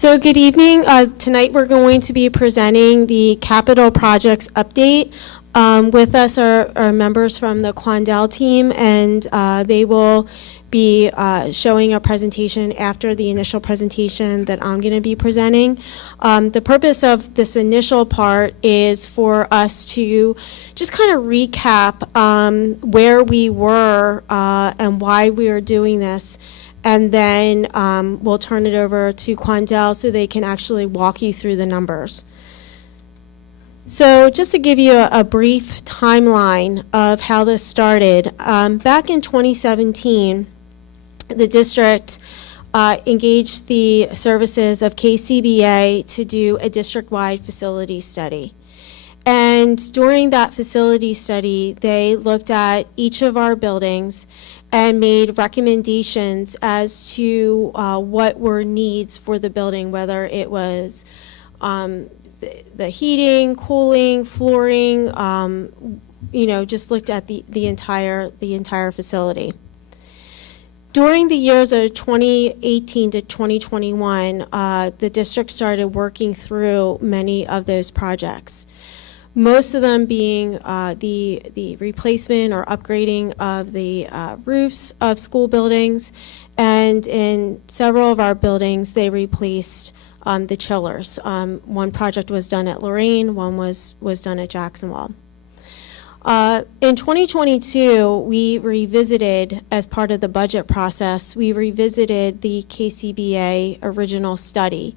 So good evening. Tonight we're going to be presenting the capital projects update. With us are members from the Quandel team, and they will be showing a presentation after the initial presentation that I'm going to be presenting. The purpose of this initial part is for us to just kind of recap where we were and why we are doing this. And then we'll turn it over to Quandel so they can actually walk you through the numbers. So just to give you a brief timeline of how this started, back in 2017, the district engaged the services of KCBA to do a district-wide facility study. And during that facility study, they looked at each of our buildings and made recommendations as to what were needs for the building, whether it was the heating, cooling, flooring, just looked at the entire facility. During the years of 2018 to 2021, the district started working through many of those projects. Most of them being the replacement or upgrading of the roofs of school buildings, and in several of our buildings they replaced the chillers. One project was done at Lorraine, one was done at Jacksonville. In 2022, we revisited, as part of the budget process, we revisited the KCBA original study.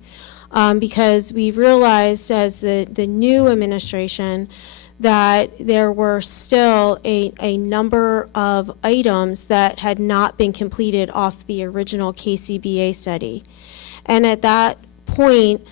Because we realized as the new administration that there were still a number of items that had not been completed off the original KCBA study. And at that point,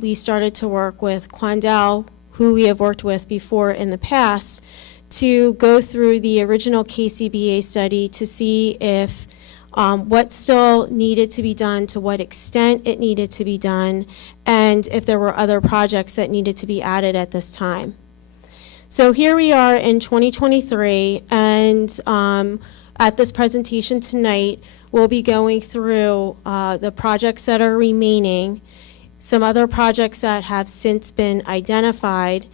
we started to work with Quandel, who we have worked with before in the past, to go through the original KCBA study to see if what still needed to be done, to what extent it needed to be done, and if there were other projects that needed to be added at this time. So here we are in 2023, and at this presentation tonight, we'll be going through the projects that are remaining, some other projects that have since been identified,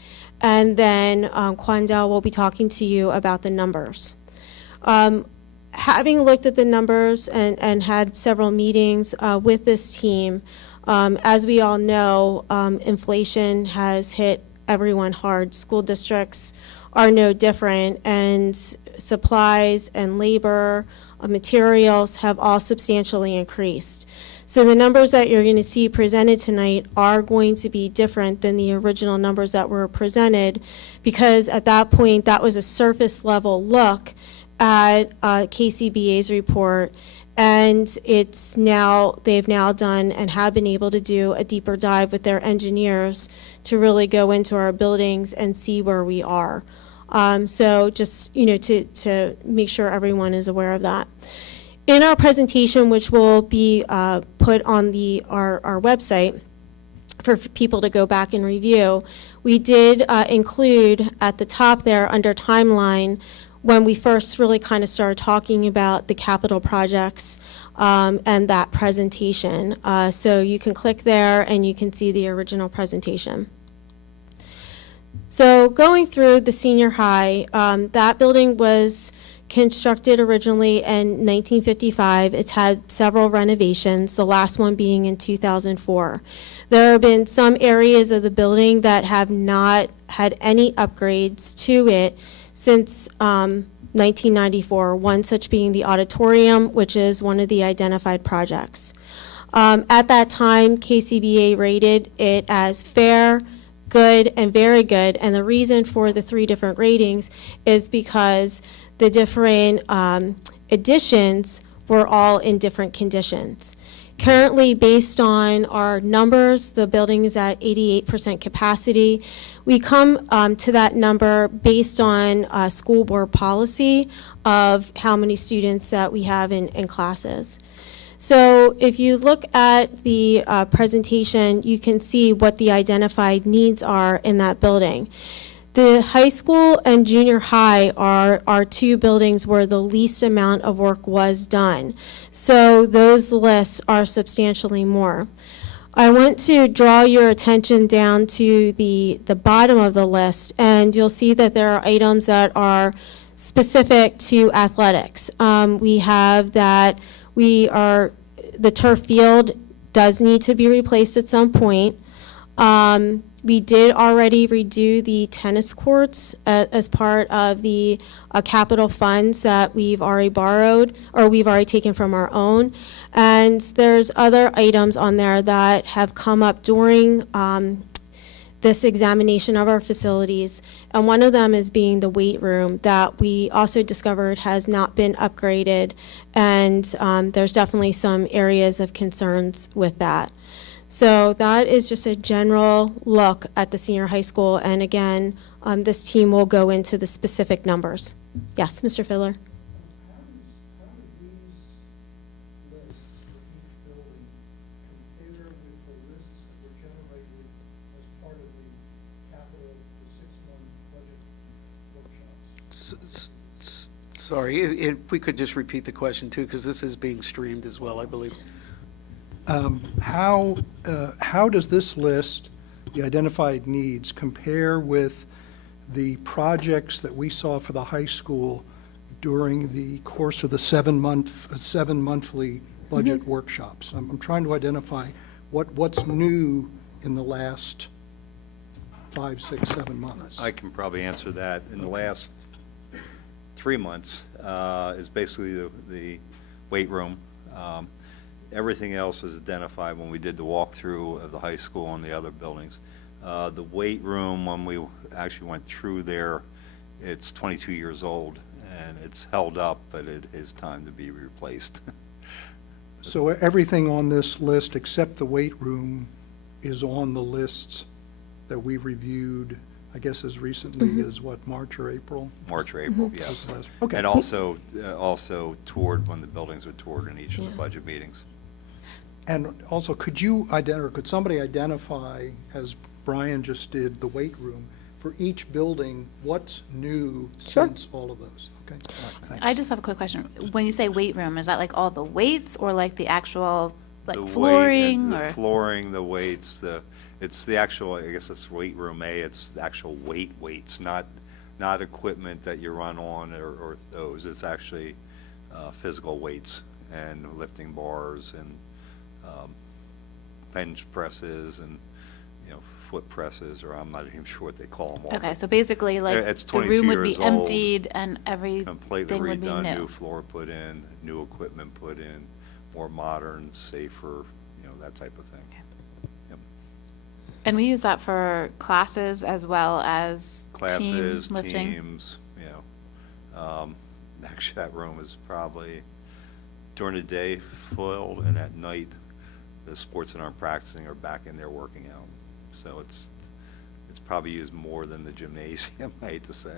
and then Quandel will be talking to you about the numbers. Having looked at the numbers and had several meetings with this team, as we all know, inflation has hit everyone hard. School districts are no different, and supplies and labor, materials have all substantially increased. So the numbers that you're going to see presented tonight are going to be different than the original numbers that were presented, because at that point that was a surface level look at KCBA's report, and they've now done and have been able to do a deeper dive with their engineers to really go into our buildings and see where we are. So just to make sure everyone is aware of that. In our presentation, which will be put on our website for people to go back and review, we did include at the top there under timeline, when we first really kind of started talking about the capital projects and that presentation. So you can click there and you can see the original presentation. So going through the senior high, that building was constructed originally in 1955. It's had several renovations, the last one being in 2004. There have been some areas of the building that have not had any upgrades to it since 1994, one such being the auditorium, which is one of the identified projects. At that time, KCBA rated it as fair, good, and very good, and the reason for the three different ratings is because the different additions were all in different conditions. Currently, based on our numbers, the building is at 88% capacity. We come to that number based on school board policy of how many students that we have in classes. So if you look at the presentation, you can see what the identified needs are in that building. The high school and junior high are two buildings where the least amount of work was done. So those lists are substantially more. I want to draw your attention down to the bottom of the list, and you'll see that there are items that are specific to athletics. We have that the turf field does need to be replaced at some point. We did already redo the tennis courts as part of the capital funds that we've already borrowed, or we've already taken from our own. And there's other items on there that have come up during this examination of our facilities. And one of them is being the weight room that we also discovered has not been upgraded. And there's definitely some areas of concerns with that. So that is just a general look at the senior high school. And again, this team will go into the specific numbers. Yes, Mr. Fidler. How do these lists for each building compare with the lists that were generated as part of the capital, the 6-month budget workshops? Sorry, if we could just repeat the question too, because this is being streamed as well, I believe. How does this list, the identified needs, compare with the projects that we saw for the high school during the course of the 7 monthly budget workshops? I'm trying to identify what's new in the last 5, 6, 7 months. I can probably answer that. In the last 3 months is basically the weight room. Everything else was identified when we did the walkthrough of the high school and the other buildings. The weight room, when we actually went through there, it's 22 years old and it's held up, but it is time to be replaced. So everything on this list except the weight room is on the lists that we reviewed, I guess, as recently as what, March or April? March or April, yes. Okay. And also toured when the buildings were toured in each of the budget meetings. And also, could somebody identify, as Brian just did, the weight room, for each building, what's new since all of those? Okay, all right, thanks. I just have a quick question. When you say weight room, is that like all the weights or like the actual The weight flooring and or? the flooring, the weights, it's the actual, I guess it's weight room A, it's the actual weights, not equipment that you run on or those. It's actually physical weights and lifting bars and bench presses and, foot presses, or I'm not even sure what they call them all. Okay, so basically like It's the 22 room would be years old, emptied and Completely everything would be redone, new new. floor put in, new equipment put in, more modern, safer, that type of thing. Okay. Yep. And we use that for classes as well as Classes, team lifting? teams, actually that room is probably during the day filled, and at night the sports that aren't practicing are back in there working out. So it's probably used more than the gymnasium, I hate to say.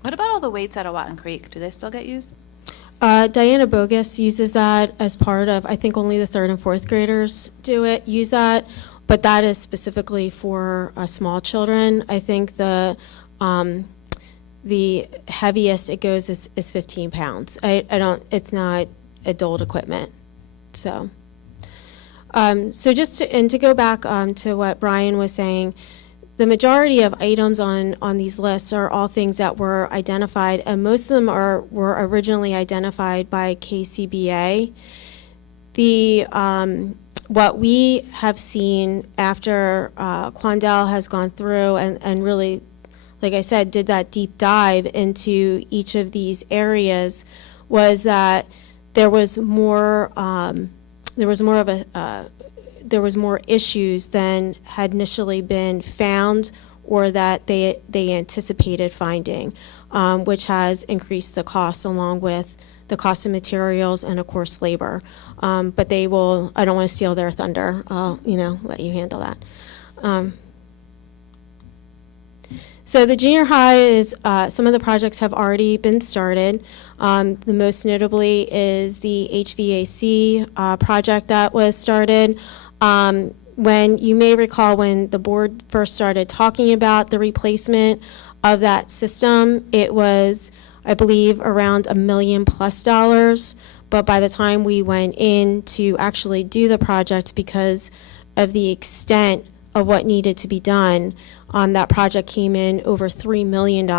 What about all the weights at Owaton Creek? Do they still get used? Diana Bogus uses that as part of, I think only the 3rd and 4th graders use that, but that is specifically for small children. I think the heaviest it goes is 15 pounds. It's not adult equipment. So just to go back to what Brian was saying, the majority of items on these lists are all things that were identified, and most of them were originally identified by KCBA. What we have seen after Quandel has gone through and really, like I said, did that deep dive into each of these areas, was that there was more issues than had initially been found or that they anticipated finding, which has increased the cost along with the cost of materials and of course labor. But I don't want to steal their thunder. I'll let you handle that. So the junior high is, some of the projects have already been started. The most notably is the HVAC project that was started. When you may recall when the board first started talking about the replacement of that system, it was, I believe, around $1 million+. But by the time we went in to actually do the project, because of the extent of what needed to be done, that project came in over $3 million.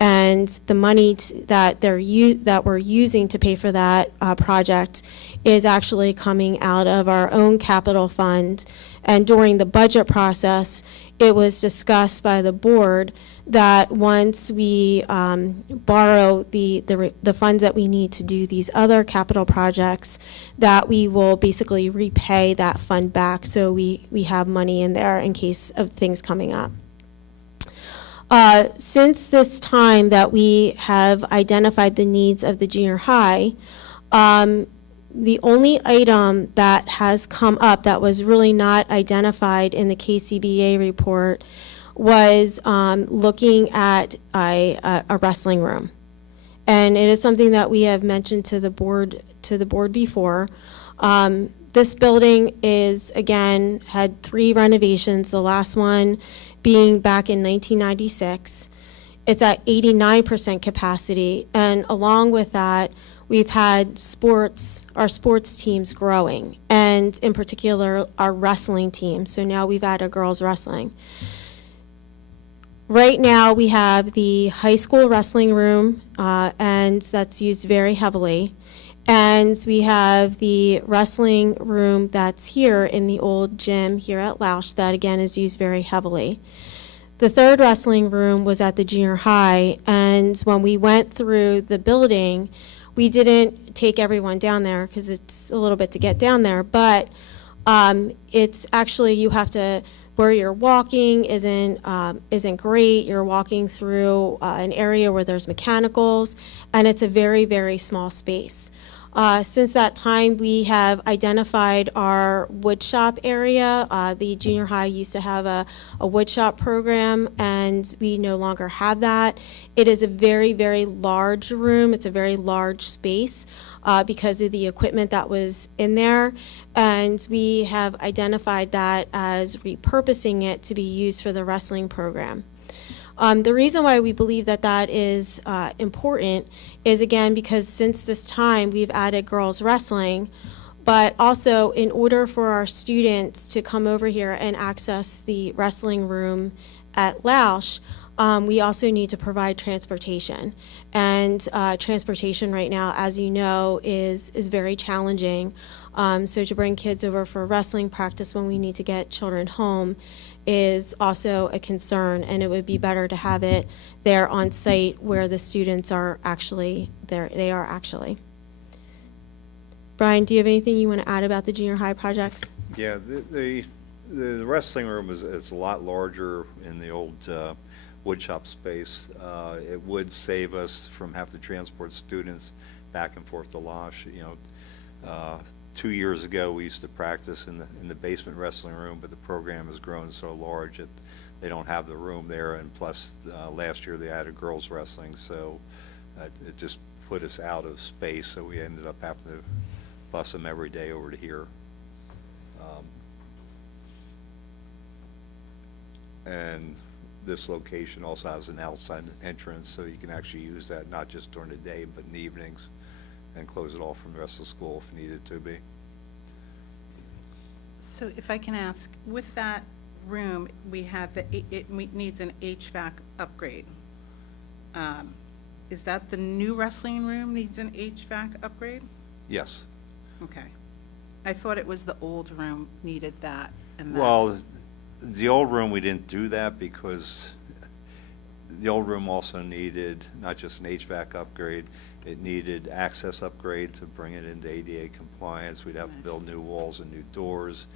And the money that we're using to pay for that project is actually coming out of our own capital fund. And during the budget process, it was discussed by the board that once we borrow the funds that we need to do these other capital projects, that we will basically repay that fund back, so we have money in there in case of things coming up. Since this time that we have identified the needs of the junior high, the only item that has come up that was really not identified in the KCBA report was looking at a wrestling room. And it is something that we have mentioned to the board before. This building is, again, had 3 renovations, the last one being back in 1996. It's at 89% capacity, and along with that, we've had our sports teams growing, and in particular, our wrestling team. So now we've added girls wrestling. Right now, we have the high school wrestling room, and that's used very heavily. And we have the wrestling room that's here in the old gym here at Lausch that, again, is used very heavily. The third wrestling room was at the junior high, and when we went through the building, we didn't take everyone down there because it's a little bit to get down there, but it's actually, you have to, where you're walking isn't great. You're walking through an area where there's mechanicals, and it's a very, very small space. Since that time, we have identified our wood shop area. The junior high used to have a wood shop program, and we no longer have that. It is a very, very large room. It's a very large space because of the equipment that was in there, and we have identified that as repurposing it to be used for the wrestling program. The reason why we believe that that is important is, again, because since this time we've added girls wrestling, but also in order for our students to come over here and access the wrestling room at Lausch, we also need to provide transportation. And transportation right now, as you know, is very challenging. So to bring kids over for wrestling practice when we need to get children home is also a concern, and it would be better to have it there on site where the students are actually there. They are actually. Brian, do you have anything you want to add about the junior high projects? Yeah, the wrestling room is a lot larger in the old wood shop space. It would save us from having to transport students back and forth to Lausch. 2 years ago, we used to practice in the basement wrestling room, but the program has grown so large that they don't have the room there. And plus, last year they added girls wrestling, so it just put us out of space. So we ended up having to bus them every day over to here. And this location also has an outside entrance, so you can actually use that not just during the day, but in the evenings, and close it off from the rest of the school if needed to be. So if I can ask, with that room, we have it needs an HVAC upgrade. Is that the new wrestling room needs an HVAC upgrade? Yes. Okay. I thought it was the old room needed that, and Well, the old room, we didn't do that because the old room also needed not just an HVAC upgrade, it needed access upgrade to bring it into ADA compliance. We'd have to build new walls and new doors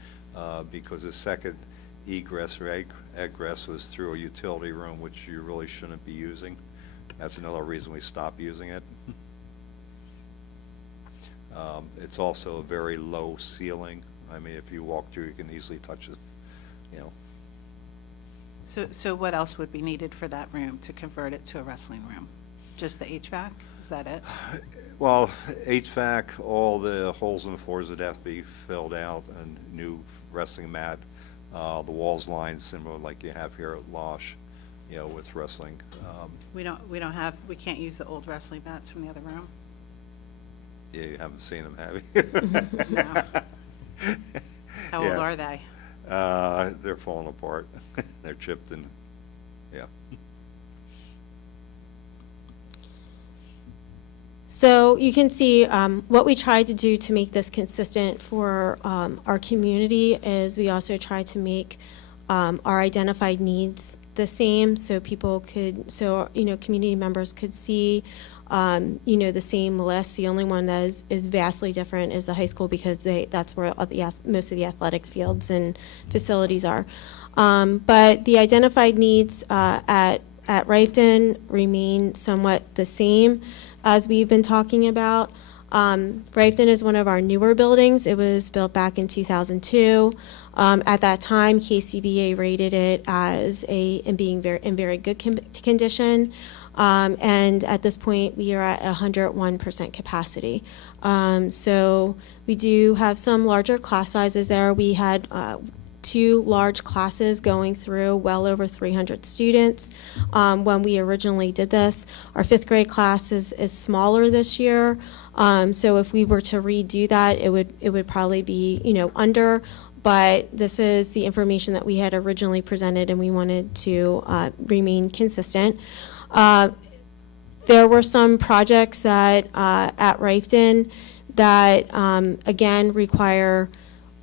because the second egress or egress was through a utility room, which you really shouldn't be using. That's another reason we stopped using it. It's also a very low ceiling. I mean, if you walk through, you can easily touch it, So what else would be needed for that room to convert it to a wrestling room? Just the HVAC? Is that it? Well, HVAC, all the holes in the floors would have to be filled out, and new wrestling mat, the walls lined similar like you have here at Lausch, with wrestling. We can't use the old wrestling mats from the other room? Yeah, you haven't seen them, have you? No. How old Yeah. are they? They're falling apart. They're chipped and, yeah. So you can see what we tried to do to make this consistent for our community is we also tried to make our identified needs the same so people could, so, community members could see, the same list. The only one that is vastly different is the high school because that's where most of the athletic fields and facilities are. But the identified needs at Riften remain somewhat the same as we've been talking about. Riften is one of our newer buildings. It was built back in 2002. At that time, KCBA rated it as being in very good condition. And at this point, we are at 101% capacity. So we do have some larger class sizes there. We had 2 large classes going through well over 300 students when we originally did this. Our 5th grade class is smaller this year. So if we were to redo that, it would probably be, under, but this is the information that we had originally presented and we wanted to remain consistent. There were some projects that at Riften that again require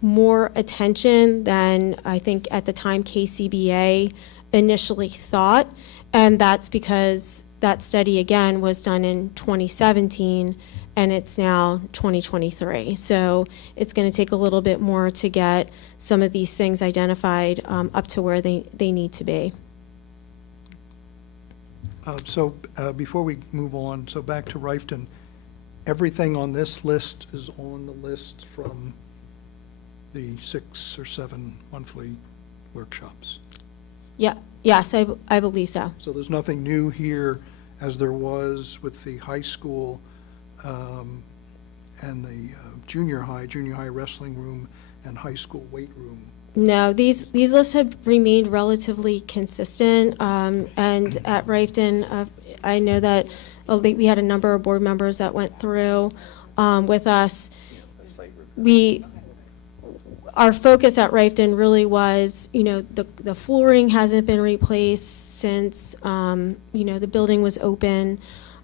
more attention than I think at the time KCBA initially thought, and that's because that study again was done in 2017 and it's now 2023. So it's going to take a little bit more to get some of these things identified up to where they need to be. Before we move on, so back to Riften, everything on this list is on the list from the 6 or 7 monthly workshops. Yeah, yes, I believe so. So there's nothing new here as there was with the high school and the junior high wrestling room and high school weight room. No, these lists have remained relatively consistent, and at Riften, I know that we had a number of board members that went through with us. Our focus at Riften really was, the flooring hasn't been replaced since, the building was open.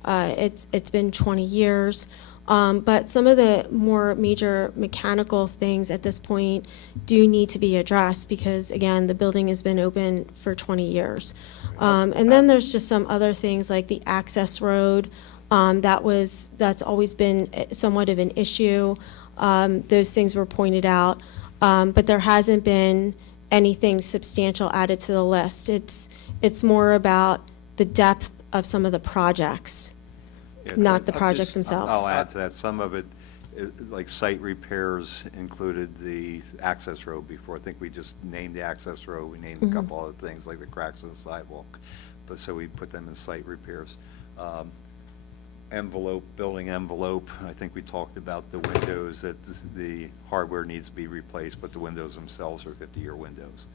It's been 20 years. But some of the more major mechanical things at this point do need to be addressed because, again, the building has been open for 20 years. And then there's just some other things like the access road. That's always been somewhat of an issue. Those things were pointed out. But there hasn't been anything substantial added to the list. It's more about the depth of some of the projects. Yeah, Not the I'll projects just- themselves. I'll add to that. Some of it, like site repairs included the access road before. I think we just named the access road. We named a couple other things like the cracks in the sidewalk. But so we put them in site repairs. Building envelope. I think we talked about the windows, that the hardware needs to be replaced, but the windows themselves are 50-year windows.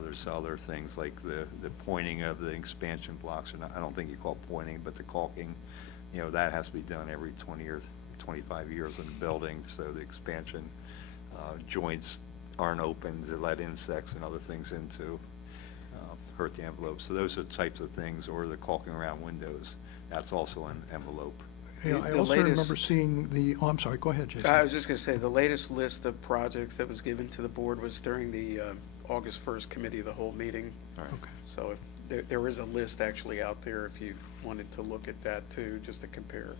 There's other things like the pointing of the expansion blocks. I don't think you call it pointing, but the caulking. That has to be done every 20 or 25 years in the building, so the expansion joints aren't open to let insects and other things in to hurt the envelope. So those are the types of things, or the caulking around windows. That's also an envelope. Yeah, I The also remember latest- seeing I'm sorry, go ahead, Jason. I was just going to say, the latest list of projects that was given to the board was during the August 1st committee of the whole meeting. Okay. So if there is a list actually out there if you wanted to look at that too, just to compare.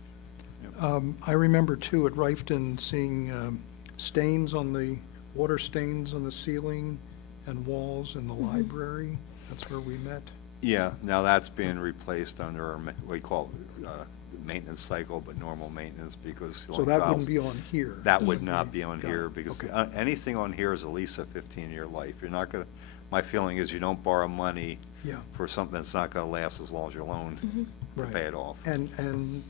I remember too at Riften seeing water stains on the ceiling and walls in the library. That's where we met. Yeah, now that's being replaced under our, we call it maintenance cycle, but normal maintenance because. So that wouldn't be on here. That would not be on Got here it. because Okay. anything on here is at least a 15-year life. You're not going to, my feeling is you don't borrow money Yeah. for something that's not going to last as long as you're loaned to Right. pay it off. And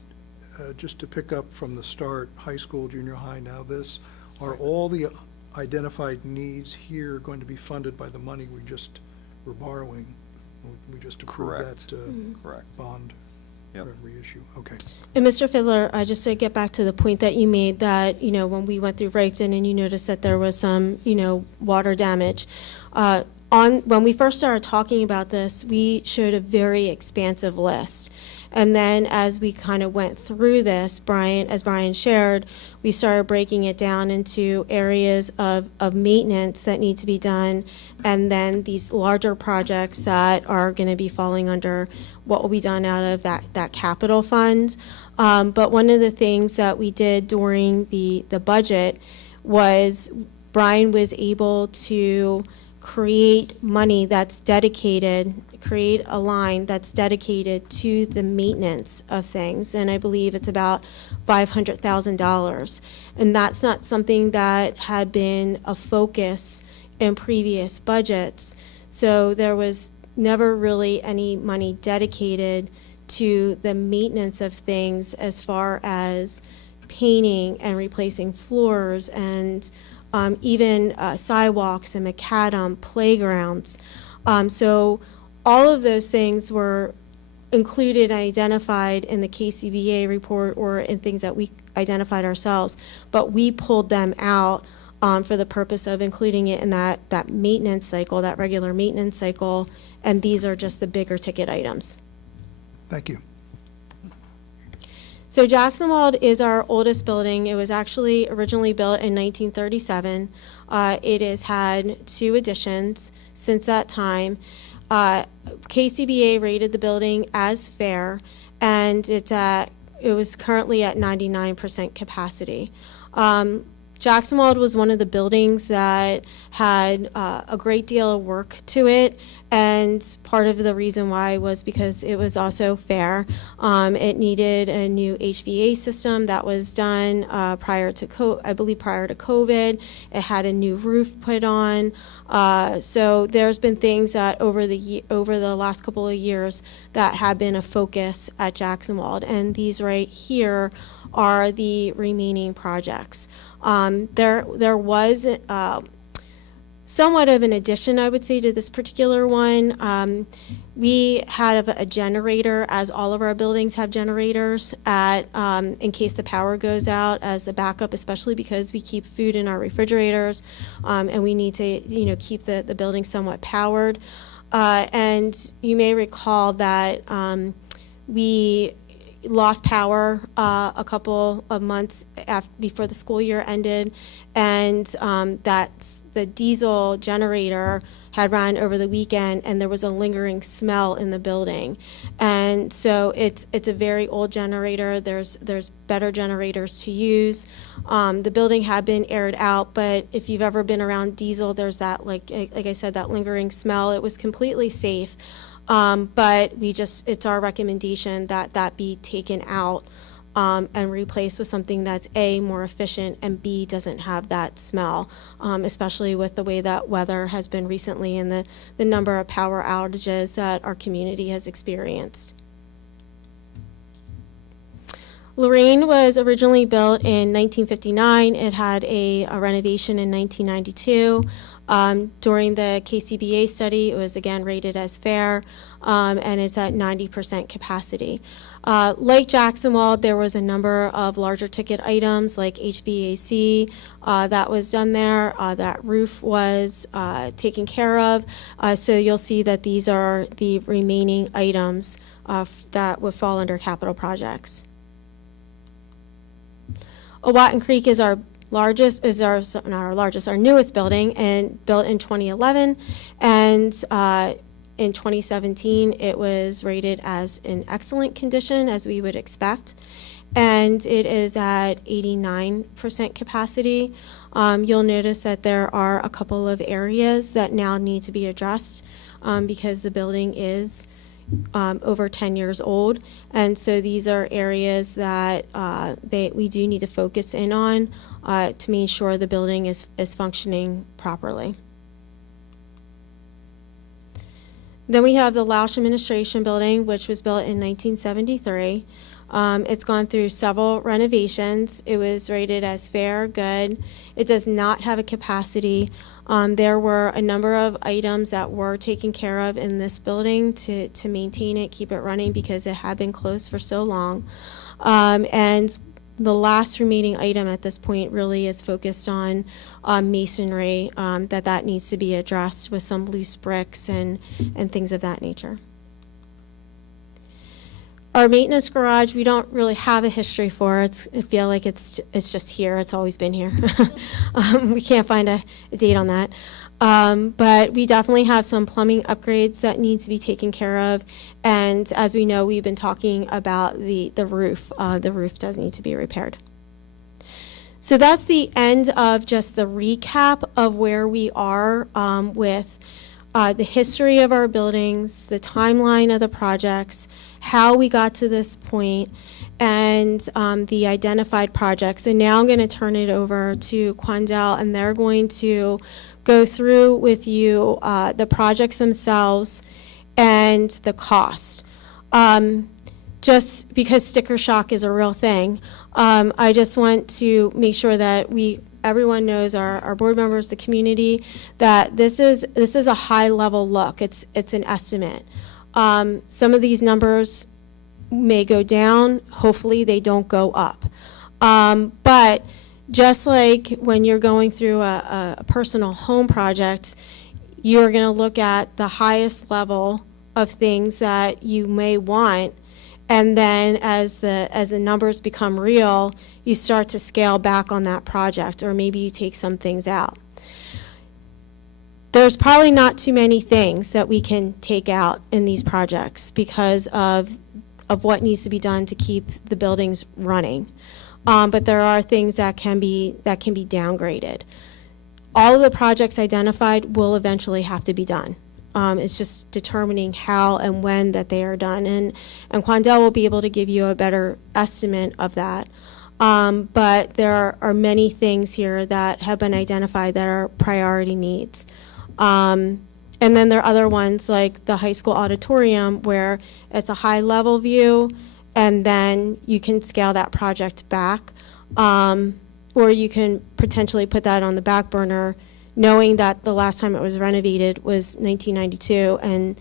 just to pick up from the start, high school, junior high, now this, are all the identified needs here going to be funded by the money we just were borrowing? We just approved Correct. that Correct. bond. Yep. reissue, okay. And Mr. Fiddler, just to get back to the point that you made, that, when we went through Rifton and you noticed that there was some, water damage, when we first started talking about this, we showed a very expansive list. And then as we kind of went through this, as Brian shared, we started breaking it down into areas of maintenance that need to be done, and then these larger projects that are going to be falling under what will be done out of that capital fund. But one of the things that we did during the budget was Brian was able to create money that's dedicated, create a line that's dedicated to the maintenance of things. And I believe it's about $500,000. And that's not something that had been a focus in previous budgets. So there was never really any money dedicated to the maintenance of things as far as painting and replacing floors and even sidewalks and macadam, playgrounds. So all of those things were included and identified in the KCBA report or in things that we identified ourselves, but we pulled them out for the purpose of including it in that maintenance cycle, that regular maintenance cycle, and these are just the bigger ticket items. Thank you. So Jackson Wald is our oldest building. It was actually originally built in 1937. It has had 2 additions since that time. KCBA rated the building as fair, and it was currently at 99% capacity. Jackson Wald was one of the buildings that had a great deal of work to it, and part of the reason why was because it was also fair. It needed a new HVA system that was done prior to COVID. It had a new roof put on. So there's been things that over the last couple of years that have been a focus at Jackson Wald, and these right here are the remaining projects. There was somewhat of an addition, I would say, to this particular one. We had a generator, as all of our buildings have generators, in case the power goes out as a backup, especially because we keep food in our refrigerators, and we need to, keep the building somewhat powered. And you may recall that we lost power a couple of months before the school year ended, and that the diesel generator had run over the weekend, and there was a lingering smell in the building. And so it's a very old generator. There's better generators to use. The building had been aired out, but if you've ever been around diesel, there's that, like I said, that lingering smell. It was completely safe. But it's our recommendation that be taken out and replaced with something that's A, more efficient, and B, doesn't have that smell, especially with the way that weather has been recently and the number of power outages that our community has experienced. Lorraine was originally built in 1959. It had a renovation in 1992. During the KCBA study, it was again rated as fair, and it's at 90% capacity. Like Jackson Wald, there was a number of larger ticket items like HVAC that was done there. That roof was taken care of. So you'll see that these are the remaining items that would fall under capital projects. Owaton Creek is our newest building, and built in 2011, and in 2017 it was rated as in excellent condition, as we would expect, and it is at 89% capacity. You'll notice that there are a couple of areas that now need to be addressed because the building is over 10 years old, and so these are areas that we do need to focus in on to make sure the building is functioning properly. Then we have the Lausch Administration Building, which was built in 1973. It's gone through several renovations. It was rated as fair, good. It does not have a capacity. There were a number of items that were taken care of in this building to maintain it, keep it running, because it had been closed for so long. And the last remaining item at this point really is focused on masonry, that needs to be addressed with some loose bricks and things of that nature. Our maintenance garage, we don't really have a history for. I feel like it's just here. It's always been here. We can't find a date on that. But we definitely have some plumbing upgrades that need to be taken care of. And as we know, we've been talking about the roof. The roof does need to be repaired. So that's the end of just the recap of where we are with the history of our buildings, the timeline of the projects, how we got to this point, and the identified projects. And now I'm going to turn it over to Quandel, and they're going to go through with you the projects themselves and the cost. Just because sticker shock is a real thing, I just want to make sure that everyone knows, our board members, the community, that this is a high level look. It's an estimate. Some of these numbers may go down. Hopefully they don't go up. But just like when you're going through a personal home project, you're going to look at the highest level of things that you may want, and then as the numbers become real, you start to scale back on that project, or maybe you take some things out. There's probably not too many things that we can take out in these projects because of what needs to be done to keep the buildings running. But there are things that can be downgraded. All of the projects identified will eventually have to be done. It's just determining how and when that they are done. And Quandel will be able to give you a better estimate of that. But there are many things here that have been identified that are priority needs. And then there are other ones like the high school auditorium where it's a high level view, and then you can scale that project back. Or you can potentially put that on the back burner, knowing that the last time it was renovated was 1992, and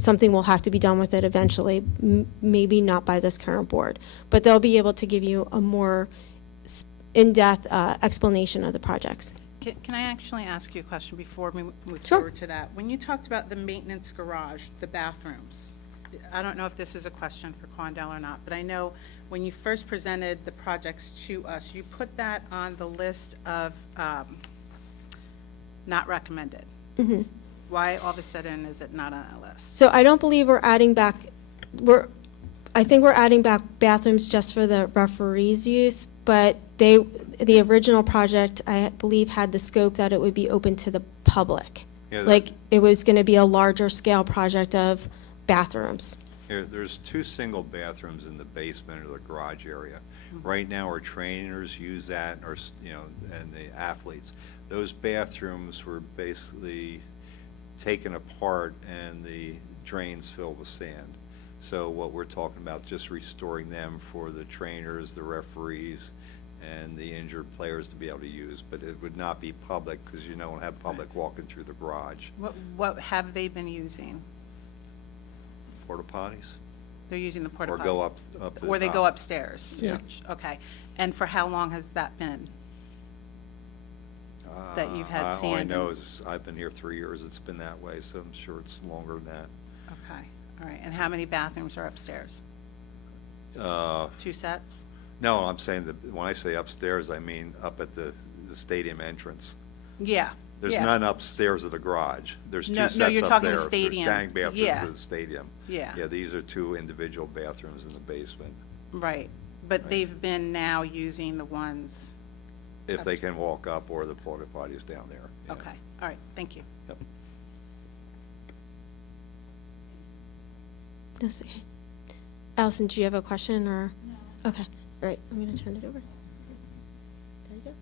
something will have to be done with it eventually, maybe not by this current board. But they'll be able to give you a more in-depth explanation of the projects. Can I actually ask you a question before we move Sure. forward to that? When you talked about the maintenance garage, the bathrooms, I don't know if this is a question for Quandel or not, but I know when you first presented the projects to us, you put that on the list of not recommended. Mm-hmm. Why all of a sudden is it not on that list? So I don't believe we're adding back, I think we're adding back bathrooms just for the referees' use, but the original project, I believe, had the scope that it would be open to the public. Yeah, Like, it was going to be a larger scale project of bathrooms. There's 2 single bathrooms in the basement of the garage area. Right now, our trainers use that, and the athletes. Those bathrooms were basically taken apart and the drains filled with sand. So what we're talking about, just restoring them for the trainers, the referees, and the injured players to be able to use. But it would not be public, because you don't have public walking through the garage. What have they been using? Porta potties? They're using the porta Or potty? go up to the Or they top. go upstairs? Yeah. Okay. And for how long has that been? That you've had All I sand know and- is I've been here 3 years, it's been that way, so I'm sure it's longer than that. Okay, all right. And how many bathrooms are upstairs? 2 sets? No, I'm saying that when I say upstairs, I mean up at the stadium entrance. Yeah. There's yeah. none upstairs of the garage. There's 2 No, sets no, up you're talking the there. stadium. There's dang bathrooms Yeah. in the stadium. Yeah. Yeah, these are 2 individual bathrooms in the basement, Right. But Right. they've been now using the ones, if they can walk up, or the porta potties down there. Yeah. okay, all right, thank you. Yep. That's okay. Allison, do you have a question, or? No. Okay, all right, I'm going to turn it over. There you go.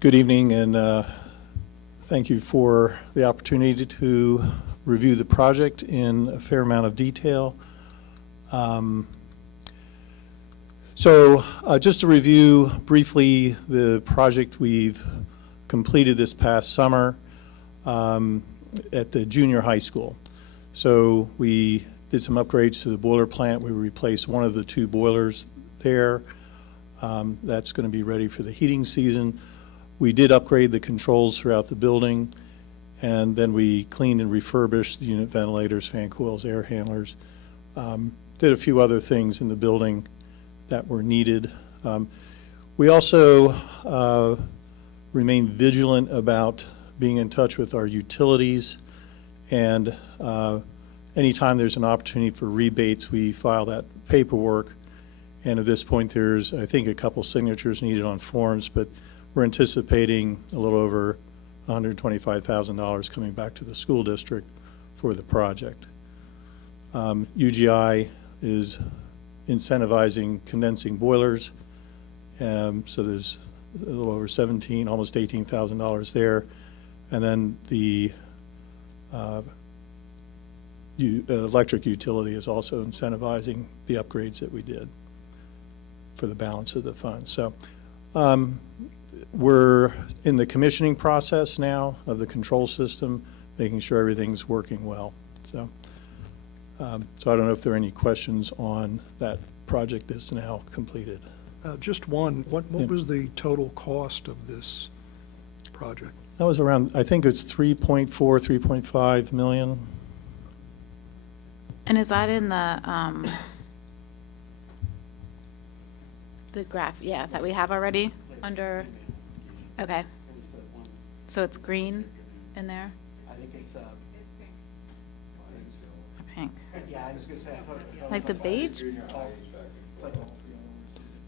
Good evening, and thank you for the opportunity to review the project in a fair amount of detail. Just to review briefly the project we've completed this past summer at the junior high school. So we did some upgrades to the boiler plant. We replaced one of the 2 boilers there. That's going to be ready for the heating season. We did upgrade the controls throughout the building, and then we cleaned and refurbished the unit ventilators, fan coils, air handlers. Did a few other things in the building that were needed. We also remain vigilant about being in touch with our utilities, and anytime there's an opportunity for rebates, we file that paperwork. And at this point, there's, I think, a couple signatures needed on forms, but we're anticipating a little over $125,000 coming back to the school district for the project. UGI is incentivizing condensing boilers, so there's a little over almost $18,000 there. And then the electric utility is also incentivizing the upgrades that we did for the balance of the funds. So we're in the commissioning process now of the control system, making sure everything's working well. So I don't know if there are any questions on that project that's now completed. Just one, what was the total cost of this project? That was around, I think it's 3.5 million. And is that in the graph, yeah, that we have already under, okay. So it's green in there? I think it's Or pink? yeah, I was gonna say, I thought. Like the beige?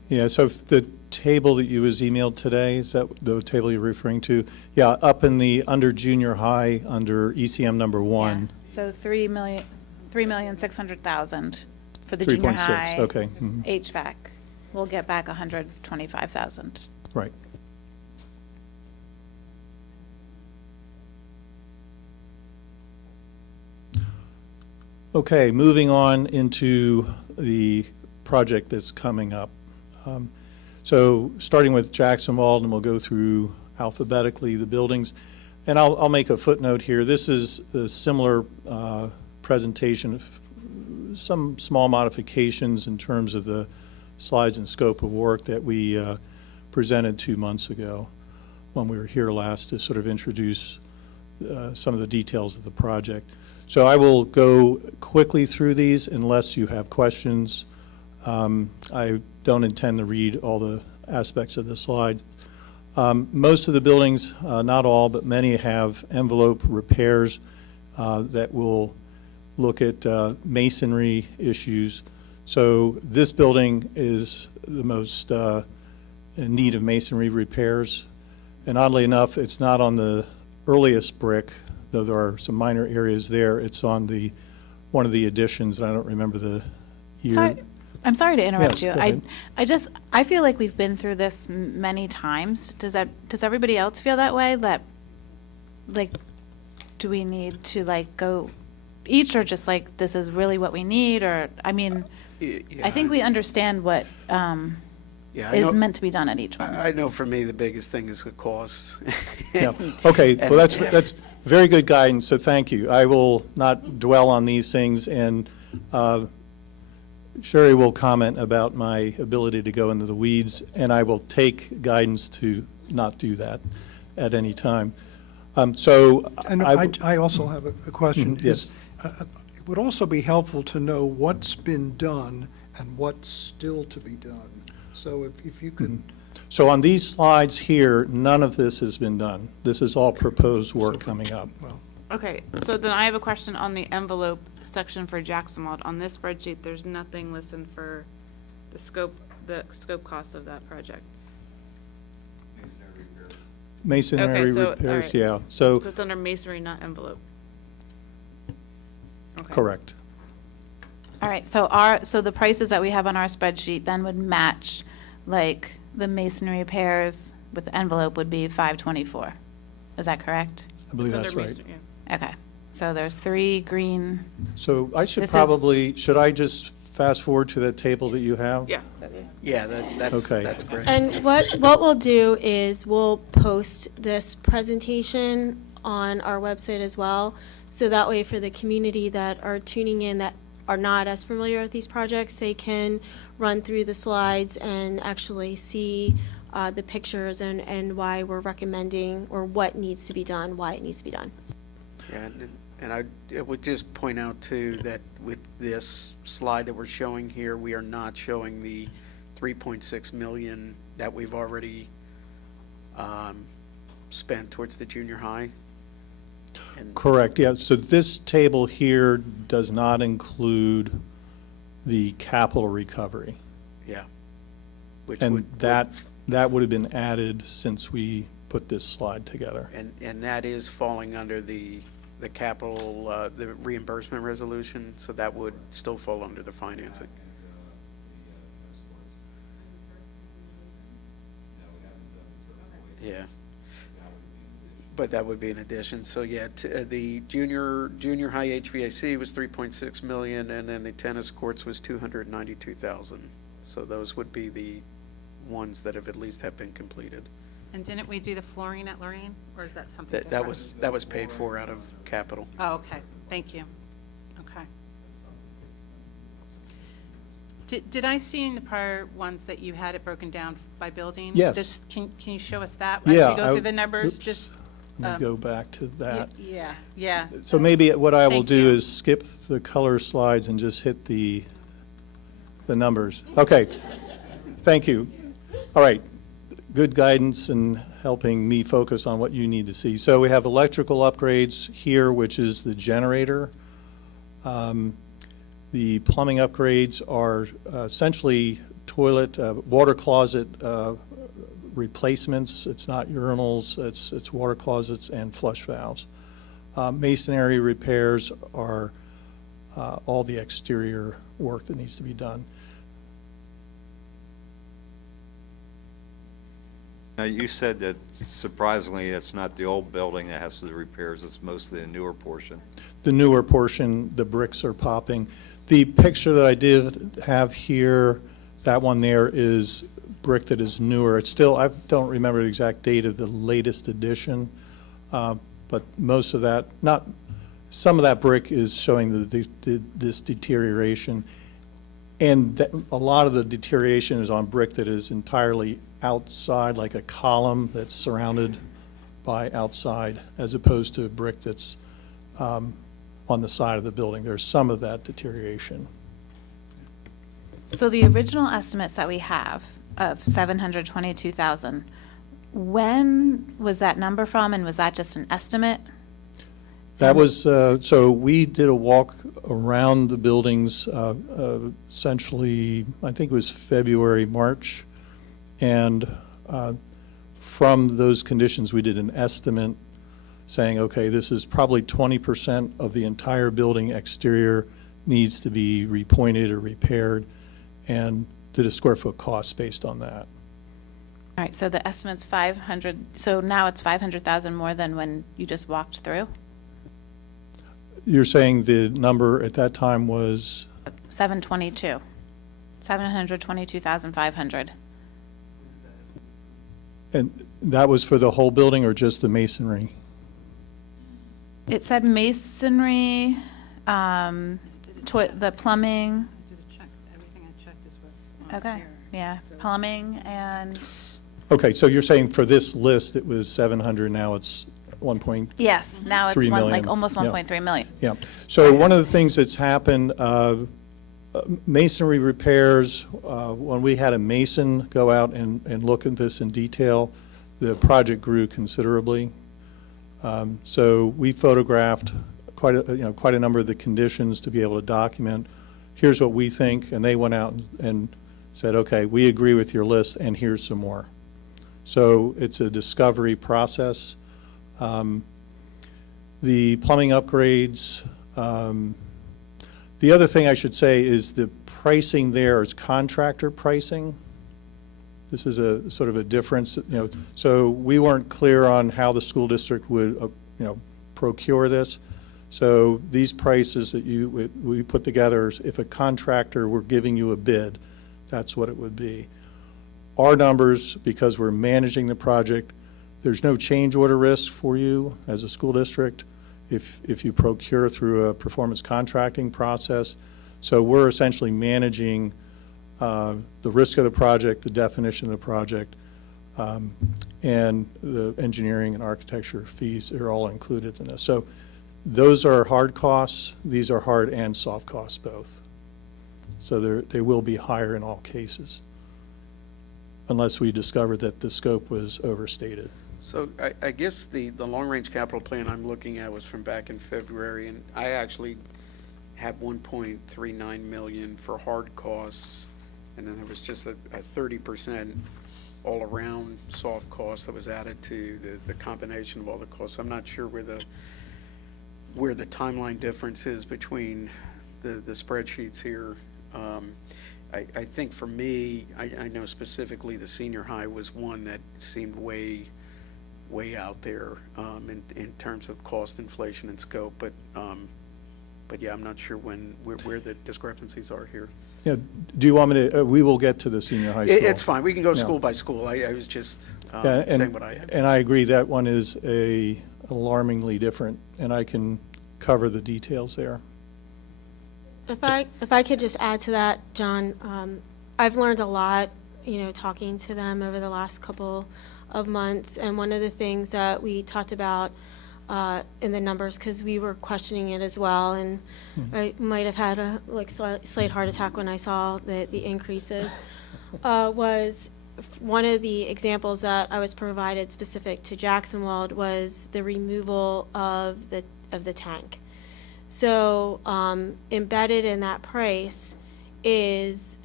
Yeah, so if the table that you was emailed today, is that the table you're referring to? Yeah, up in the, under junior high, under ECM number 1. Yeah. So 3,600,000 for the junior 3.6, high. okay. Mhm. HVAC. We'll get back 125,000. Right. Okay, moving on into the project that's coming up. So starting with Jackson Wald, and we'll go through alphabetically the buildings. And I'll make a footnote here. This is a similar presentation of some small modifications in terms of the slides and scope of work that we presented 2 months ago when we were here last to sort of introduce some of the details of the project. So I will go quickly through these unless you have questions. I don't intend to read all the aspects of the slide. Most of the buildings, not all, but many have envelope repairs that will look at masonry issues. So this building is the most in need of masonry repairs. And oddly enough, it's not on the earliest brick, though there are some minor areas there. It's on the one of the additions, and I don't remember the year. Sorry, I'm sorry to interrupt Yes, you. go ahead. I feel like we've been through this many times. Does everybody else feel that way? That, like, do we need to, like, go each, or just like, this is really what we need? Or, I mean, I think we understand what Yeah, I is know- meant to be done at each one. I know for me, the biggest thing is the cost. Yeah, okay, well, And- that's very good guidance, so thank you. I will not dwell on these things, and Sherry will comment about my ability to go into the weeds, and I will take guidance to not do that at any time. So And I also have a question. Yes. It would also be helpful to know what's been done and what's still to be done. So if you could, So on these slides here, none of this has been done. This is all proposed work coming up. well, Okay, so then I have a question on the envelope section for Jackson Wald. On this spreadsheet, there's nothing listed for the scope cost of that project. Masonry Okay, so, all repairs, right. yeah, so, So it's under masonry, not envelope. Okay. correct. All right, so the prices that we have on our spreadsheet then would match, like, the masonry repairs with the envelope would be 524. Is that correct? I believe It's that's under right. Mason, yeah. Okay, so there's 3 green, So I should This is- probably, should I just fast forward to that table that you have? Yeah. Yeah, that's, Okay. that's great. And what we'll do is we'll post this presentation on our website as well. So that way for the community that are tuning in that are not as familiar with these projects, they can run through the slides and actually see the pictures and why we're recommending or what needs to be done, why it needs to be done. Yeah, and I would just point out too that with this slide that we're showing here, we are not showing the 3.6 million that we've already spent towards the junior high. And Correct, yeah. So this table here does not include the capital recovery. yeah, which And would that would have been added since we put this slide together. and that is falling under the capital the reimbursement resolution, so that would still fall under the financing. Yeah. But that would be an addition. So yeah, the junior high HVAC was 3.6 million, and then the tennis courts was 292,000. So those would be the ones that have at least have been completed. And didn't we do the flooring at Lorraine, or is that something That different? that was paid for out of capital. Oh, okay, thank you. Okay. Did I see in the prior ones that you had it broken down by building? Yes. Can you show us that? Yeah, As you go I- through the numbers, oops. just, Let me go back to that. yeah. So maybe what I will Thank do you. is skip the color slides and just hit the numbers. Okay, thank you. All right, good guidance and helping me focus on what you need to see. So we have electrical upgrades here, which is the generator. The plumbing upgrades are essentially toilet, water closet replacements. It's not urinals, it's water closets and flush valves. Masonry repairs are all the exterior work that needs to be done. Now, you said that surprisingly, it's not the old building that has the repairs, it's mostly the newer portion. The newer portion, the bricks are popping. The picture that I did have here, that one there is brick that is newer. It's still, I don't remember the exact date of the latest edition, but most of that, some of that brick is showing this deterioration. And a lot of the deterioration is on brick that is entirely outside, like a column that's surrounded by outside, as opposed to a brick that's on the side of the building. There's some of that deterioration. So the original estimates that we have of 722,000, when was that number from, and was that just an estimate? That was, so we did a walk around the buildings, essentially, I think it was February, March. And from those conditions, we did an estimate saying, okay, this is probably 20% of the entire building exterior needs to be repointed or repaired, and did a square foot cost based on that. All right, so the estimate's 500, so now it's 500,000 more than when you just walked through? You're saying the number at that time was, 722, 722,500. and that was for the whole building or just the masonry? It said masonry, the plumbing, I did a check, everything I checked is what's on okay, here. yeah, So- plumbing and, Okay, so you're saying for this list, it was 700, now it's 1. yes, now it's 3 like million. almost Yeah. 1.3 million. Yeah, so one of the things that's happened, masonry repairs, when we had a mason go out and look at this in detail, the project grew considerably. So we photographed quite a number of the conditions to be able to document, here's what we think, and they went out and said, okay, we agree with your list, and here's some more. So it's a discovery process. The plumbing upgrades, the other thing I should say is the pricing there is contractor pricing. This is a sort of a difference, so we weren't clear on how the school district would, procure this. So these prices that we put together, if a contractor were giving you a bid, that's what it would be. Our numbers, because we're managing the project, there's no change order risk for you as a school district if you procure through a performance contracting process. So we're essentially managing the risk of the project, the definition of the project, and the engineering and architecture fees are all included in this. So those are hard costs. These are hard and soft costs both. So they will be higher in all cases, unless we discover that the scope was overstated. So I guess the long-range capital plan I'm looking at was from back in February, and I actually have 1.39 million for hard costs, and then there was just a 30% all-around soft cost that was added to the combination of all the costs. I'm not sure where the timeline difference is between the spreadsheets here. I think for me, I know specifically the senior high was one that seemed way out there in terms of cost inflation and scope, but yeah, I'm not sure where the discrepancies are here. Yeah, do you want me to, we will get to the senior high school. It's fine, we can go Yeah. school by school. I was just Yeah, saying what I had. And I agree, that one is alarmingly different, and I can cover the details there. If I could just add to that, John, I've learned a lot, talking to them over the last couple of months, and one of the things that we talked about in the numbers, because we were questioning it as well, and I might have had a slight heart attack when I saw the increases, was one of the examples that I was provided specific to Jackson Weld was the removal of the tank. So embedded in that price is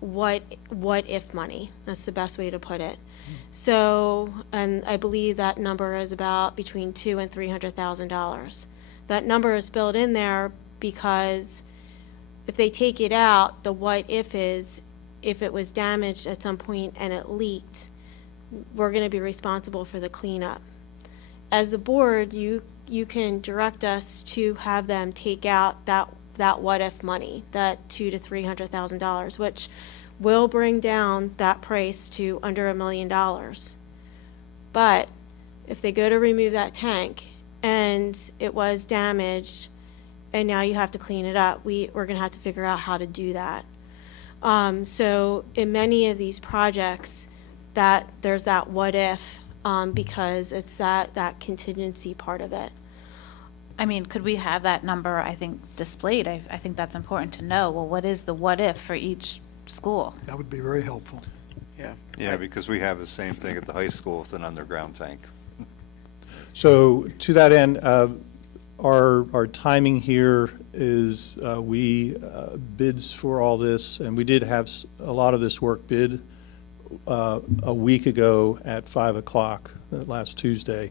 what if money. That's the best way to put it. So, and I believe that number is about between $200,000 and $300,000. That number is built in there because if they take it out, the what if is if it was damaged at some point and it leaked, we're going to be responsible for the cleanup. As the board, you can direct us to have them take out that what if money, that $200,000 to $300,000, which will bring down that price to under $1 million. But if they go to remove that tank and it was damaged and now you have to clean it up, we're going to have to figure out how to do that. So in many of these projects, that there's that what if, because it's that contingency part of it. I mean, could we have that number, I think, displayed? I think that's important to know. Well, what is the what if for each school? That would be very helpful. Yeah. Yeah, because we have the same thing at the high school with an underground tank. So to that end, our timing here is we bids for all this, and we did have a lot of this work bid a week ago at 5 o'clock last Tuesday.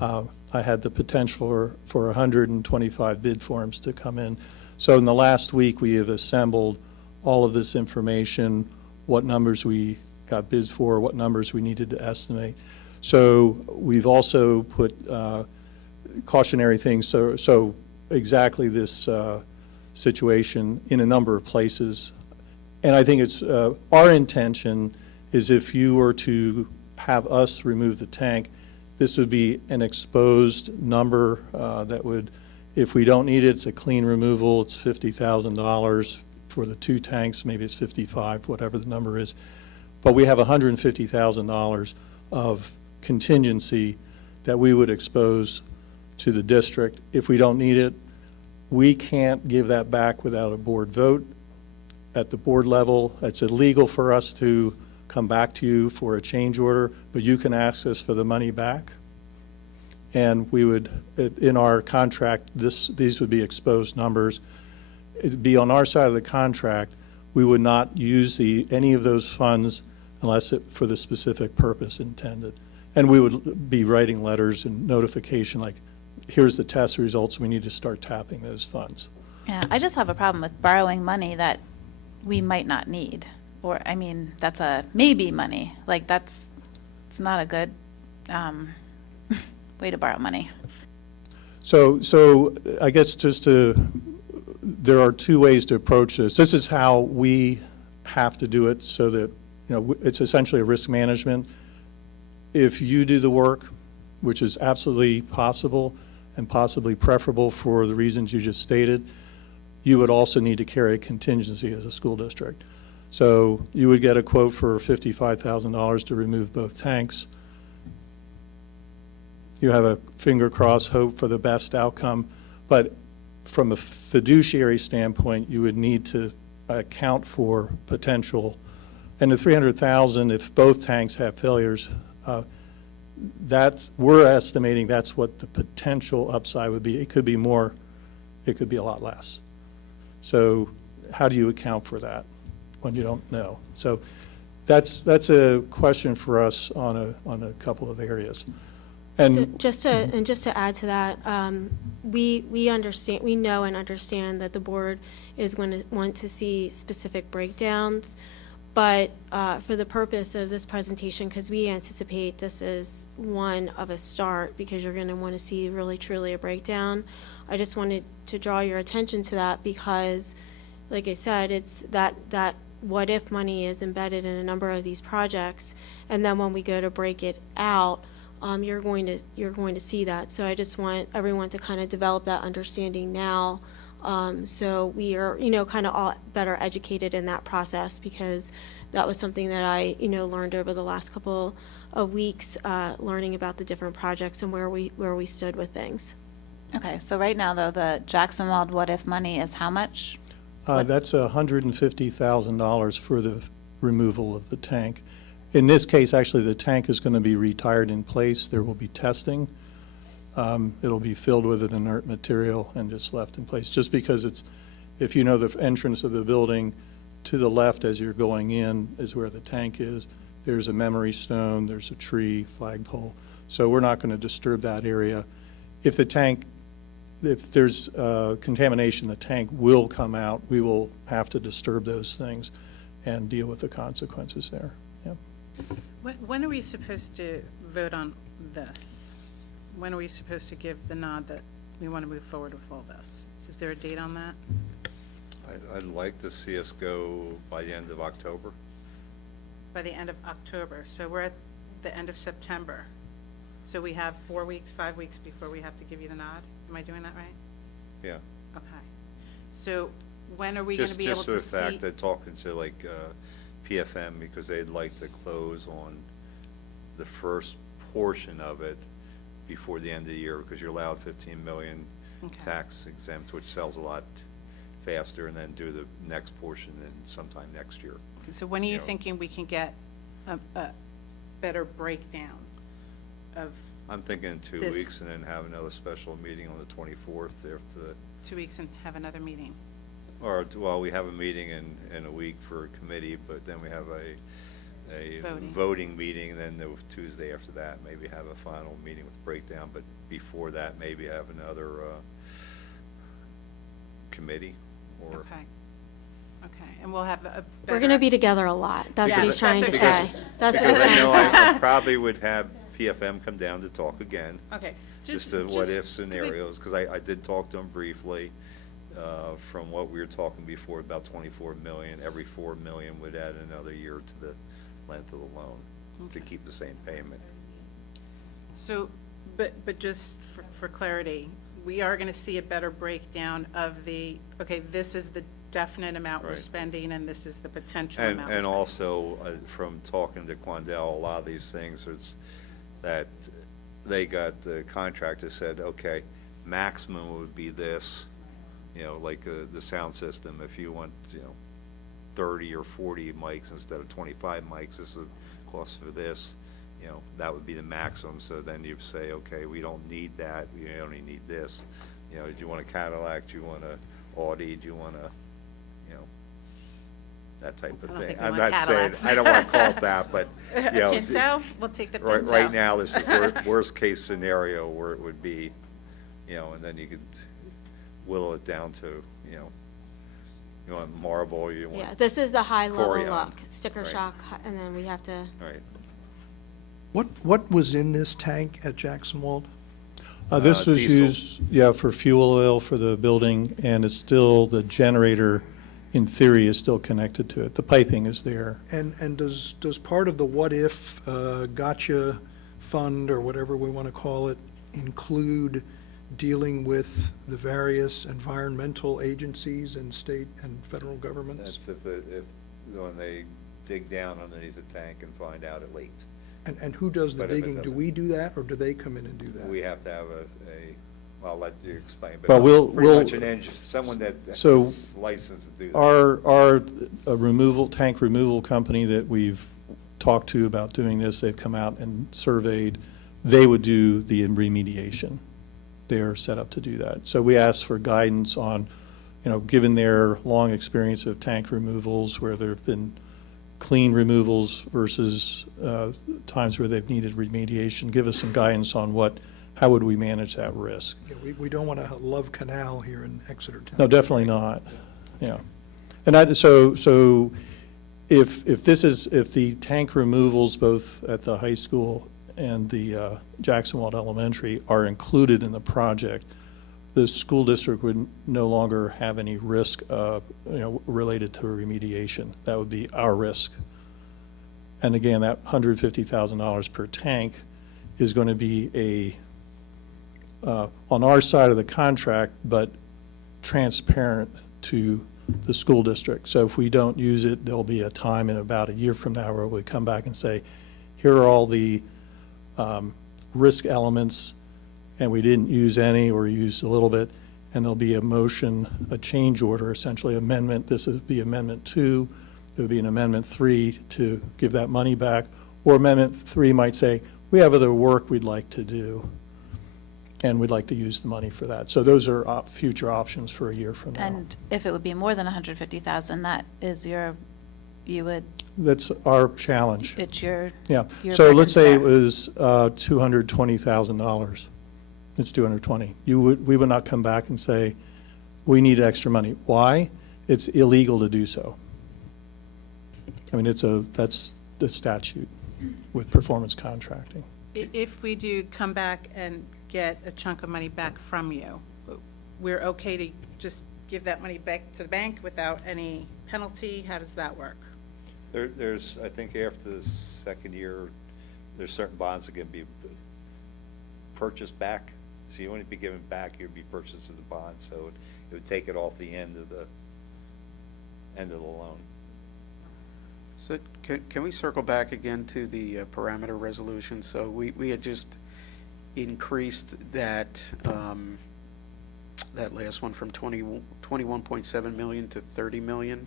I had the potential for 125 bid forms to come in. So in the last week, we have assembled all of this information, what numbers we got bids for, what numbers we needed to estimate. So we've also put cautionary things, so exactly this situation in a number of places. And I think it's our intention is if you were to have us remove the tank, this would be an exposed number that would, if we don't need it, it's a clean removal, it's $50,000 for the 2 tanks, maybe it's 55, whatever the number is. But we have $150,000 of contingency that we would expose to the district. If we don't need it, we can't give that back without a board vote. At the board level, it's illegal for us to come back to you for a change order, but you can ask us for the money back. And we would, in our contract, these would be exposed numbers. It'd be on our side of the contract. We would not use any of those funds unless for the specific purpose intended. And we would be writing letters and notification like, here's the test results, we need to start tapping those funds. Yeah, I just have a problem with borrowing money that we might not need. or, I mean, that's a maybe money. Like, it's not a good way to borrow money. So I guess there are two ways to approach this. This is how we have to do it, so that, it's essentially a risk management. If you do the work, which is absolutely possible and possibly preferable for the reasons you just stated, you would also need to carry a contingency as a school district. So you would get a quote for $55,000 to remove both tanks. You have a finger crossed hope for the best outcome, but from a fiduciary standpoint, you would need to account for potential. And the $300,000, if both tanks have failures, we're estimating that's what the potential upside would be. It could be more, it could be a lot less. So how do you account for that when you don't know? So that's a question for us on a couple of areas. So And just to add to that, we understand, we know and understand that the board is going to want to see specific breakdowns, but for the purpose of this presentation, because we anticipate this is one of a start, because you're going to want to see really truly a breakdown, I just wanted to draw your attention to that, because, like I said, it's that what if money is embedded in a number of these projects, and then when we go to break it out, you're going to see that. So I just want everyone to kind of develop that understanding now, so we are, kind of all better educated in that process, because that was something that I, learned over the last couple of weeks, learning about the different projects and where we stood with things. Okay, so right now, though, the Jackson Wald what if money is how much? that's $150,000 for the removal of the tank. In this case, actually, the tank is going to be retired in place. There will be testing. It'll be filled with an inert material and just left in place, just because if you know the entrance of the building, to the left as you're going in is where the tank is. There's a memory stone, there's a tree, flagpole. So we're not going to disturb that area. If there's contamination, the tank will come out. We will have to disturb those things and deal with the consequences there. Yeah. When are we supposed to vote on this? When are we supposed to give the nod that we want to move forward with all this? Is there a date on that? I'd like to see us go by the end of October. By the end of October. So we're at the end of September. So we have 4 weeks, 5 weeks before we have to give you the nod? Am I doing that right? Yeah. Okay. So when are we going to be able to see? Just for the fact that talking to PFM, because they'd like to close on the first portion of it before the end of the year, because you're allowed 15 million Okay. tax exempt, which sells a lot faster, and then do the next portion in sometime next year. So when are you know. thinking we can get a better breakdown of I'm thinking in 2 This- weeks, and then have another special meeting on the 24th after the, 2 weeks and have another meeting? well, we have a meeting in a week for a committee, but then we have a Voting. voting meeting, then the Tuesday after that, maybe have a final meeting with breakdown, but before that, maybe have another committee or. Okay. Okay, and we'll have a better. We're going to be together a lot. That's what Yeah, he's trying to that's say. okay. That's what he's Because I trying know to say. I probably would have PFM come down to talk again, Okay. just the what-if scenarios, because I did talk to them briefly. From what we were talking before, about 24 million, every 4 million would add another year to the length of the loan to Okay. keep the same payment. So, but just for clarity, we are going to see a better breakdown of okay, this is the definite amount we're Right. spending, and this is the potential And, amount. we're and spending. also, from talking to Quandel, a lot of these things, it's that they got, the contractor said, okay, maximum would be this, like the sound system, if you want, 30 or 40 mics instead of 25 mics, this would cost for this, that would be the maximum. So then you say, okay, we don't need that, we only need this. Do you want a Cadillac, do you want a Audi, do you want a, that type of I don't thing. think we I'm want not saying, Cadillacs. I don't want to call it that, but, Pinto, we'll take the Pinto. right now, this is worst case scenario where it would be, and then you could whittle it down to, You want marble, you want, Yeah, this is the high-level Corian. look, sticker Right. shock, and then we have to, right. What was in this tank at Jackson Wald? This was Diesel. used, yeah, for fuel oil for the building, and it's still, the generator, in theory, is still connected to it. The piping is there. And does part of the what-if gotcha fund, or whatever we want to call it, include dealing with the various environmental agencies and state and federal governments? That's when they dig down underneath the tank and find out it leaked. And who does the But if it digging? Do doesn't- we do that, or do they come in and do that? We have to have well, I'll let you explain, but Well, we'll- pretty much an engine, someone that So, is licensed to do that. Our tank removal company that we've talked to about doing this, they've come out and surveyed, they would do the remediation. They're set up to do that. So we asked for guidance on, given their long experience of tank removals, where there have been clean removals versus times where they've needed remediation, give us some guidance on how would we manage that risk? Yeah, we don't want a Love Canal here in Exeter Township. No, definitely not, yeah. And so if the tank removals both at the high school and the Jackson Wald Elementary are included in the project, the school district would no longer have any risk related to remediation. That would be our risk. And again, that $150,000 per tank is going to be on our side of the contract, but transparent to the school district. So if we don't use it, there'll be a time in about a year from now where we come back and say, here are all the risk elements, and we didn't use any or used a little bit, and there'll be a motion, a change order, essentially amendment. This would be Amendment 2. There would be an Amendment 3 to give that money back, or Amendment 3 might say, we have other work we'd like to do, and we'd like to use the money for that. So those are future options for a year from now. And if it would be more than 150,000, that is That's our challenge. it's your, Yeah, your so burden let's to say it bear. was $220,000. It's $220. We would not come back and say, we need extra money. Why? It's illegal to do so. I mean, that's the statute with performance contracting. If we do come back and get a chunk of money back from you, we're okay to just give that money back to the bank without any penalty? How does that work? There's, I think after the second year, there's certain bonds that can be purchased back. So you wouldn't be given back, you'd be purchased as a bond, so it would take it off the end of the loan. So can we circle back again to the parameter resolution? So we had just increased that, that last one from 21.7 million to 30 million.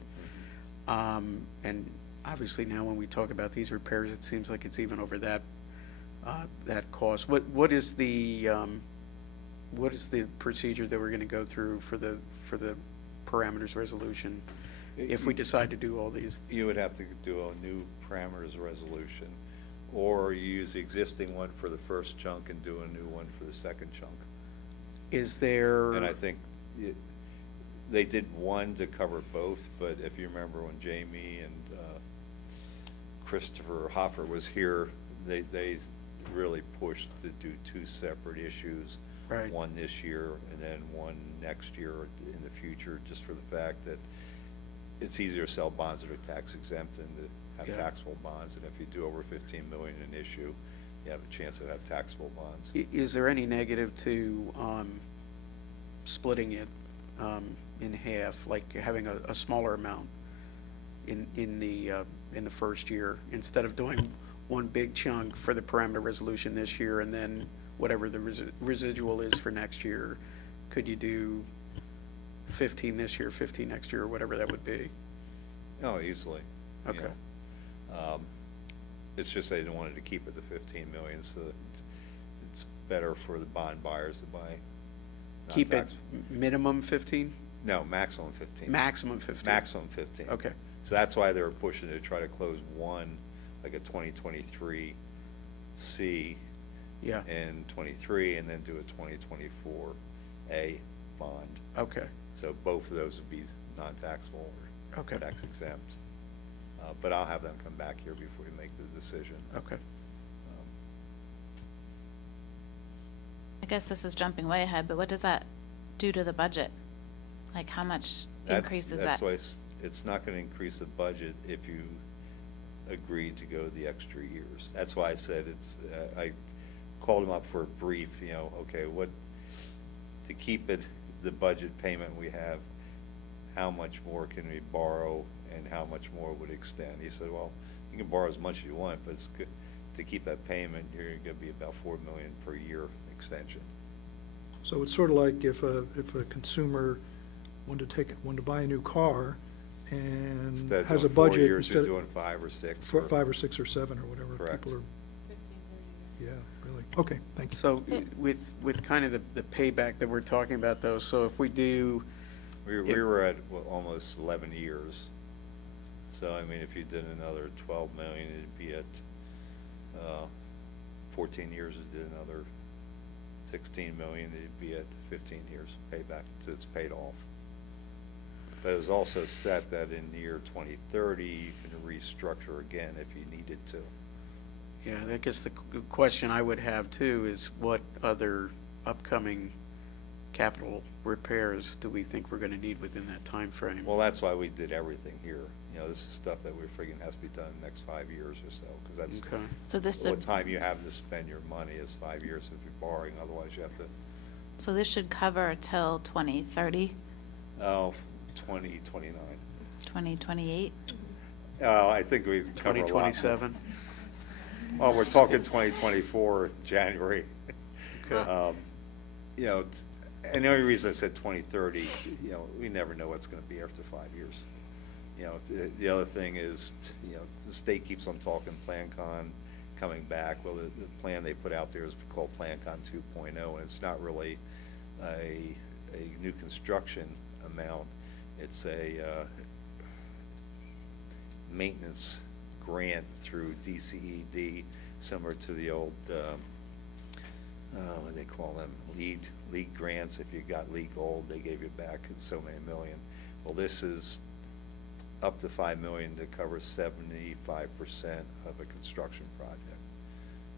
And obviously now when we talk about these repairs, it seems like it's even over that cost. What is the procedure that we're going to go through for the parameters resolution if we decide to do all these? You would have to do a new parameters resolution, or you use the existing one for the first chunk and do a new one for the second chunk. Is there? And I think they did one to cover both, but if you remember when Jamie and Christopher Hoffer was here, they really pushed to do two separate issues. Right. One this year and then one next year in the future, just for the fact that it's easier to sell bonds that are tax exempt than to have Yeah. taxable bonds. And if you do over 15 million in issue, you have a chance to have taxable bonds. Is there any negative to splitting it in half, like having a smaller amount in the first year, instead of doing one big chunk for the parameter resolution this year and then whatever the residual is for next year? Could you do 15 this year, 15 next year, or whatever that would be? Oh, easily. you Okay. know. It's just they wanted to keep it to 15 million, so that it's better for the bond buyers to buy. Keep it non-taxable. minimum 15? No, maximum 15. Maximum 15? Maximum 15. Okay. So that's why they were pushing to try to close one, like a 2023 C Yeah, in 23, and then do a 2024 A bond. okay. So both of those would be non-taxable or Okay. tax exempt. But I'll have them come back here before we make the decision. Okay. I guess this is jumping way ahead, but what does that do to the budget? Like, how much increase is that? That's why it's not gonna increase the budget if you agree to go the extra years. That's why I said I called him up for a brief, okay, to keep it, the budget payment we have, how much more can we borrow and how much more would extend? He said, well, you can borrow as much as you want, but it's good, to keep that payment, you're gonna be about $4 million per year extension. So it's sort of like if a consumer wanted to buy a new car and Instead of has a doing 4 budget. years, you're instead of doing 5 or 6. 5 or 6 or 7 or whatever. Correct. People are. Yeah, really. Okay, thank you. So with kind of the payback that we're talking about though, so if we do, We were at almost 11 years. So, I mean, if you did another 12 million, it'd be at 14 years, it did another 16 million, it'd be at 15 years payback, so it's paid off. But it was also set that in the year 2030, you can restructure again if you needed to. yeah, I guess the question I would have too is what other upcoming capital repairs do we think we're gonna need within that time frame? Well, that's why we did everything here. This is stuff that we're figuring has to be done in the next 5 years or so, because that's Okay. So this what should, time you have to spend your money is 5 years if you're borrowing, otherwise you have to, so this should cover till 2030, 2029. 2028? I think we cover a lot more. 2027? Well, we're talking 2024, January. Okay. And the only reason I said 2030, we never know what's going to be after 5 years. The other thing is, the state keeps on talking PlanCon coming back. Well, the plan they put out there is called PlanCon 2.0, and it's not really a new construction amount. It's a maintenance grant through DCED, similar to the old, what do they call them, lead grants. If you got lead gold, they gave you back in so many million. Well, this is up to $5 million to cover 75% of a construction project.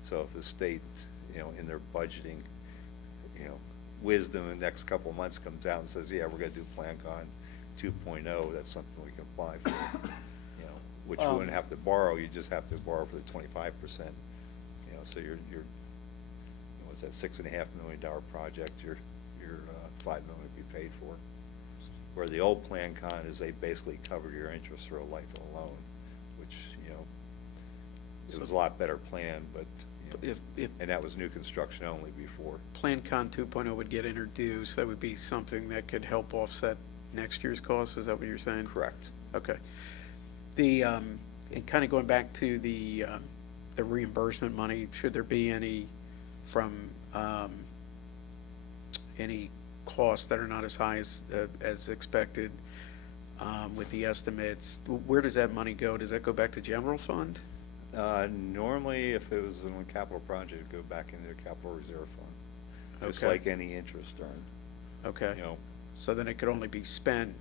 So if the state, in their budgeting, wisdom in the next couple of months comes out and says, yeah, we're gonna do PlanCon 2.0, that's something we can apply for. Which you wouldn't have to borrow, you just have to borrow for the 25%. So you're what's that, $6.5 million project, your $5 million would be paid for. Where the old PlanCon is they basically covered your interest for a life of a loan, which, it was a lot better plan, but, If and that was new construction only before. PlanCon 2.0 would get introduced, that would be something that could help offset next year's costs, is that what you're saying? Correct. Okay. And kind of going back to the reimbursement money, should there be any from, any costs that are not as high as expected, with the estimates, where does that money go? Does that go back to general fund? Normally, if it was in a capital project, it'd go back into the capital reserve fund, just Okay. like any interest earned. Okay. So then it could only be spent,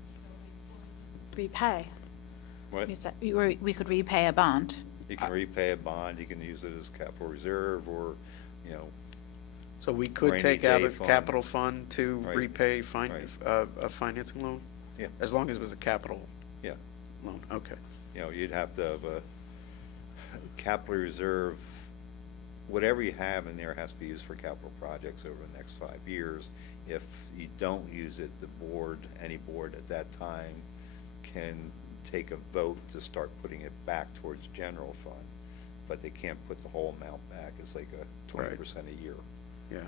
Repay. What? You said, we could repay a bond. You can repay a bond, you can use it as capital reserve, or, so we could Rainy take out day of fund. capital fund to Right. repay Right. a financing loan? Yeah. As long as it was a capital yeah. loan, okay. You'd have to have a capital reserve, whatever you have in there has to be used for capital projects over the next 5 years. If you don't use it, any board at that time can take a vote to start putting it back towards general fund, but they can't put the whole amount back. It's like a 20% a year. Yeah.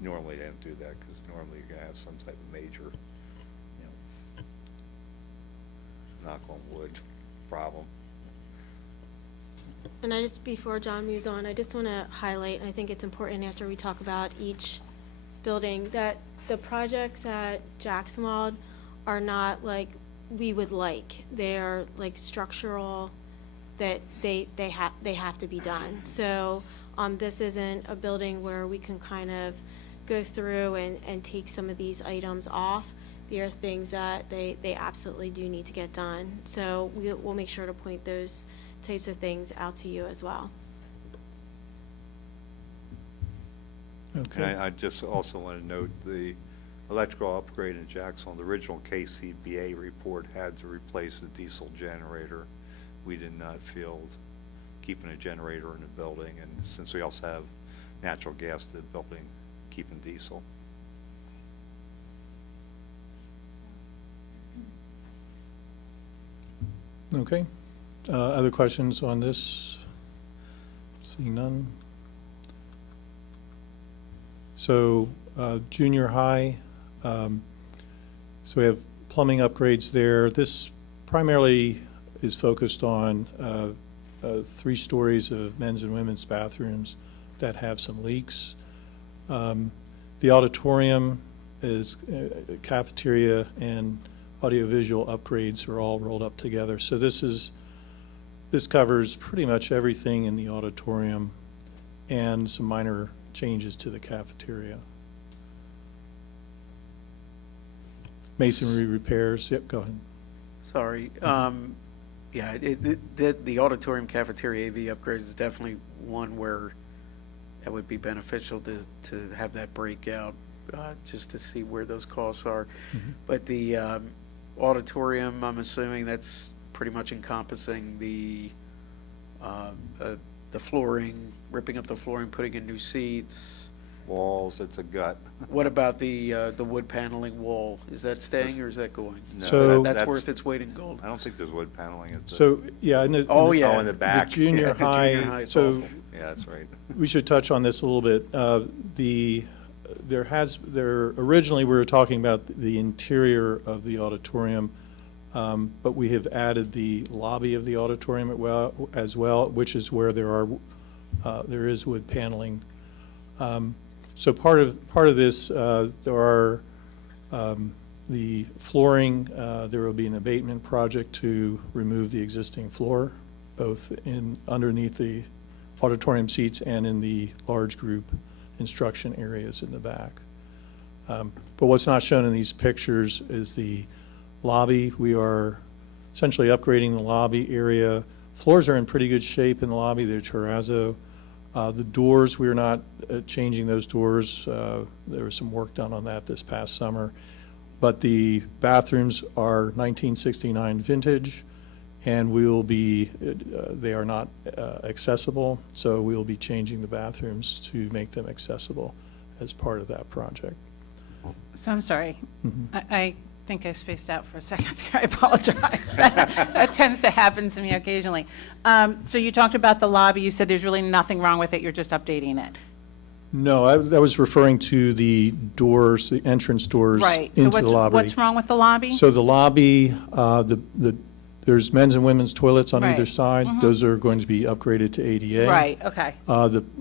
Normally they don't do that, because normally you're gonna have some type of major, knock on wood, problem. And before John moves on, I just want to highlight, and I think it's important after we talk about each building, that the projects at Jacksonwald are not like we would like. They are like structural, that they have to be done. So this isn't a building where we can kind of go through and take some of these items off. there are things that they absolutely do need to get done. So we'll make sure to point those types of things out to you as well. And Okay. I just also want to note the electrical upgrade in Jacksonville, the original KCBA report had to replace the diesel generator. We did not feel keeping a generator in the building, and since we also have natural gas to the building, keeping diesel. Okay. Other questions on this? Seeing none. So junior high, so we have plumbing upgrades there. This primarily is focused on 3 stories of men's and women's bathrooms that have some leaks. The auditorium is cafeteria and audiovisual upgrades are all rolled up together. So this covers pretty much everything in the auditorium and some minor changes to the cafeteria. Masonry repairs, yep, go ahead. Sorry. Yeah, the auditorium cafeteria AV upgrade is definitely one where that would be beneficial to have that breakout, just to see where those costs are. But the auditorium, I'm assuming that's pretty much encompassing the flooring, ripping up the flooring, putting in new seats. Walls, it's a gut. What about the wood paneling wall? Is that staying or is that going? No, So- That's worth its weight in gold. I don't think there's wood paneling at the. So, yeah. In the, Oh, in the- yeah. Oh, in the back. The junior Yeah, the junior high, high, it's so awful. Yeah, that's right. we should touch on this a little bit. Originally, we were talking about the interior of the auditorium, but we have added the lobby of the auditorium as well, which is where there is wood paneling. So part of this, there are the flooring. There will be an abatement project to remove the existing floor, both underneath the auditorium seats and in the large group instruction areas in the back. But what's not shown in these pictures is the lobby. We are essentially upgrading the lobby area. Floors are in pretty good shape in the lobby. They're terrazzo. The doors, we're not changing those doors. There was some work done on that this past summer. But the bathrooms are 1969 vintage, and they are not accessible, so we will be changing the bathrooms to make them accessible as part of that project. So I'm sorry. I think I spaced out for a second there. I apologize. That tends to happen to me occasionally. So you talked about the lobby. You said there's really nothing wrong with it. You're just updating it. No, I was referring to the doors, the entrance doors Right. So into the lobby. what's wrong with the lobby? So the lobby, there's men's and women's toilets on either Right. side. Those are going to be upgraded to ADA. Right, okay.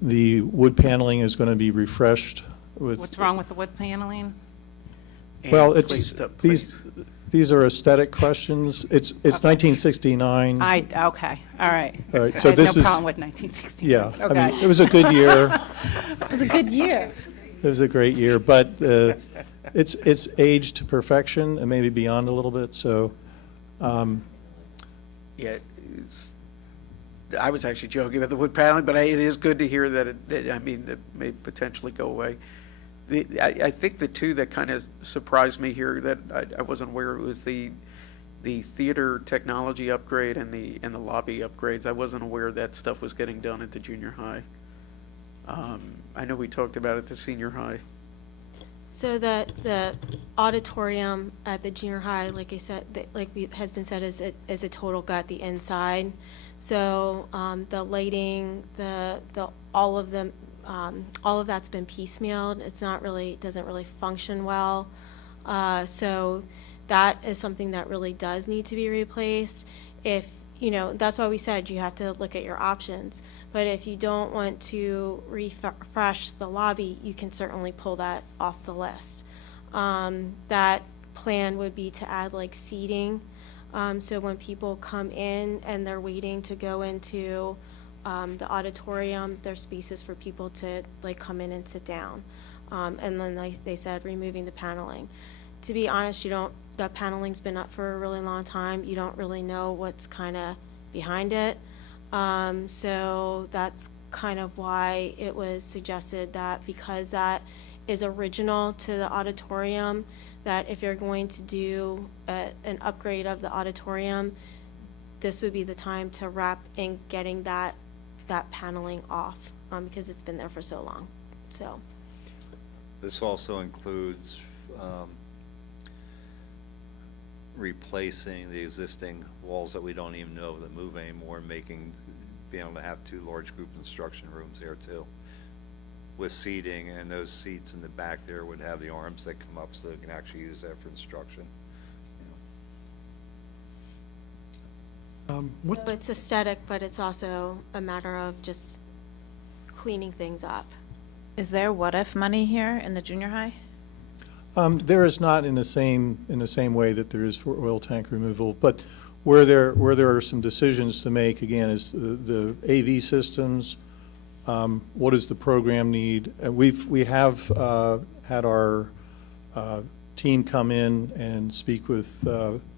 The wood paneling is going to be refreshed with. What's wrong with the wood paneling? Well, And it's, placed up, these are aesthetic questions. It's 1969. Okay, all right. All right, I so had this no is- problem with 1960. Yeah, I Okay. mean, it was a good year. It was a good year. It was a great year, but it's aged to perfection and maybe beyond a little bit, so. Yeah, I was actually joking about the wood paneling, but it is good to hear that that may potentially go away. I think the two that kind of surprised me here that I wasn't aware of was the theater technology upgrade and the lobby upgrades. I wasn't aware that stuff was getting done at the junior high. I know we talked about it at the senior high. So the auditorium at the junior high, like I said, has been said, is a total gut, the inside. So the lighting, all of them, all of that's been piecemealed. Doesn't really function well. So that is something that really does need to be replaced. That's why we said you have to look at your options. But if you don't want to refresh the lobby, you can certainly pull that off the list. That plan would be to add like seating. So when people come in and they're waiting to go into the auditorium, there's spaces for people to like come in and sit down. And then they said removing the paneling. to be honest, that paneling's been up for a really long time. You don't really know what's kind of behind it. So that's kind of why it was suggested that because that is original to the auditorium, that if you're going to do an upgrade of the auditorium, this would be the time to wrap in getting that paneling off, because it's been there for so long, so. This also includes replacing the existing walls that we don't even know that move anymore, being able to have 2 large group instruction rooms there too, with seating, and those seats in the back there would have the arms that come up so they can actually use that for instruction. So it's aesthetic, but it's also a matter of just cleaning things up. Is there what-if money here in the junior high? There is not in the same way that there is for oil tank removal, but where there are some decisions to make, again, is the AV systems. What does the program need? We have had our team come in and speak with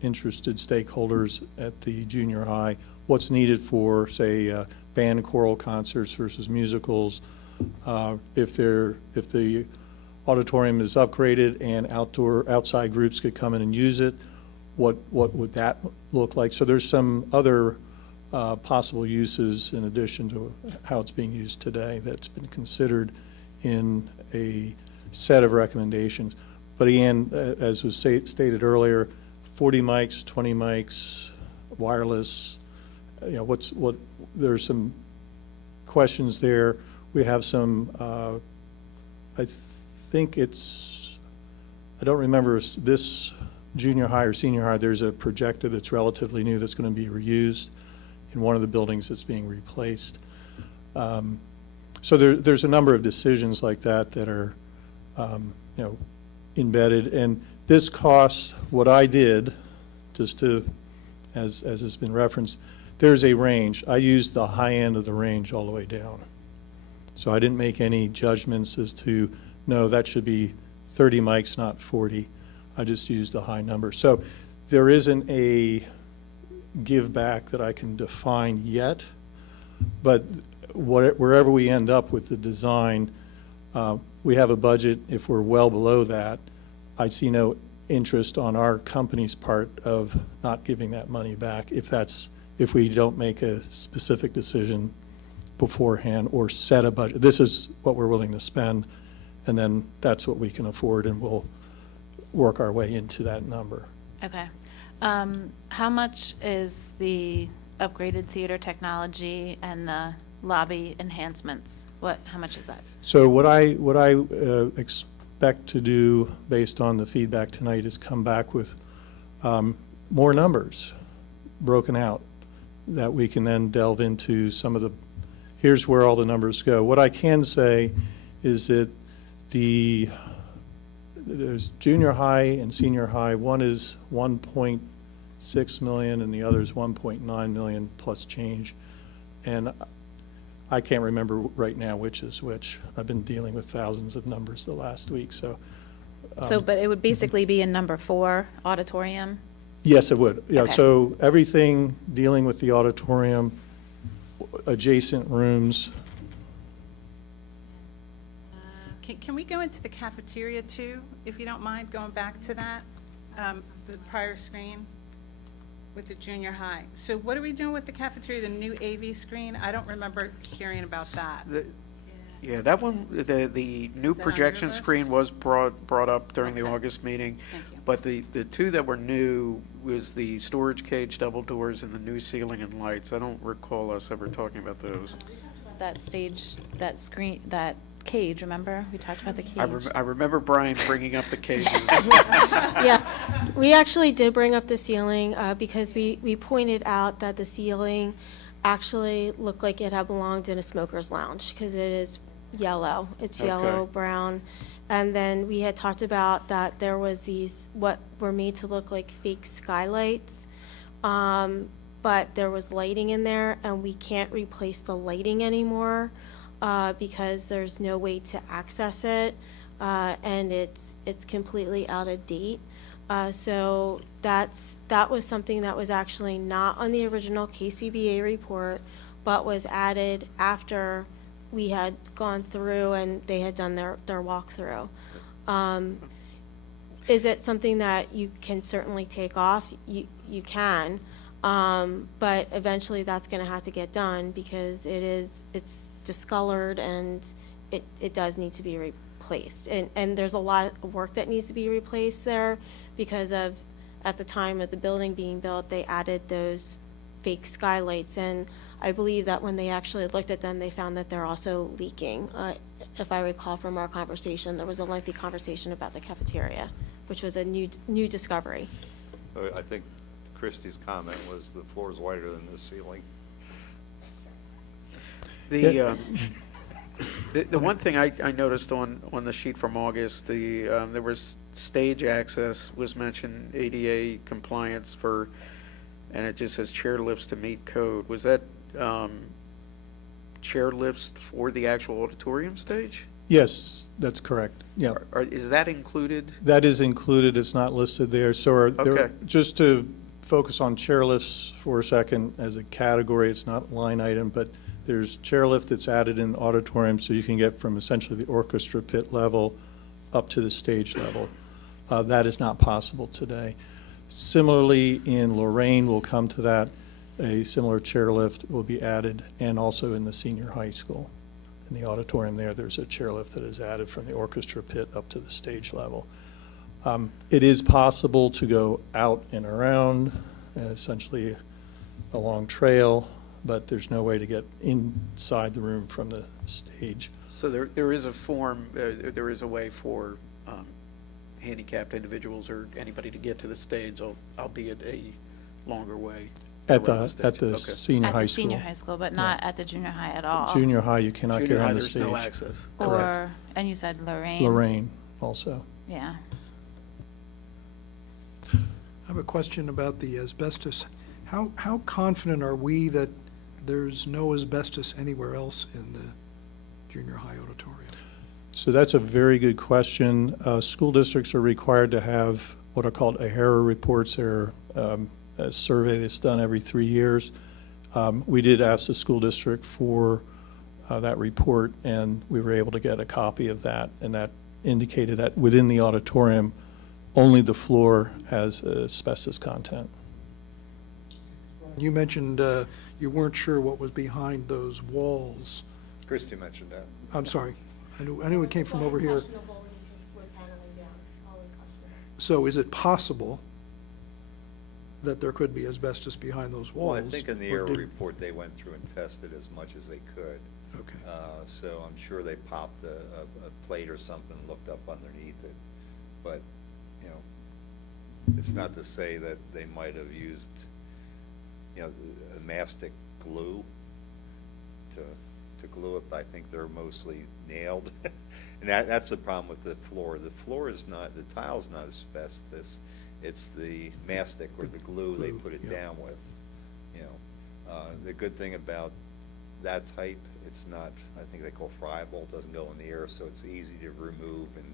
interested stakeholders at the junior high. What's needed for, say, band choral concerts versus musicals? If the auditorium is upgraded and outside groups could come in and use it, what would that look like? So there's some other possible uses in addition to how it's being used today that's been considered in a set of recommendations. But again, as was stated earlier, 40 mics, 20 mics, wireless, there's some questions there. We have some, I think I don't remember this junior high or senior high, there's a projector that's relatively new that's going to be reused in one of the buildings that's being replaced. So there's a number of decisions like that are, embedded. And this costs, what I did, just to, as has been referenced, there's a range. I used the high end of the range all the way down. So I didn't make any judgments as to, no, that should be 30 mics, not 40. I just used a high number. So there isn't a give back that I can define yet, but wherever we end up with the design, we have a budget. If we're well below that, I see no interest on our company's part of not giving that money back if we don't make a specific decision beforehand or set a budget. This is what we're willing to spend, and then that's what we can afford, and we'll work our way into that number. Okay. How much is the upgraded theater technology and the lobby enhancements? How much is that? So what I expect to do based on the feedback tonight is come back with more numbers broken out that we can then delve into some of the, here's where all the numbers go. What I can say is that there's junior high and senior high. One is 1.6 million and the other is 1.9 million plus change. And I can't remember right now which is which. I've been dealing with thousands of numbers the last week, so. But it would basically be in number 4, auditorium? Yes, it would. Yeah, Okay. so everything dealing with the auditorium, adjacent rooms. Can we go into the cafeteria too, if you don't mind, going back to that, the prior screen with the junior high? So what are we doing with the cafeteria, the new AV screen? I don't remember hearing about that. Yeah, that one, the new Is that on projection your list? screen was brought up during the Okay. August meeting. Thank you. But the 2 that were new was the storage cage double doors and the new ceiling and lights. I don't recall us ever talking about those. That stage, that screen, that cage, remember? We talked about the cage. I remember Brian bringing up the cages. Yeah, we actually did bring up the ceiling because we pointed out that the ceiling actually looked like it had belonged in a smoker's lounge because it is yellow. It's yellow, Okay. brown. And then we had talked about that there was these, what were made to look like fake skylights, but there was lighting in there, and we can't replace the lighting anymore because there's no way to access it, and it's completely out of date. So that was something that was actually not on the original KCBA report, but was added after we had gone through and they had done their walkthrough. Is it something that you can certainly take off? You can, but eventually that's gonna have to get done because it's discolored and it does need to be replaced. And there's a lot of work that needs to be replaced there because of, at the time of the building being built, they added those fake skylights. And I believe that when they actually looked at them, they found that they're also leaking. If I recall from our conversation, there was a lengthy conversation about the cafeteria, which was a new discovery. I think Christie's comment was the floor is wider than the ceiling. The one thing I noticed on the sheet from August, there was stage access was mentioned, ADA compliance for, and it just says chair lifts to meet code. Was that chair lifts for the actual auditorium stage? Yes, that's correct. Yeah, Is that included? that is included. It's not listed there. So Okay. just to focus on chairlifts for a second as a category, it's not line item, but there's chairlift that's added in the auditorium, so you can get from essentially the orchestra pit level up to the stage level. That is not possible today. Similarly, in Lorraine, we'll come to that, a similar chairlift will be added, and also in the senior high school. In the auditorium there's a chairlift that is added from the orchestra pit up to the stage level. It is possible to go out and around, essentially a long trail, but there's no way to get inside the room from the stage. So there is a form, there is a way for handicapped individuals or anybody to get to the stage, albeit a longer way. At around the Okay. senior At high the school. senior high school, but not at the junior high at all. Junior high, you cannot Junior get high, on the there's stage. no access. Or, and you said Lorraine. Lorraine also. Yeah. I have a question about the asbestos. How confident are we that there's no asbestos anywhere else in the junior high auditorium? So that's a very good question. School districts are required to have what are called AHERA reports. They're a survey that's done every 3 years. We did ask the school district for that report, and we were able to get a copy of that, and that indicated that within the auditorium, only the floor has asbestos content. You mentioned you weren't sure what was behind those walls. Christie mentioned that. I'm sorry. I knew it came from over here. So is it possible that there could be asbestos behind those walls? Well, I think in the or air did- report, they went through and tested as much as they could. Okay. So I'm sure they popped a plate or something, looked up underneath it. But, you know, it's not to say that they might have used, you know, a mastic glue to glue it, but I think they're mostly nailed. And that's the problem with the floor. The floor is not, the tile's not asbestos. It's the mastic or the glue they put it yeah. down with, you know. The good thing about that type, it's not, I think they call friable, it doesn't go in the air, so it's easy to remove and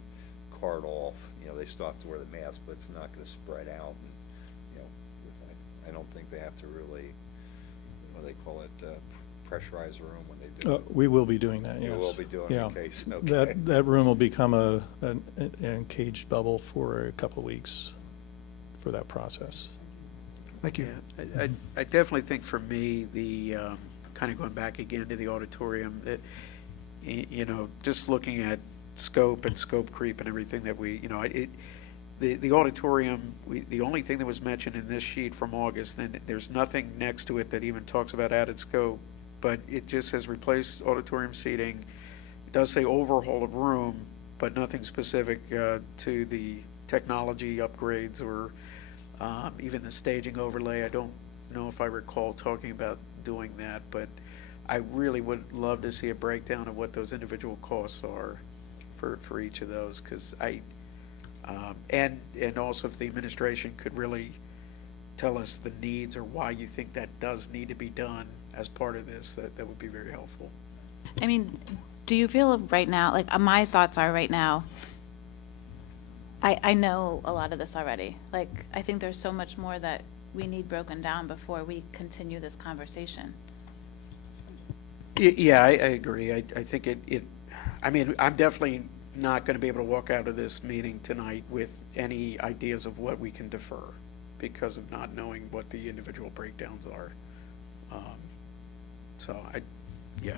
cart off. You know, they still have to wear the mask, but it's not gonna spread out. And, you know, I don't think they have to really, what do they call it, pressurize the room when they do it. We will be doing that, yes. You will be doing Yeah. it, okay, okay. That room will become an encaged bubble for a couple of weeks for that process. Thank you. Yeah, I definitely think for me, the, kind of going back again to the auditorium, that, you know, just looking at scope and scope creep and everything that we, you know, the auditorium, the only thing that was mentioned in this sheet from August, then there's nothing next to it that even talks about added scope, but it just says replace auditorium seating. It does say overhaul of room, but nothing specific to the technology upgrades or even the staging overlay. I don't know if I recall talking about doing that, but I really would love to see a breakdown of what those individual costs are for each of those, because and also if the administration could really tell us the needs or why you think that does need to be done as part of this, that would be very helpful. I mean, do you feel right now, like my thoughts are right now, I know a lot of this already. Like, I think there's so much more that we need broken down before we continue this conversation. Yeah, I agree. I think I mean, I'm definitely not going to be able to walk out of this meeting tonight with any ideas of what we can defer because of not knowing what the individual breakdowns are. So yeah.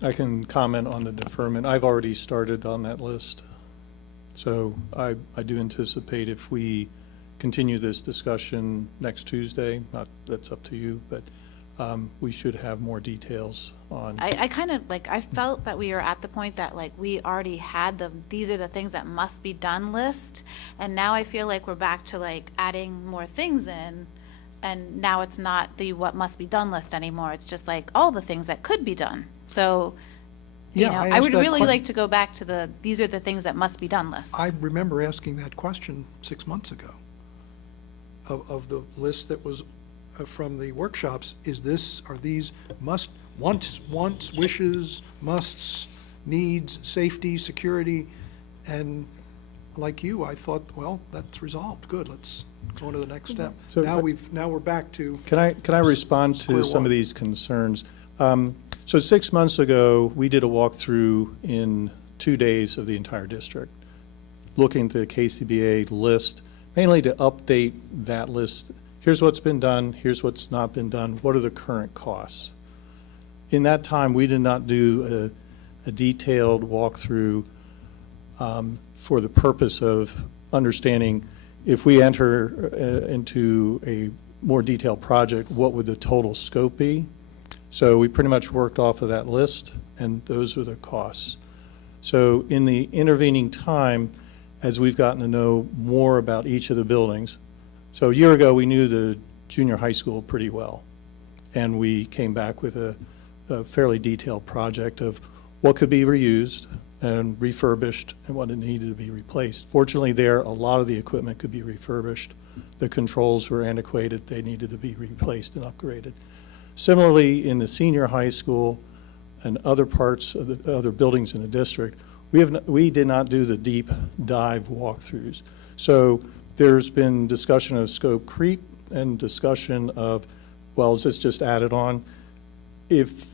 I can comment on the deferment. I've already started on that list. So I do anticipate if we continue this discussion next Tuesday, not, that's up to you, but we should have more details on. I kind of, like, I felt that we were at the point that, like, we already had these are the things that must be done list. And now I feel like we're back to, like, adding more things in. And now it's not the what must be done list anymore. It's just like all the things that could be done. So, you Yeah, know, I I asked would that really que- like to go back to these are the things that must be done list. I remember asking that question 6 months ago of the list that was from the workshops. Are these wants, wishes, musts, needs, safety, security? And like you, I thought, well, that's resolved. Good, let's go on to the next step. So, Now we're back to, Can I respond Square to some one. of these concerns? So 6 months ago, we did a walkthrough in 2 days of the entire district, looking at the KCBA list, mainly to update that list. Here's what's been done, here's what's not been done, what are the current costs? In that time, we did not do a detailed walkthrough for the purpose of understanding if we enter into a more detailed project, what would the total scope be? So we pretty much worked off of that list, and those are the costs. So in the intervening time, as we've gotten to know more about each of the buildings, so a year ago, we knew the junior high school pretty well, and we came back with a fairly detailed project of what could be reused and refurbished and what it needed to be replaced. Fortunately, there, a lot of the equipment could be refurbished. The controls were antiquated. They needed to be replaced and upgraded. Similarly, in the senior high school and other parts of the other buildings in the district, we did not do the deep dive walkthroughs. So there's been discussion of scope creep and discussion of, well, is this just added on?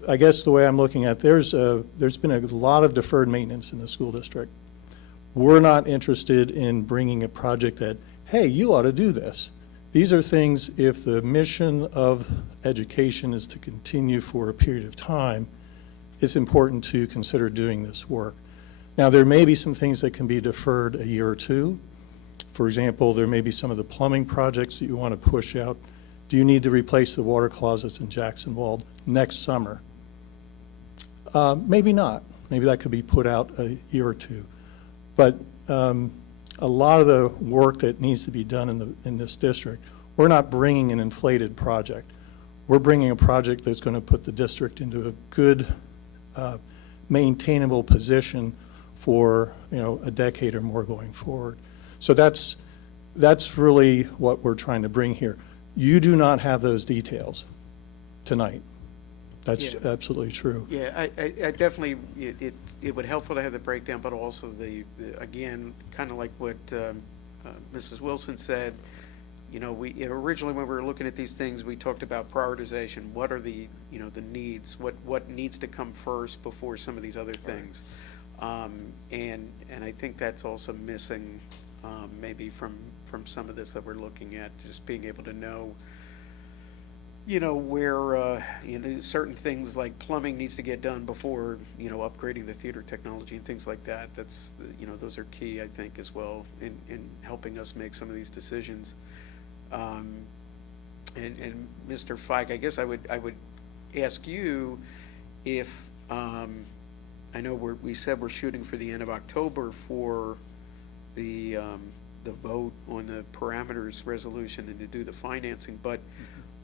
I guess the way I'm looking at, there's been a lot of deferred maintenance in the school district. We're not interested in bringing a project that, hey, you ought to do this. These are things, if the mission of education is to continue for a period of time, it's important to consider doing this work. Now, there may be some things that can be deferred a year or two. For example, there may be some of the plumbing projects that you want to push out. Do you need to replace the water closets in Jackson Wald next summer? Maybe not. Maybe that could be put out a year or two. But a lot of the work that needs to be done in this district, we're not bringing an inflated project. We're bringing a project that's going to put the district into a good, maintainable position for a decade or more going forward. So that's really what we're trying to bring here. You do not have those details tonight. That's Yeah. absolutely true. Yeah, I definitely, it would helpful to have the breakdown, but also again, kind of like what Mrs. Wilson said, we originally, when we were looking at these things, we talked about prioritization. What are the needs? What needs to come first before some of these other things? And I think that's also missing, maybe from some of this that we're looking at, just being able to know, where, certain things like plumbing needs to get done before, upgrading the theater technology and things like that. That's, those are key, I think, as well in helping us make some of these decisions. And Mr. Feig, I guess I would ask you if, I know we said we're shooting for the end of October for the vote on the parameters resolution and to do the financing, but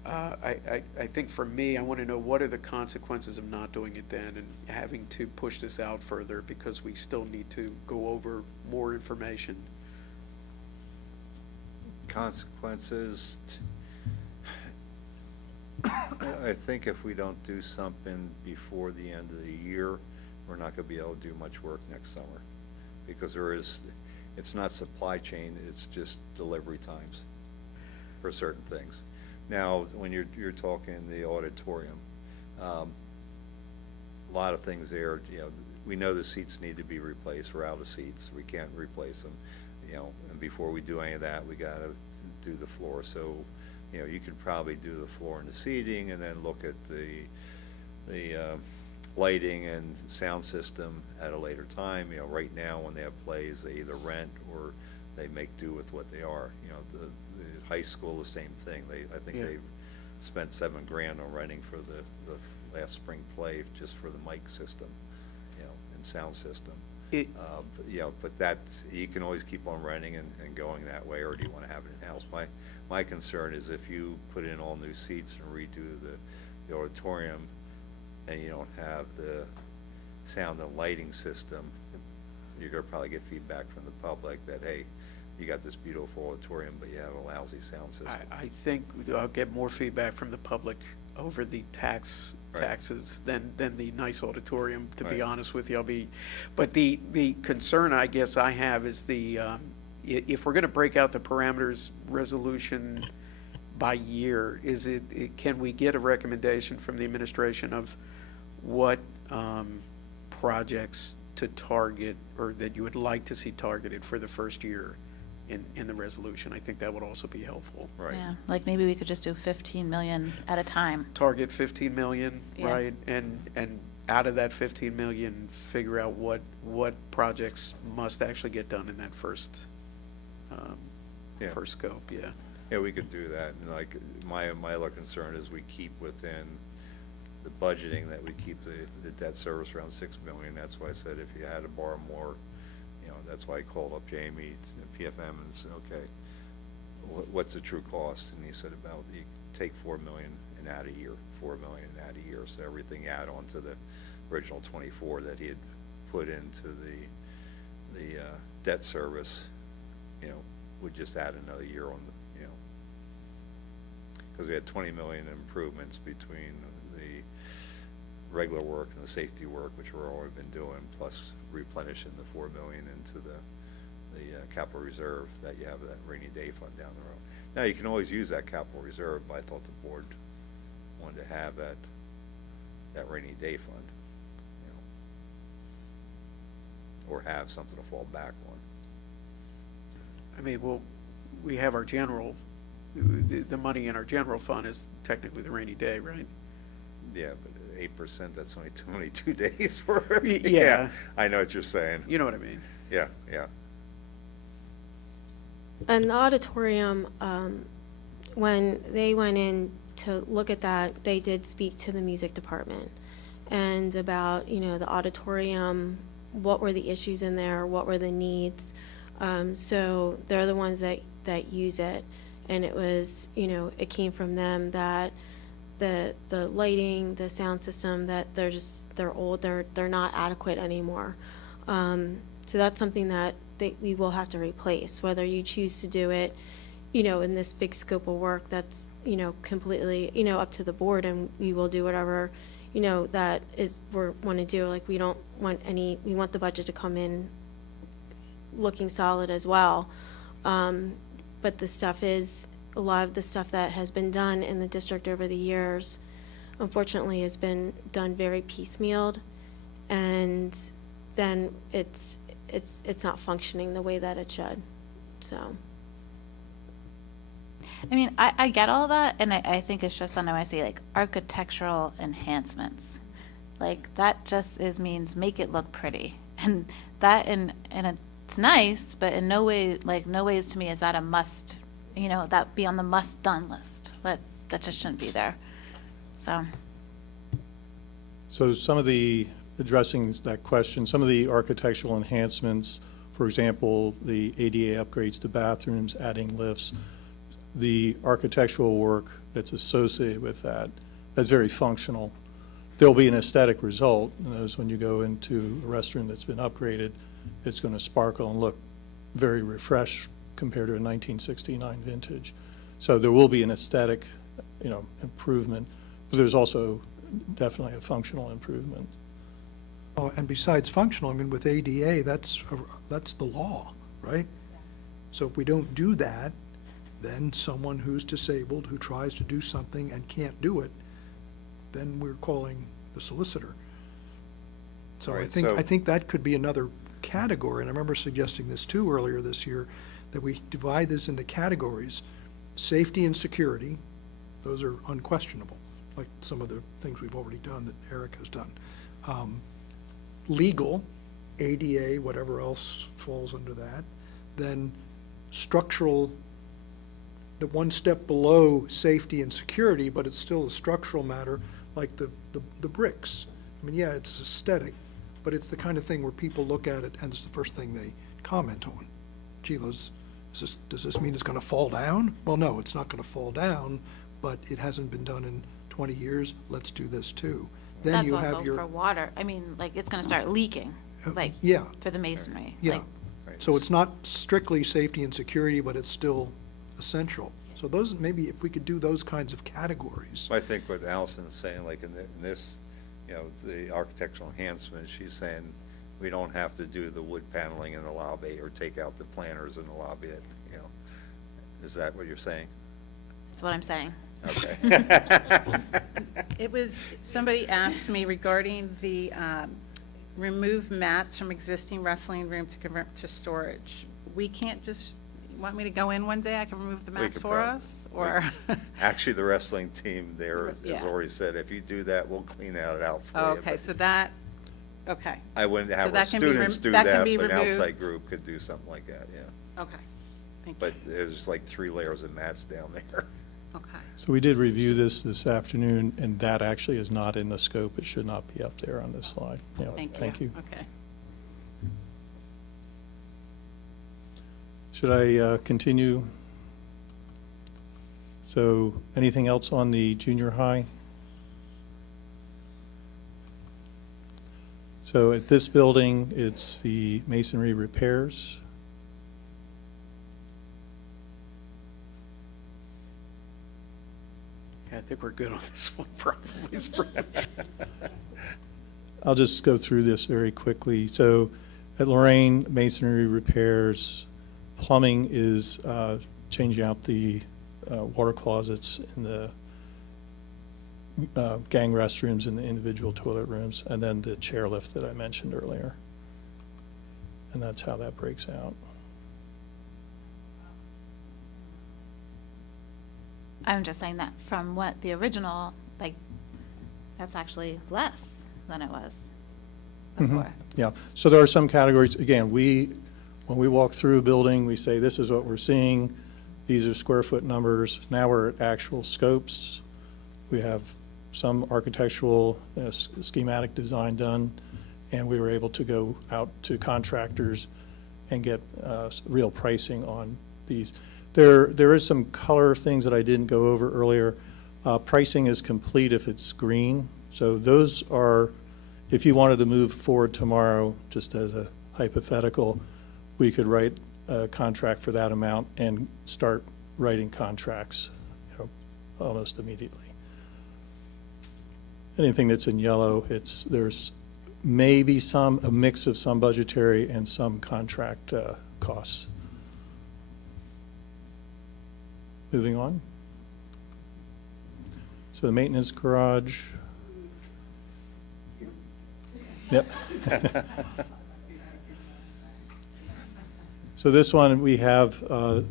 I think for me, I want to know what are the consequences of not doing it then and having to push this out further because we still need to go over more information. Consequences, I think if we don't do something before the end of the year, we're not gonna be able to do much work next summer, because it's not supply chain, it's just delivery times for certain things. Now, when you're talking the auditorium, a lot of things there, we know the seats need to be replaced, we're out of seats, we can't replace them, and before we do any of that, we gotta do the floor, so, you could probably do the floor and the seating, and then look at the lighting and sound system at a later time. Right now, when they have plays, they either rent or they make do with what they are. The high school, the same thing. I think Yeah. they've spent $7,000 on renting for the last spring play just for the mic system, and sound system. But that's, you can always keep on renting and going that way, or do you want to have it in-house? My concern is if you put in all new seats and redo the auditorium, and you don't have the sound and lighting system, you're gonna probably get feedback from the public that, hey, you got this beautiful auditorium, but you have a lousy sound system. I think I'll get more feedback from the public over the taxes than the nice auditorium, to be Right. honest with you. But the concern I guess I have is if we're gonna break out the parameters resolution by year, can we get a recommendation from the administration of what projects to target, or that you would like to see targeted for the first year in the resolution? I think that would also be helpful. Right. Yeah, like maybe we could just do 15 million at a time. Target 15 million, Yeah. right? And out of that 15 million, figure out what projects must actually get done in that first Yeah. first scope, yeah. Yeah, we could do that, and like, my other concern is we keep within the budgeting, that we keep the debt service around $6 million. That's why I said if you had to borrow more, that's why I called up Jamie, PFM, and said, okay, what's the true cost? And he said about, you take $4 million and add a year, $4 million and add a year, so everything you add on to the original 24 that he had put into the debt service, would just add another year on the, because we had 20 million improvements between the regular work and the safety work, which we've already been doing, plus replenishing the 4 million into the capital reserve that you have that rainy day fund down the road. Now, you can always use that capital reserve, but I thought the board wanted to have that rainy day fund, or have something to fall back on. I mean, we have our general, the money in our general fund is technically the rainy day, right? Yeah, but 8%, that's only 2 days for Yeah. I know what you're saying. You know what I mean? Yeah. And the auditorium, when they went in to look at that, they did speak to the music department and about, the auditorium, what were the issues in there, what were the needs. So they're the ones that use it. And it was, it came from them that the lighting, the sound system, that they're old, they're not adequate anymore. So that's something that we will have to replace, whether you choose to do it, in this big scope of work, that's, completely, up to the board, and we will do whatever, that is, we want to do. Like, we don't want we want the budget to come in looking solid as well. But a lot of the stuff that has been done in the district over the years, unfortunately, has been done very piecemealed, and then it's not functioning the way that it should, so. I mean, I get all that, and I think it's just on I see like architectural enhancements. Like, that just means make it look pretty. And that, and it's nice, but in no ways to me is that a must, that be on the must-done list. That just shouldn't be there, so. So some of the, addressing that question, some of the architectural enhancements, for example, the ADA upgrades to bathrooms, adding lifts, the architectural work that's associated with that, that's very functional. There'll be an aesthetic result, when you go into a restroom that's been upgraded, it's going to sparkle and look very refreshed compared to a 1969 vintage. So there will be an aesthetic, improvement, but there's also definitely a functional improvement. Oh, and besides functional, I mean, with ADA, that's the law, right? So if we don't do that, then someone who's disabled, who tries to do something and can't do it, then we're calling the solicitor. So All I right, think, so- I think that could be another category, and I remember suggesting this too earlier this year, that we divide this into categories. Safety and security, those are unquestionable, like some of the things we've already done that Eric has done. Legal, ADA, whatever else falls under that. Then structural, the one step below safety and security, but it's still a structural matter, like the bricks. I mean, yeah, it's aesthetic, but it's the kind of thing where people look at it and it's the first thing they comment on. Gee, does this mean it's gonna fall down? Well, no, it's not gonna fall down, but it hasn't been done in 20 years, let's do this too. Then That's you also have your. for water. I mean, like, it's gonna start leaking, like, Yeah. for the masonry. Yeah, Like, so it's not strictly safety and security, but it's still essential. So those, maybe if we could do those kinds of categories. I think what Allison is saying, like in this, you know, the architectural enhancement, she's saying we don't have to do the wood paneling in the lobby or take out the planters in the lobby, you know. Is that what you're saying? That's what I'm saying. Okay. It was, somebody asked me regarding the remove mats from existing wrestling room to convert to storage. We can't just, you want me to go in one day, I can remove the We mats could for prob- us? Or, Actually, the wrestling team there has Yeah. already said, if you do that, we'll clean it out for you. oh, okay, But so that, okay, I wouldn't so have our that can be students rem- do that can that, be but an outside removed. group could do something like that, yeah. okay, thank you, But there's like 3 layers of mats down there. okay. So we did review this afternoon, and that actually is not in the scope. It should not be up there on this slide. You know, Thank you. Okay. Should I continue? So anything else on the junior high? So at this building, it's the masonry repairs. Yeah, I think we're good on this one, probably. I'll just go through this very quickly. So at Lorraine, masonry repairs, plumbing is changing out the water closets in the gang restrooms and the individual toilet rooms, and then the chairlift that I mentioned earlier. And that's how that breaks out. I'm just saying that from what the original, like, that's actually less than it was before. Yeah, so there are some categories, again, when we walk through a building, we say, this is what we're seeing, these are square foot numbers. Now we're at actual scopes. We have some architectural schematic design done, and we were able to go out to contractors and get real pricing on these. There is some color things that I didn't go over earlier. Pricing is complete if it's green. So those are, if you wanted to move forward tomorrow, just as a hypothetical, we could write a contract for that amount and start writing contracts, you know, almost immediately. Anything that's in yellow, there's maybe a mix of some budgetary and some contract costs. Moving on. So the maintenance garage. Yep. So this one, we have a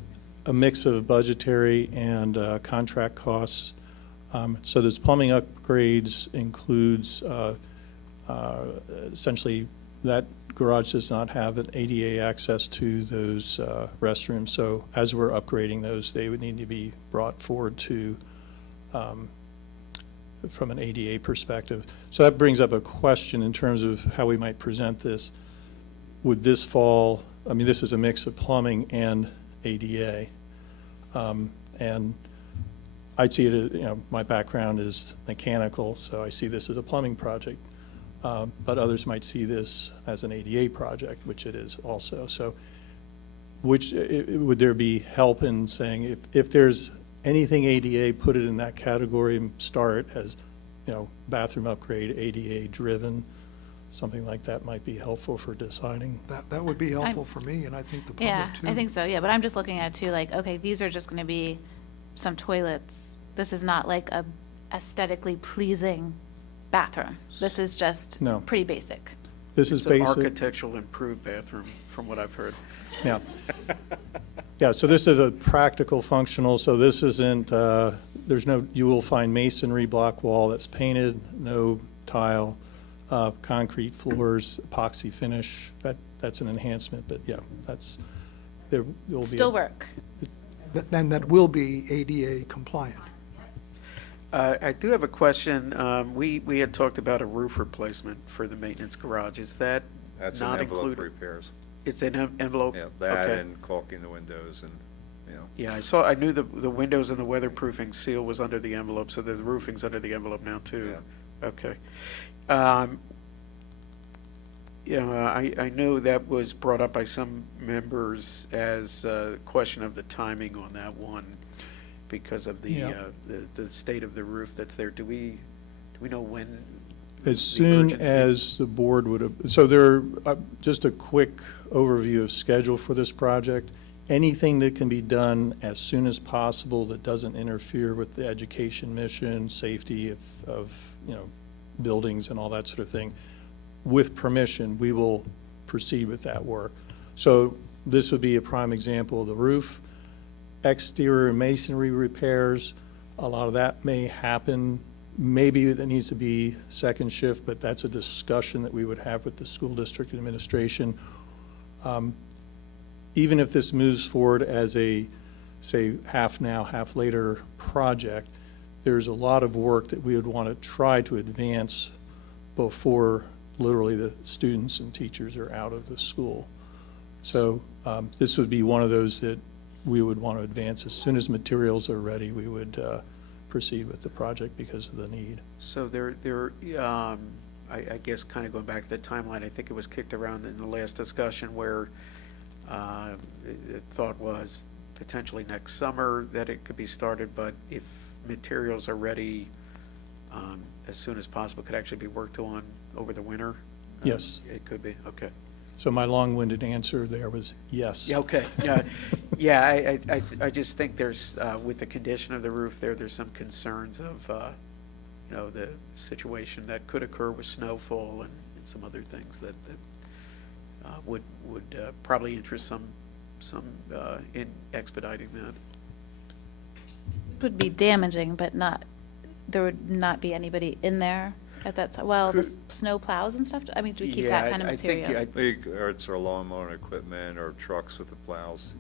mix of budgetary and contract costs. So this plumbing upgrades includes essentially that garage does not have an ADA access to those restrooms. So as we're upgrading those, they would need to be brought forward to from an ADA perspective. So that brings up a question in terms of how we might present this. Would this fall, I mean, this is a mix of plumbing and ADA. And I'd see it as, you know, my background is mechanical, so I see this as a plumbing project. But others might see this as an ADA project, which it is also. So would there be help in saying if there's anything ADA, put it in that category and start as, you know, bathroom upgrade, ADA driven, something like that might be helpful for deciding. That would be helpful for me, and I think the Yeah, public too. I think so, yeah, but I'm just looking at it too, like, okay, these are just gonna be some toilets. This is not like a aesthetically pleasing bathroom. This is just No. pretty basic. This is It's an basic. architectural improved bathroom, from what I've heard. Yeah. Yeah, so this is a practical, functional, so this isn't, there's no, you will find masonry block wall that's painted, no tile, concrete floors, epoxy finish. That's an enhancement, but yeah, there will be. Still work. And that will be ADA compliant. I do have a question. We had talked about a roof replacement for the maintenance garage. Is that That's an not envelope included? repairs. It's an envelope? Yeah, that Okay. and caulking the windows and, you know. Yeah, I knew the windows and the weatherproofing seal was under the envelope, so the roofing's under the envelope now too. Okay. Yeah, I know that was brought up by some members as a question of the timing on that one because of Yeah. the state of the roof that's there. Do we know when? As the soon urgency? as the board just a quick overview of schedule for this project. Anything that can be done as soon as possible that doesn't interfere with the education mission, safety of buildings and all that sort of thing. With permission, we will proceed with that work. So this would be a prime example of the roof. Exterior masonry repairs, a lot of that may happen. Maybe that needs to be second shift, but that's a discussion that we would have with the school district administration. Even if this moves forward as a, say, half now, half later project, there's a lot of work that we would want to try to advance before literally the students and teachers are out of the school. So this would be one of those that we would want to advance. As soon as materials are ready, we would proceed with the project because of the need. So I guess kind of going back to the timeline, I think it was kicked around in the last discussion where the thought was potentially next summer that it could be started, but if materials are ready as soon as possible, could actually be worked on over the winter? Yes. It could be, okay. So my long-winded answer there was yes. Yeah, okay, yeah, I just think there's, with the condition of the roof there's some concerns of, the situation that could occur with snowfall and some other things that would probably interest some in expediting that. Would be damaging, but there would not be anybody in there at that time. Well, the snow plows and stuff, I mean, do we keep that kind of materials? Or it's our lawnmower equipment or trucks with the plows.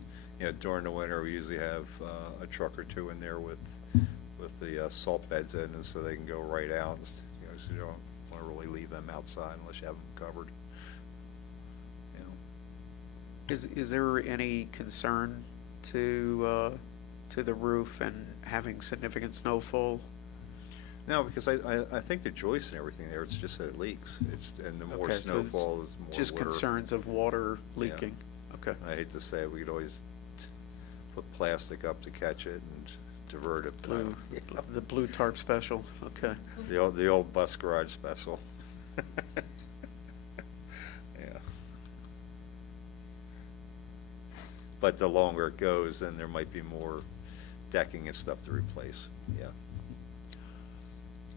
During the winter, we usually have a truck or two in there with the salt beds in, and so they can go right out. So you don't want to really leave them outside unless you have them covered. Is there any concern to the roof and having significant snowfall? No, because I think the joists and everything there, it's just that it leaks. And the more Okay, so it's snowfall is more just water. concerns of water leaking? Okay. I hate to say it, we could always put plastic up to catch it and divert it. but, The blue tarp special, okay. The old bus garage special. Yeah. But the longer it goes, then there might be more decking and stuff to replace, yeah.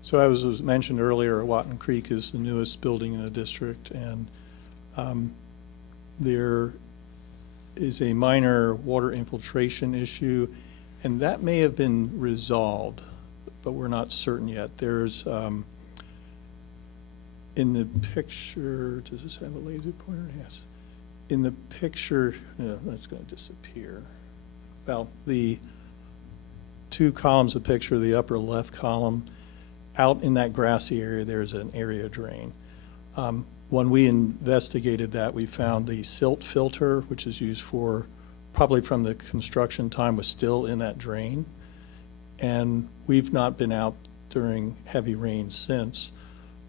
So as was mentioned earlier, Watton Creek is the newest building in the district, and there is a minor water infiltration issue, and that may have been resolved, but we're not certain yet. There's, in the picture, does this have a laser pointer? Yes. In the picture, no, that's going to disappear. Well, the two columns of picture, the upper left column, out in that grassy area, there's an area drain. When we investigated that, we found the silt filter, which is used for, probably from the construction time, was still in that drain. And we've not been out during heavy rain since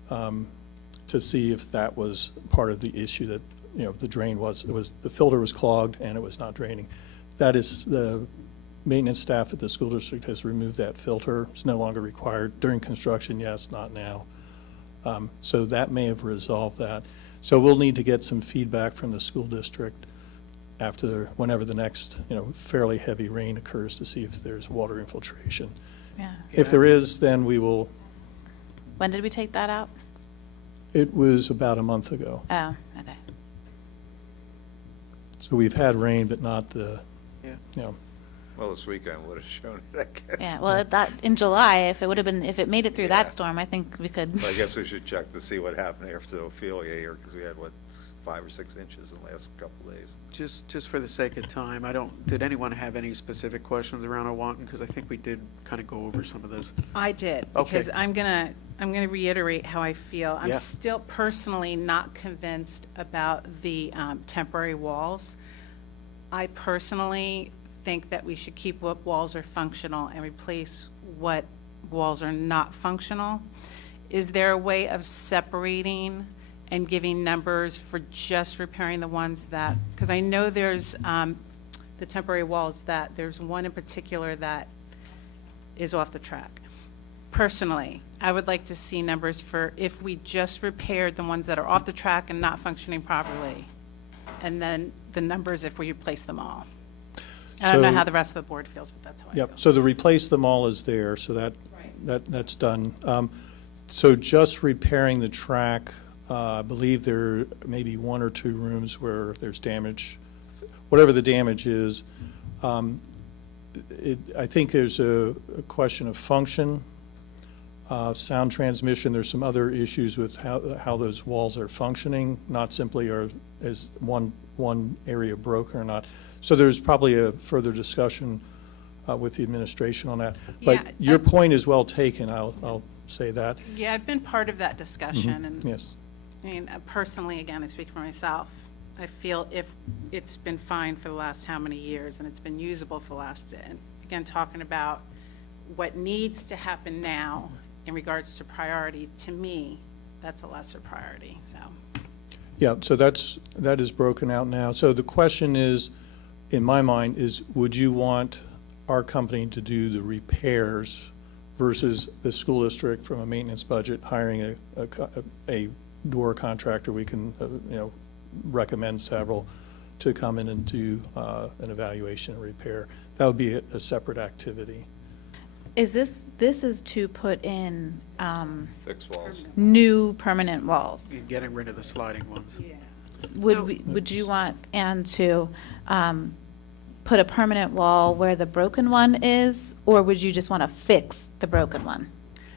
to see if that was part of the issue that, the drain the filter was clogged and it was not draining. That is, the maintenance staff at the school district has removed that filter. It's no longer required during construction, yes, not now. So that may have resolved that. So we'll need to get some feedback from the school district whenever the next, fairly heavy rain occurs to see if there's water infiltration. Yeah. If there is, then we will, When did we take that out? it was about a month ago. Oh, okay. So we've had rain, but not the, Yeah. Well, this weekend would have shown it, I guess. Yeah, well, that, in July, if it made it through Yeah. that storm, I think we could. But I guess we should check to see what happened after Ophelia here, because we had, 5 or 6 inches in the last couple of days. Just for the sake of time, did anyone have any specific questions around Owanton? Because I think we did kind of go over some of this. I did, Okay. because I'm gonna reiterate how I feel. I'm Yeah. still personally not convinced about the temporary walls. I personally think that we should keep what walls are functional and replace what walls are not functional. Is there a way of separating and giving numbers for just repairing the ones that, because I know there's the temporary walls, that there's one in particular that is off the track. Personally, I would like to see numbers for if we just repaired the ones that are off the track and not functioning properly, and then the numbers if we replace them all. I don't know So- how the rest of the board feels, but that's how I feel. Yep, so the replace them all is there, so that's done. So just repairing the track, I believe there may be 1 or 2 rooms where there's damage. Whatever the damage is, I think there's a question of function, sound transmission. There's some other issues with how those walls are functioning, not simply is one area broken or not. So there's probably a further discussion with the administration on that. But Yeah, your point is well taken, I'll say that. Yeah, I've been part of that discussion, and Yes. I mean, personally, again, I speak for myself. I feel if it's been fine for the last how many years, and it's been usable for the last, and again, talking about what needs to happen now in regards to priorities, to me, that's a lesser priority, so. Yeah, so that is broken out now. So the question is, in my mind, is would you want our company to do the repairs versus the school district from a maintenance budget hiring a door contractor? We can, recommend several to come in and do an evaluation and repair. That would be a separate activity. This is to put in Fixed walls. new permanent walls. You're getting rid of the sliding ones. Would you want Ann to put a permanent wall where the broken one is, or would you just want to fix the broken one?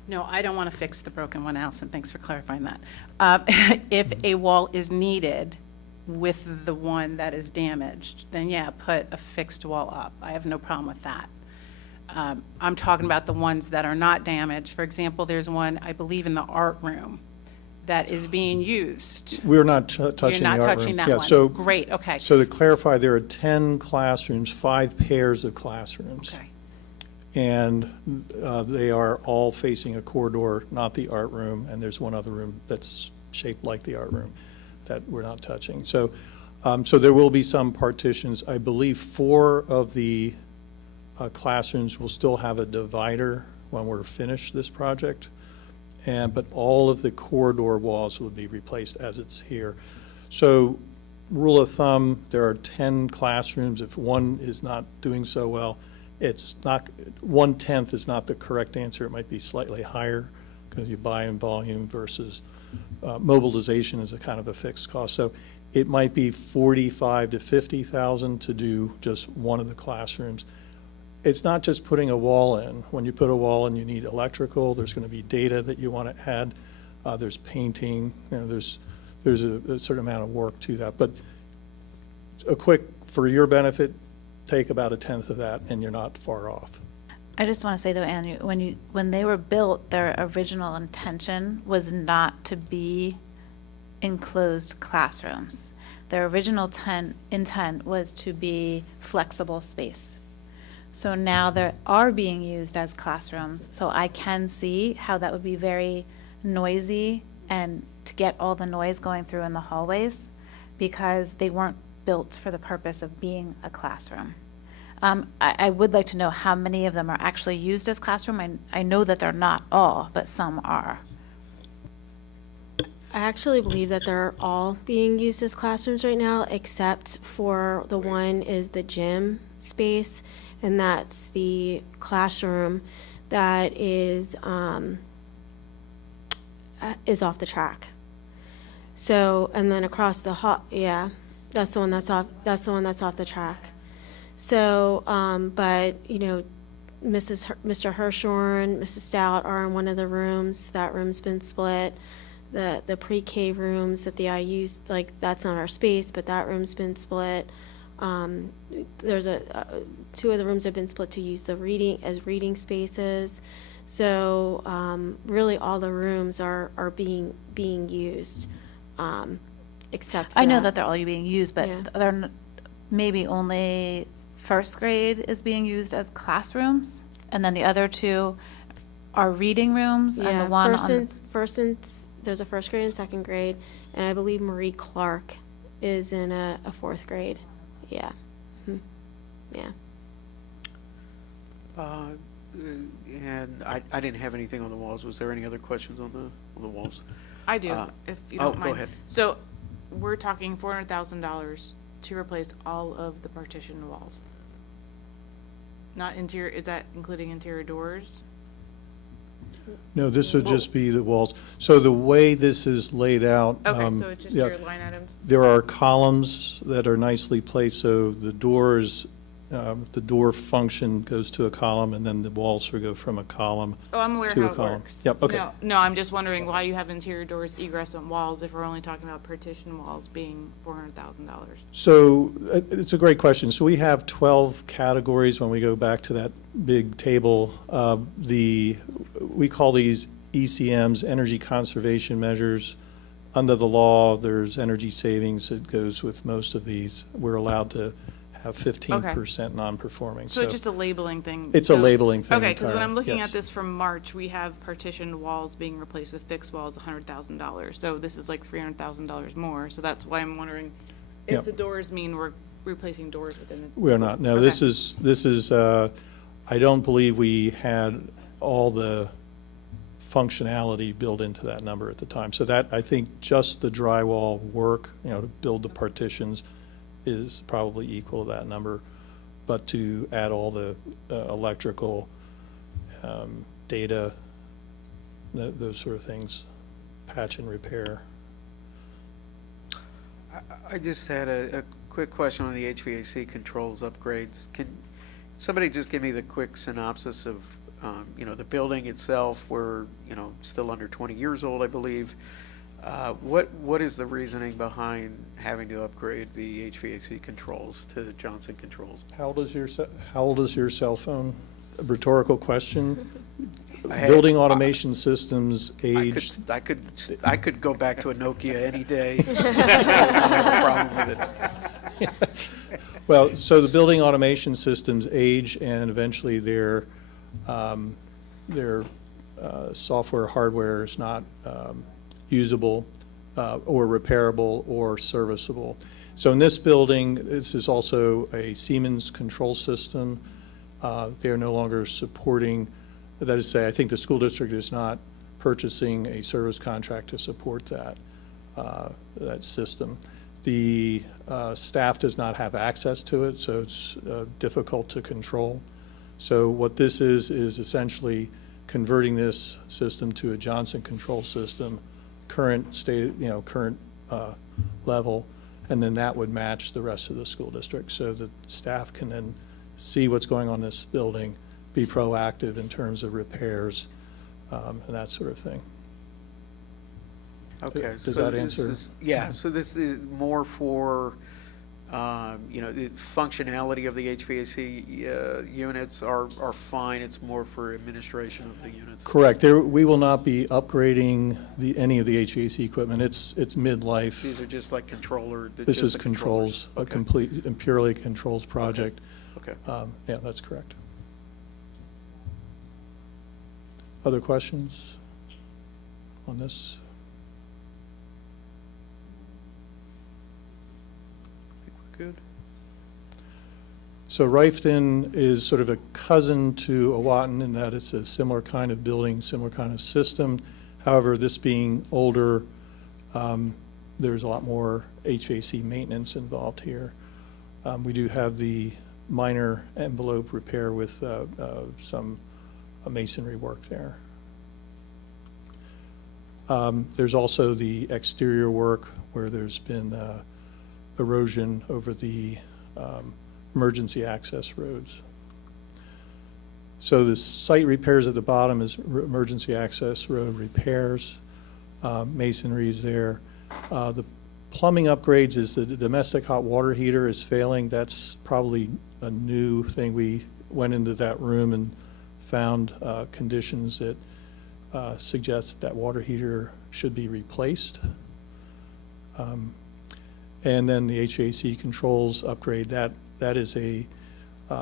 No, I don't want to fix the broken one, Allison, thanks for clarifying that. If a wall is needed with the one that is damaged, then yeah, put a fixed wall up. I have no problem with that. I'm talking about the ones that are not damaged. For example, there's one, I believe, in the art room that is being used. We're not touching the art room. You're not touching that Yeah, one? so- Great, okay. So to clarify, there are 10 classrooms, 5 pairs of classrooms. Okay. And they are all facing a corridor, not the art room, and there's one other room that's shaped like the art room that we're not touching. So, so there will be some partitions. I believe 4 of the classrooms will still have a divider when we're finished this project, but all of the corridor walls will be replaced as it's here. So rule of thumb, there are 10 classrooms. If one is not doing so well, it's not, 1/10 is not the correct answer. It might be slightly higher because you buy in volume versus mobilization is a kind of a fixed cost. So it might be 45 to 50,000 to do just one of the classrooms. It's not just putting a wall in. When you put a wall in, you need electrical. There's going to be data that you want to add. There's painting. There's a certain amount of work to that. But a quick, for your benefit, take about 1/10 of that, and you're not far off. I just want to say though, Ann, when they were built, their original intention was not to be enclosed classrooms. Their original intent was to be flexible space. So now they are being used as classrooms, so I can see how that would be very noisy and to get all the noise going through in the hallways, because they weren't built for the purpose of being a classroom. I would like to know how many of them are actually used as classroom. I know that they're not all, but some are. I actually believe that they're all being used as classrooms right now, except for the one is the gym space, and that's the classroom that is off the track. So, and then across the hall, yeah, that's the one that's off the track. So, but, you know, Mr. Hirshhorn, Mrs. Stout are in one of the rooms. That room's been split. The pre-K rooms that the IU's, like, that's not our space, but that room's been split. There's two of the rooms have been split to use the reading spaces. So, really all the rooms are being used, except for I know that they're all being used, but Yeah. maybe only first grade is being used as classrooms, and then the other two are reading rooms, and Yeah, the one there's a first grade and second grade, and I believe Marie Clark is in a fourth grade. Yeah. Yeah. And I didn't have anything on the walls. Was there any other questions on the walls? I do, if you don't mind. Go ahead. So, we're talking $400,000 to replace all of the partition walls. Not interior, is that including interior doors? No, this would just be the walls. So the way this is laid out. Okay, so it's just yeah, your line items? There are columns that are nicely placed, so the doors, the door function goes to a column, and then the walls will go from a column Oh, I'm aware to how a it column. works. Yep, okay. No, I'm just wondering why you have interior doors, egress, and walls if we're only talking about partition walls being $400,000. So it's a great question. So we have 12 categories when we go back to that big table. We call these ECMs, energy conservation measures. Under the law, there's energy savings that goes with most of these. We're allowed to have 15% non-performing. So it's just a labeling thing? It's a So- labeling thing Okay, because when entirely, I'm looking yes. at this from March, we have partitioned walls being replaced with fixed walls, $100,000. So this is like $300,000 more, so that's why I'm wondering if Yep. the doors mean we're replacing doors within the. We're not. No, Okay. this is, I don't believe we had all the functionality built into that number at the time. So that, I think just the drywall work, to build the partitions is probably equal to that number. But to add all the electrical, data, those sort of things, patch and repair. I just had a quick question on the HVAC controls upgrades. Can somebody just give me the quick synopsis of, the building itself? We're, still under 20 years old, I believe. What is the reasoning behind having to upgrade the HVAC controls to the Johnson Controls? How old is your cell phone? A rhetorical question. I had- Building automation systems I aged. could go back to a Nokia any day. I don't have a problem with it. Well, so the building automation systems age, and eventually their software, hardware is not usable or repairable or serviceable. So in this building, this is also a Siemens control system. They're no longer supporting, that is to say, I think the school district is not purchasing a service contract to support that system. The staff does not have access to it, so it's difficult to control. So what this is essentially converting this system to a Johnson control system, current state, current level, and then that would match the rest of the school district, so that staff can then see what's going on in this building, be proactive in terms of repairs, and that sort of thing. Okay. Does so that this answer? is- Yeah, so this is more for, the functionality of the HVAC units are fine. It's more for administration of the units. Correct. We will not be upgrading any of the HVAC equipment. It's mid-life. These are just like controller. This just is the controls, a Okay. complete and purely controls project. Okay. Yeah, that's correct. Other questions on this? Good. So Rifton is sort of a cousin to Awatin in that it's a similar kind of building, similar kind of system. However, this being older, There's a lot more HVAC maintenance involved here. We do have the minor envelope repair with some masonry work there. There's also the exterior work where there's been erosion over the emergency access roads. So the site repairs at the bottom is emergency access road repairs, masonry is there. The plumbing upgrades is the domestic hot water heater is failing. That's probably a new thing. We went into that room and found conditions that suggest that water heater should be replaced. And then the HVAC controls upgrade, that is a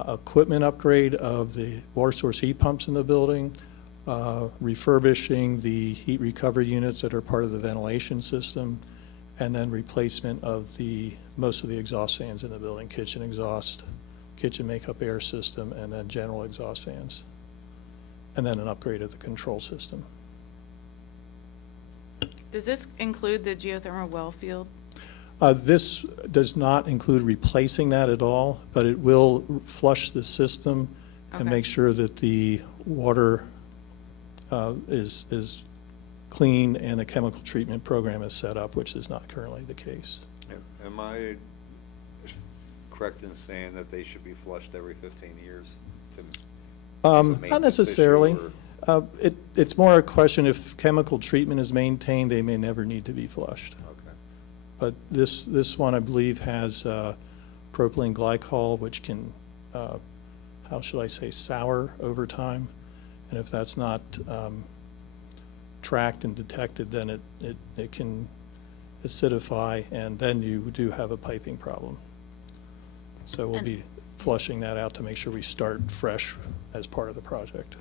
equipment upgrade of the water source heat pumps in the building, refurbishing the heat recovery units that are part of the ventilation system, and then replacement of most of the exhaust fans in the building, kitchen exhaust, kitchen makeup air system, and then general exhaust fans. And then an upgrade of the control system. Does this include the geothermal well field? This does not include replacing that at all, but it will flush the system and Okay. make sure that the water is clean and a chemical treatment program is set up, which is not currently the case. Am I correct in saying that they should be flushed every 15 years? As a maintenance Not necessarily. issue, It's more a question if chemical treatment is maintained, they may never need to be flushed. Okay. But this one, I believe, has propylene glycol, which can, how should I say, sour over time. And if that's not tracked and detected, then it can acidify, and then you do have a piping problem. So we'll be flushing that out to make sure we start fresh as part of the project.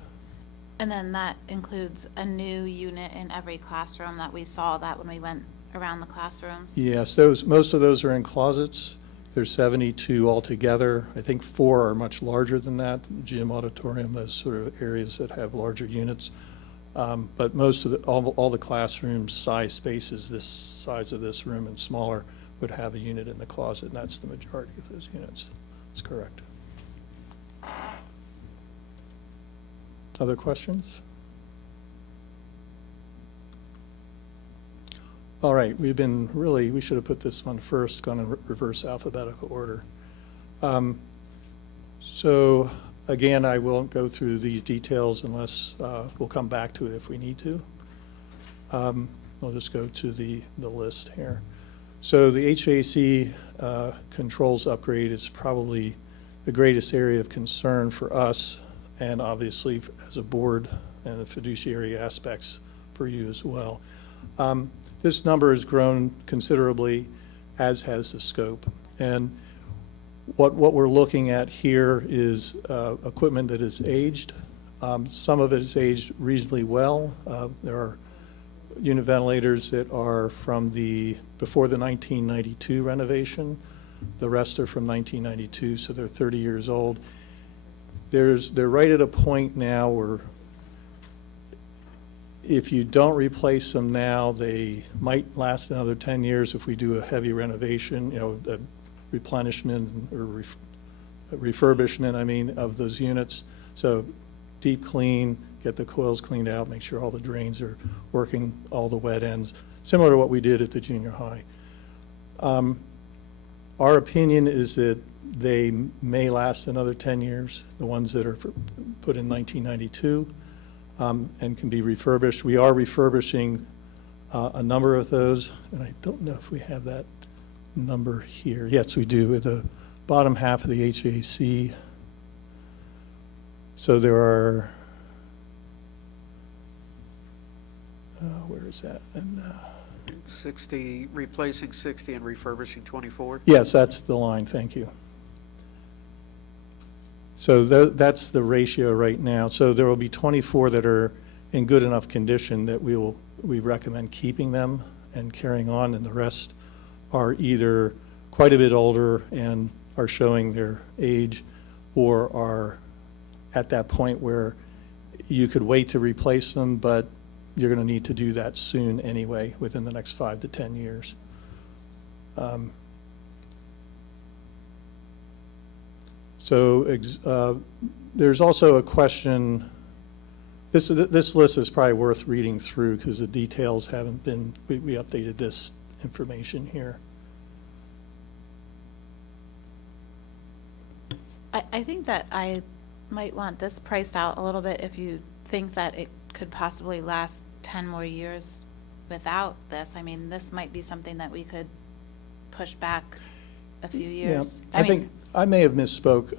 And then that includes a new unit in every classroom that we saw that when we went around the classrooms? Yes, most of those are in closets. There's 72 altogether. I think 4 are much larger than that, gym, auditorium, those sort of areas that have larger units. But most of all the classroom size spaces, this size of this room and smaller, would have a unit in the closet, and that's the majority of those units. That's correct. Other questions? All right, we should have put this one first, gone in reverse alphabetical order. So again, I won't go through these details unless we'll come back to it if we need to. I'll just go to the list here. So the HVAC controls upgrade is probably the greatest area of concern for us, and obviously as a board and the fiduciary aspects for you as well. This number has grown considerably, as has the scope. And what we're looking at here is equipment that is aged. Some of it is aged reasonably well. There are unit ventilators that are from before the 1992 renovation. The rest are from 1992, so they're 30 years old. They're right at a point now where if you don't replace them now, they might last another 10 years if we do a heavy renovation, a replenishment or refurbishment, of those units. So deep clean, get the coils cleaned out, make sure all the drains are working, all the wet ends, similar to what we did at the junior high. Our opinion is that they may last another 10 years, the ones that are put in 1992. And can be refurbished. We are refurbishing a number of those, and I don't know if we have that number here. Yes, we do, at the bottom half of the HVAC. So there are, where is that? And 60, replacing 60 and refurbishing 24? yes, that's the line, thank you. So that's the ratio right now. So there will be 24 that are in good enough condition that we recommend keeping them and carrying on, and the rest are either quite a bit older and are showing their age, or are at that point where you could wait to replace them, but you're going to need to do that soon anyway, within the next 5 to 10 years. There's also a question, this list is probably worth reading through because the details haven't been, we updated this information here. I think that I might want this priced out a little bit if you think that it could possibly last 10 more years without this. I mean, this might be something that we could push back a few years. I think, I may have misspoke.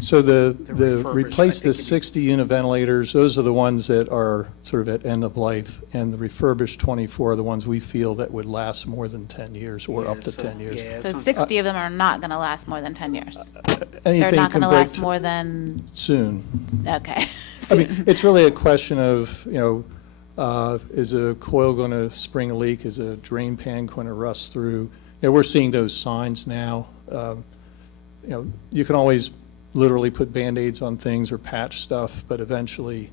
So refurbished, replace I the think it 60 unit ventilators, those are the ones that are sort of at end of life, and the refurbished 24 are the ones we feel that would last more than 10 years or up to 10 years. Yeah, So 60 of them are not going to last more than 10 years. They're Anything not can going to break last more than, soon. okay. I mean, it's really a question of, is a coil going to spring a leak? Is a drain pan going to rust through? We're seeing those signs now. You can always literally put Band-Aids on things or patch stuff, but eventually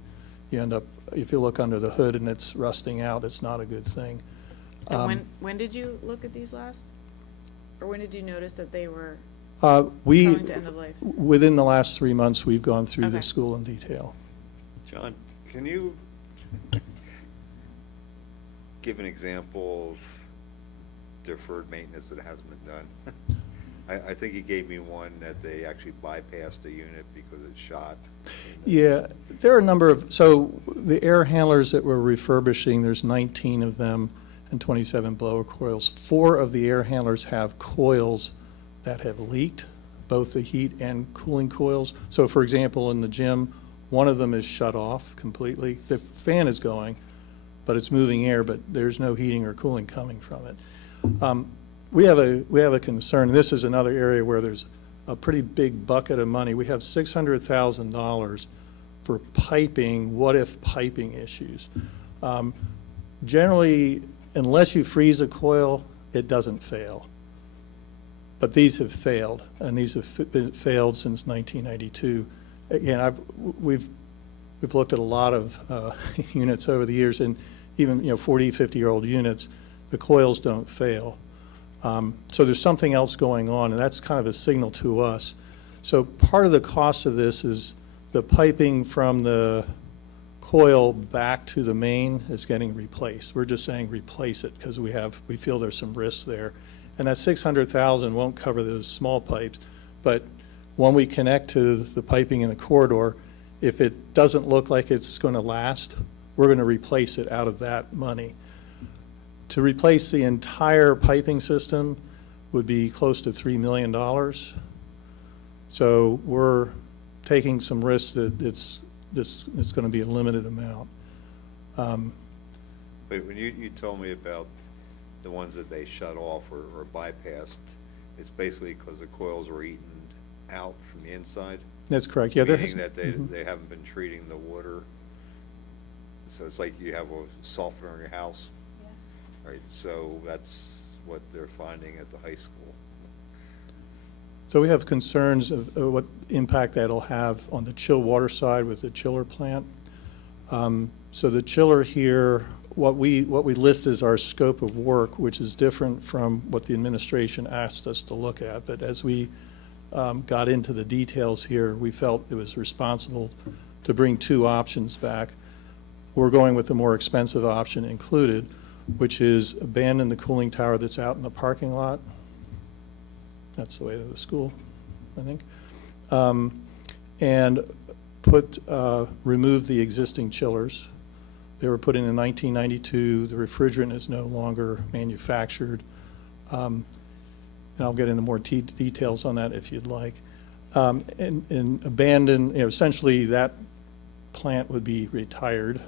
you end up, if you look under the hood and it's rusting out, it's not a good thing. And when did you look at these last? Or when did you notice that they were We, going to end of life? within the last 3 months, we've gone through the Okay. school in detail. John, can you give an example of deferred maintenance that hasn't been done? I think he gave me one that they actually bypassed a unit because it shot. Yeah, there are a number of, so the air handlers that we're refurbishing, there's 19 of them and 27 blower coils. 4 of the air handlers have coils that have leaked, both the heat and cooling coils. So for example, in the gym, one of them is shut off completely. The fan is going, but it's moving air, but there's no heating or cooling coming from it. We have a concern. This is another area where there's a pretty big bucket of money. We have $600,000 for piping, what-if piping issues. Generally, unless you freeze a coil, it doesn't fail. But these have failed, and these have failed since 1992. Again, we've looked at a lot of units over the years, and even 40, 50-year-old units, the coils don't fail. So there's something else going on, and that's kind of a signal to us. So part of the cost of this is the piping from the coil back to the main is getting replaced. We're just saying replace it because we feel there's some risks there. And that $600,000 won't cover those small pipes, but when we connect to the piping in the corridor, if it doesn't look like it's going to last, we're going to replace it out of that money. To replace the entire piping system would be close to $3 million. So we're taking some risks that it's going to be a limited amount. But when you told me about the ones that they shut off or bypassed, it's basically because the coils were eaten out from the inside? That's correct. Yeah, there Meaning has, that they haven't been treating the water? So it's like you have a softener in your house? Right, so that's what they're finding at the high school. So we have concerns of what impact that'll have on the chill water side with the chiller plant. So the chiller here, what we list as our scope of work, which is different from what the administration asked us to look at. But as we got into the details here, we felt it was responsible to bring 2 options back. We're going with the more expensive option included, which is abandon the cooling tower that's out in the parking lot. That's the way to the school, I think. And remove the existing chillers. They were put in 1992. The refrigerant is no longer manufactured. And I'll get into more details on that if you'd like. And abandon, essentially that plant would be retired.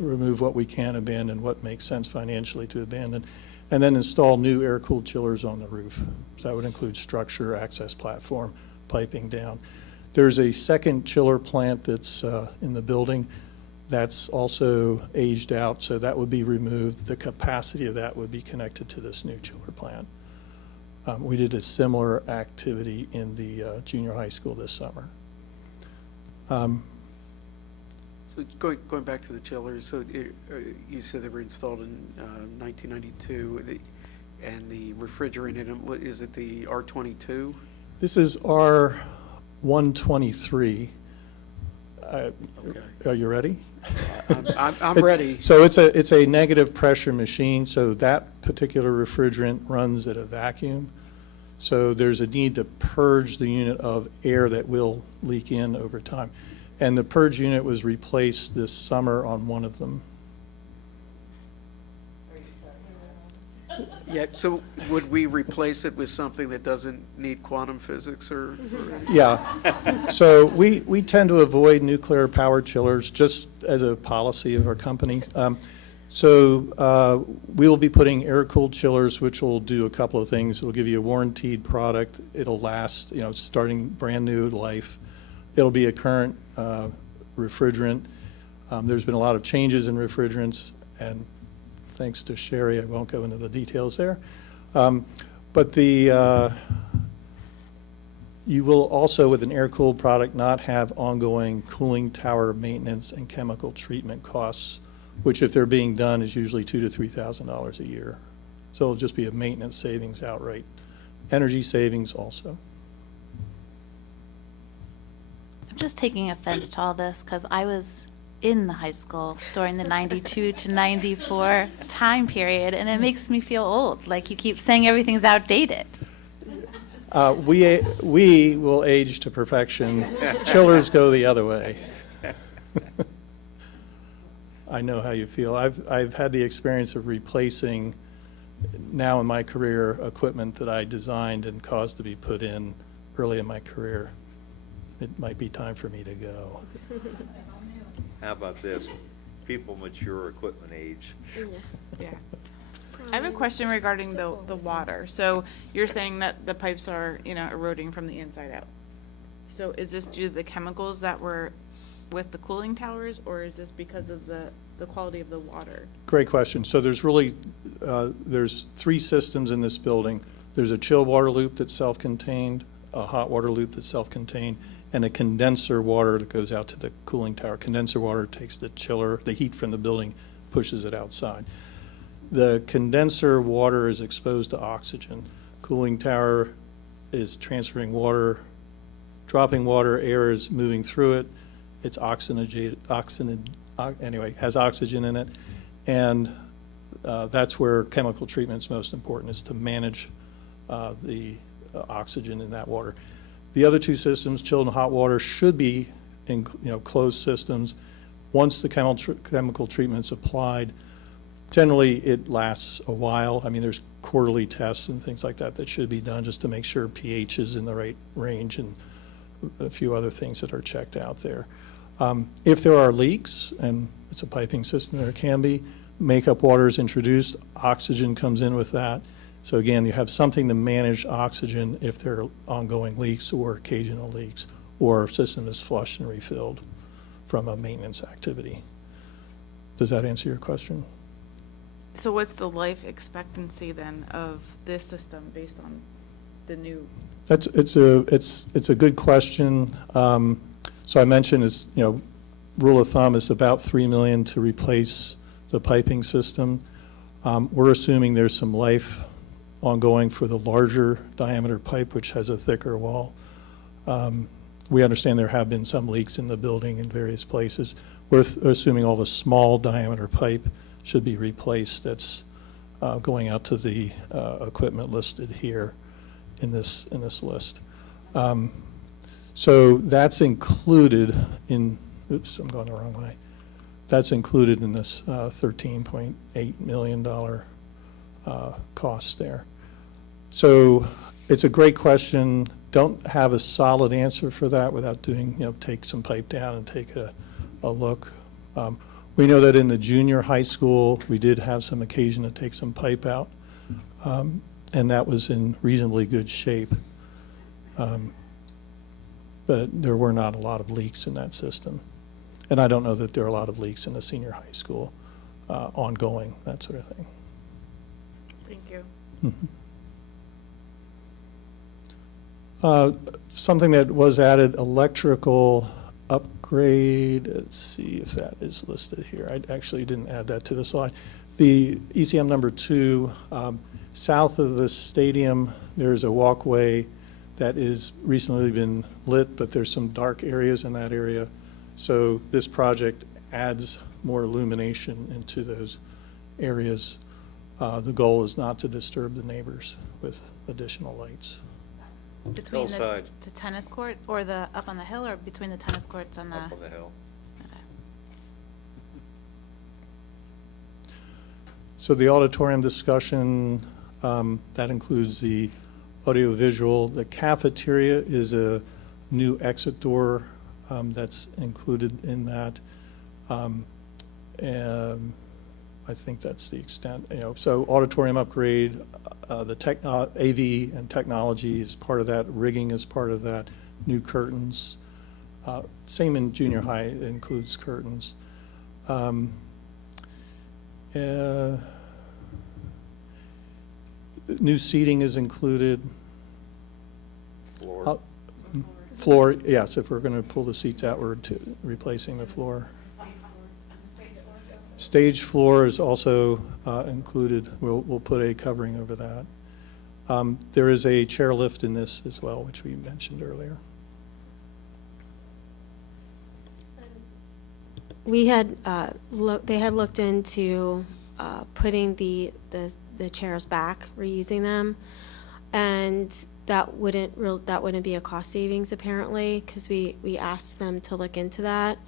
Remove what we can, abandon what makes sense financially to abandon, and then install new air-cooled chillers on the roof. So that would include structure, access platform, piping down. There's a second chiller plant that's in the building that's also aged out, so that would be removed. The capacity of that would be connected to this new chiller plant. We did a similar activity in the junior high school this summer. Going back to the chillers, so you said they were installed in 1992, and the refrigerant in them, is it the R22? This is R123. Are you ready? I'm ready. So it's a negative pressure machine, so that particular refrigerant runs at a vacuum. So there's a need to purge the unit of air that will leak in over time. And the purge unit was replaced this summer on one of them. Yeah, so would we replace it with something that doesn't need quantum physics or? Yeah. So we tend to avoid nuclear power chillers just as a policy of our company. So we will be putting air-cooled chillers, which will do a couple of things. It'll give you a warranted product. It'll last, starting brand new life. It'll be a current refrigerant. There's been a lot of changes in refrigerants, and thanks to Sherry, I won't go into the details there. But you will also, with an air-cooled product, not have ongoing cooling tower maintenance and chemical treatment costs, which, if they're being done, is usually $2,000 to $3,000 a year. So it'll just be a maintenance savings outright. Energy savings also. I'm just taking offense to all this because I was in the high school during the 92 to 94 time period, and it makes me feel old. Like you keep saying everything's outdated. We will age to perfection. Chillers go the other way. I know how you feel. I've had the experience of replacing, now in my career, equipment that I designed and caused to be put in early in my career. It might be time for me to go. How about this? People mature, equipment age. Yeah. I have a question regarding the water. So you're saying that the pipes are, eroding from the inside out. So is this due to the chemicals that were with the cooling towers, or is this because of the quality of the water? Great question. So there's really, there's three systems in this building. There's a chill water loop that's self-contained, a hot water loop that's self-contained, and a condenser water that goes out to the cooling tower. Condenser water takes the chiller, the heat from the building, pushes it outside. The condenser water is exposed to oxygen. Cooling tower is transferring water, dropping water, air is moving through it. It's has oxygen in it. And that's where chemical treatment's most important, is to manage the oxygen in that water. The other two systems, chilled and hot water, should be in closed systems. Once the chemical treatment's applied, generally it lasts a while. I mean, there's quarterly tests and things like that that should be done just to make sure pH is in the right range, and a few other things that are checked out there. If there are leaks, and it's a piping system, there can be, makeup water is introduced, oxygen comes in with that. So again, you have something to manage oxygen if there are ongoing leaks or occasional leaks, or system is flushed and refilled from a maintenance activity. Does that answer your question? So what's the life expectancy then of this system based on the new? It's a good question. So I mentioned is, rule of thumb is about $3 million to replace the piping system. We're assuming there's some life ongoing for the larger diameter pipe, which has a thicker wall. We understand there have been some leaks in the building in various places. We're assuming all the small diameter pipe should be replaced. That's going out to the equipment listed here in this list. So that's included in, oops, I'm going the wrong way. That's included in this $13.8 million cost there. So it's a great question. Don't have a solid answer for that without doing, take some pipe down and take a look. We know that in the junior high school, we did have some occasion to take some pipe out, and that was in reasonably good shape. But there were not a lot of leaks in that system. And I don't know that there are a lot of leaks in the senior high school, ongoing, that sort of thing. Thank you. Mm-hmm. Something that was added, electrical upgrade, let's see if that is listed here. I actually didn't add that to the slide. The ECM number 2, south of the stadium, there's a walkway that is recently been lit, but there's some dark areas in that area. So this project adds more illumination into those areas. The goal is not to disturb the neighbors with additional lights. Between Hillside. the tennis court or the, up on the hill, or between the tennis courts and the? Up on the hill. So the auditorium discussion, that includes the audiovisual. The cafeteria is a new exit door that's included in that. And I think that's the extent, so auditorium upgrade, the AV and technology is part of that, rigging is part of that, new curtains. Same in junior high, it includes curtains. New seating is included. Floor. Floor, yes, if we're going to pull the seats outward to replacing the floor. Stage floor is also included. We'll put a covering over that. There is a chair lift in this as well, which we mentioned earlier. We had, they had looked into putting the chairs back, reusing them, and that wouldn't be a cost savings apparently, because we asked them to look into that.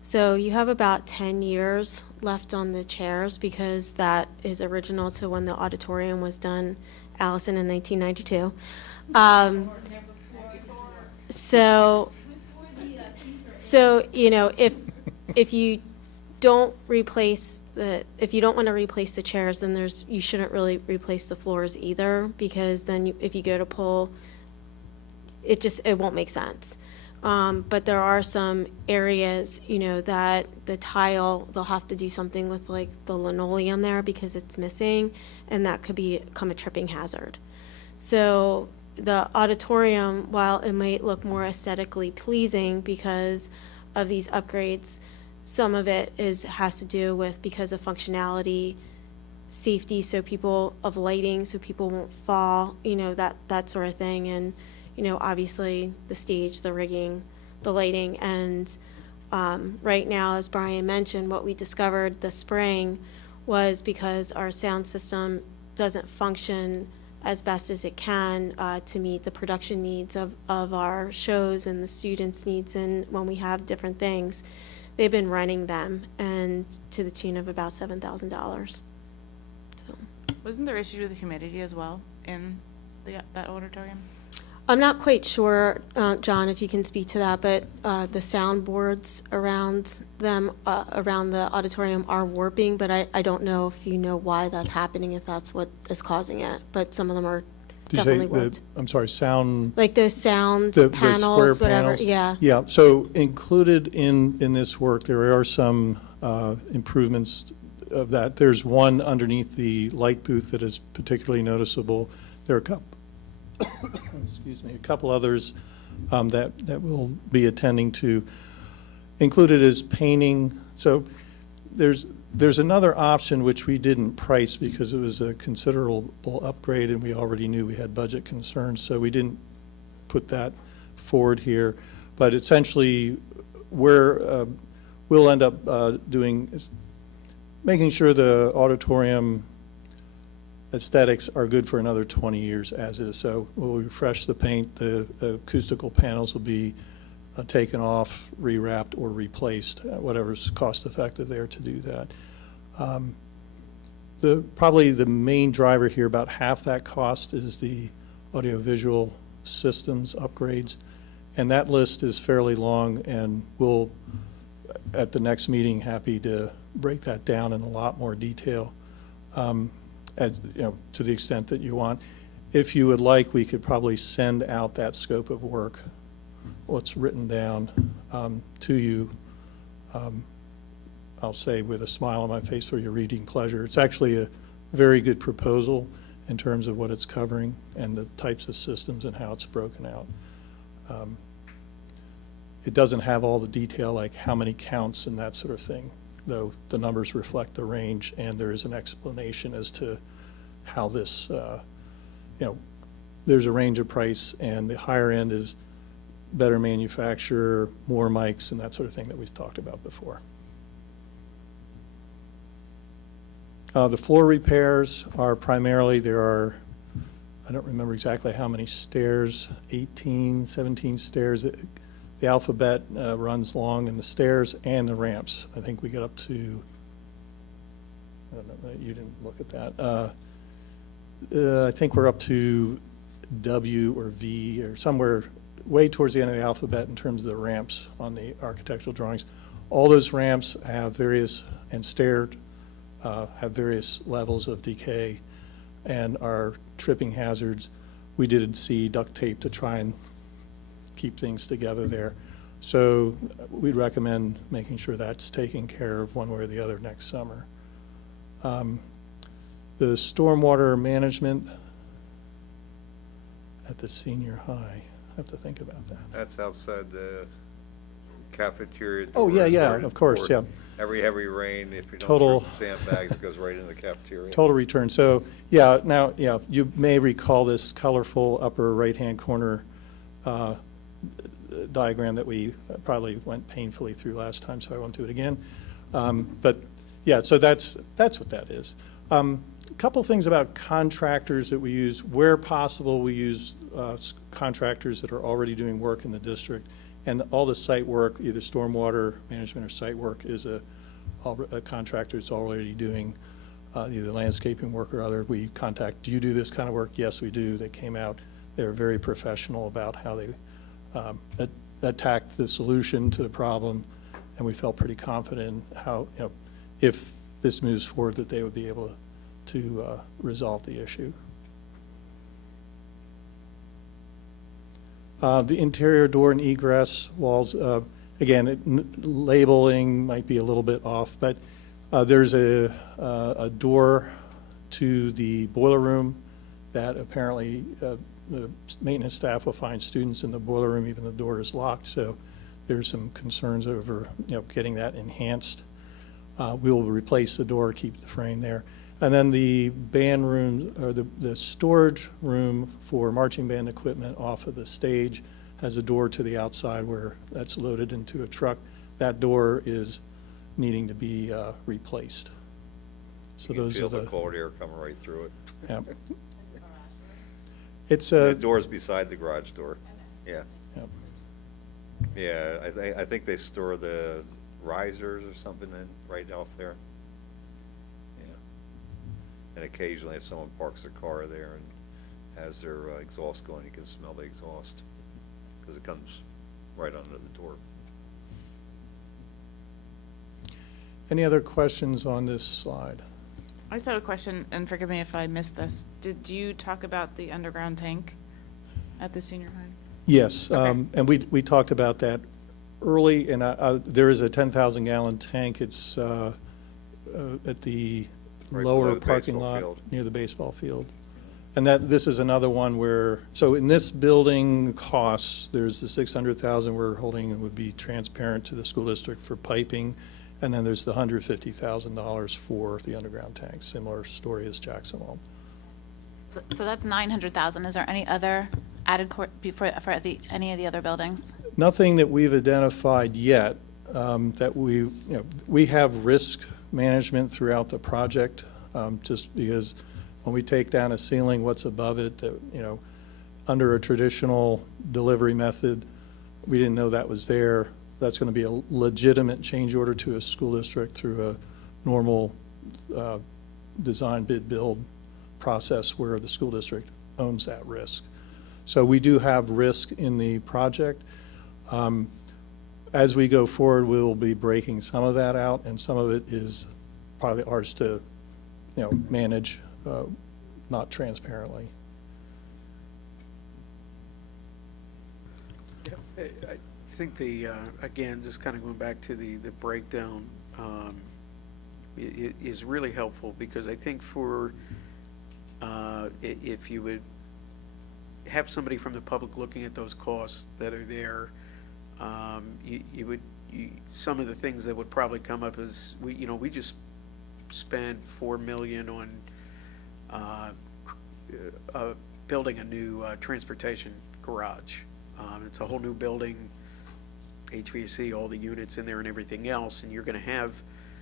So you have about 10 years left on the chairs, because that is original to when the auditorium was done, Allison, in 1992. So if you don't want to replace the chairs, then you shouldn't really replace the floors either, because then if you go to pull, it won't make sense. But there are some areas, that the tile, they'll have to do something with like the linoleum there because it's missing, and that could become a tripping hazard. So the auditorium, while it might look more aesthetically pleasing because of these upgrades, some of it has to do with because of functionality, safety, lighting, so people won't fall, that sort of thing. And obviously the stage, the rigging, the lighting, and right now, as Brian mentioned, what we discovered this spring was because our sound system doesn't function as best as it can to meet the production needs of our shows and the students' needs, and when we have different things, they've been running them, and to the tune of about $7,000. So. Wasn't there issue with the humidity as well in that auditorium? I'm not quite sure, John, if you can speak to that, but the soundboards around them, around the auditorium are warping, but I don't know if you know why that's happening, if that's what is causing it, but some of them are definitely warped. I'm sorry, sound? Like those sound The panels, square whatever, panels? yeah. Yeah, so included in this work, there are some improvements of that. There's one underneath the light booth that is particularly noticeable. There are a couple, excuse me, a couple others that we'll be attending to. Included is painting. So there's another option which we didn't price because it was a considerable upgrade and we already knew we had budget concerns, so we didn't put that forward here. But essentially, where we'll end up doing is making sure the auditorium aesthetics are good for another 20 years as is. So we'll refresh the paint, the acoustical panels will be taken off, rewrapped, or replaced, whatever's cost effective there to do that. Probably the main driver here, about half that cost, is the audiovisual systems upgrades. And that list is fairly long, and we'll, at the next meeting, happy to break that down in a lot more detail. As, to the extent that you want. If you would like, we could probably send out that scope of work, what's written down, to you, I'll say with a smile on my face for your reading pleasure. It's actually a very good proposal in terms of what it's covering and the types of systems and how it's broken out. It doesn't have all the detail, like how many counts and that sort of thing, though the numbers reflect the range, and there is an explanation as to how this, there's a range of price, and the higher end is better manufacturer, more mics, and that sort of thing that we've talked about before. The floor repairs are primarily, I don't remember exactly how many stairs, 18, 17 stairs. The alphabet runs long in the stairs and the ramps. I think we get up to, I don't know, you didn't look at that. I think we're up to W or V or somewhere way towards the end of the alphabet in terms of the ramps on the architectural drawings. All those ramps have various, and stairs have various levels of decay and are tripping hazards. We did see duct tape to try and keep things together there. So we'd recommend making sure that's taken care of one way or the other next summer. The stormwater management at the senior high, I have to think about that. That's outside the cafeteria. Oh, door, yeah, door- of course, door. yeah. Every heavy rain, if you Total- don't throw sandbags, it goes right into the cafeteria. Total return. So, yeah, now, yeah, you may recall this colorful upper right-hand corner diagram that we probably went painfully through last time, so I won't do it again. But, yeah, so that's what that is. A couple things about contractors that we use. Where possible, we use contractors that are already doing work in the district. And all the site work, either stormwater management or site work, is a contractor that's already doing either landscaping work or other. We contact, do you do this kind of work? Yes, we do. They came out. They're very professional about how they attacked the solution to the problem, and we felt pretty confident in how, if this moves forward, that they would be able to resolve the issue. The interior door and egress walls, again, labeling might be a little bit off, but there's a door to the boiler room that apparently the maintenance staff will find students in the boiler room even though the door is locked, so there's some concerns over getting that enhanced. We will replace the door, keep the frame there. And then the band room, or the storage room for marching band equipment off of the stage has a door to the outside where that's loaded into a truck. That door is needing to be replaced. So You can those feel are the the, cold air coming right through it. yeah. It's The a, door's beside the garage door, yeah. yeah. Yeah, I think they store the risers or something in, right off there. Yeah. And occasionally if someone parks their car there and has their exhaust going, you can smell the exhaust, because it comes right under the door. Any other questions on this slide? I just have a question, and forgive me if I missed this. Did you talk about the underground tank at the senior high? Yes, Okay. and we talked about that early, and there is a 10,000 gallon tank. It's at the Right below lower the parking baseball lot field. near the baseball field. And this is another one where, so in this building costs, there's the 600,000 we're holding and would be transparent to the school district for piping. And then there's the $150,000 for the underground tank, similar story as Jackson Hole. So that's 900,000. Is there any other added for any of the other buildings? Nothing that we've identified yet, that we have risk management throughout the project, just because when we take down a ceiling, what's above it, that, under a traditional delivery method, we didn't know that was there. That's going to be a legitimate change order to a school district through a normal design bid build process where the school district owns that risk. So we do have risk in the project. As we go forward, we will be breaking some of that out, and some of it is probably ours to, manage, not transparently. I think again, just kind of going back to the breakdown, is really helpful, because I think if you would have somebody from the public looking at those costs that are there, some of the things that would probably come up is, we just spent $4 million on building a new transportation garage. It's a whole new building, HVAC, all the units in there and everything else, and you're gonna have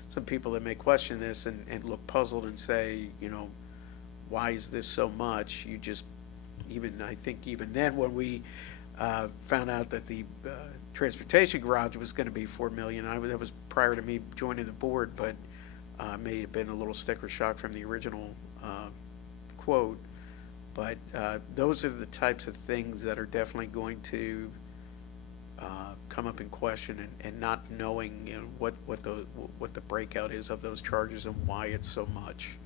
some people that may question this and look puzzled and say, why is this so much? I think even then, when we found out that the transportation garage was gonna be $4 million, that was prior to me joining the board, but may have been a little sticker shock from the original quote. But those are the types of things that are definitely going to come up in question, and not knowing what the breakout is of those charges and why it's so much.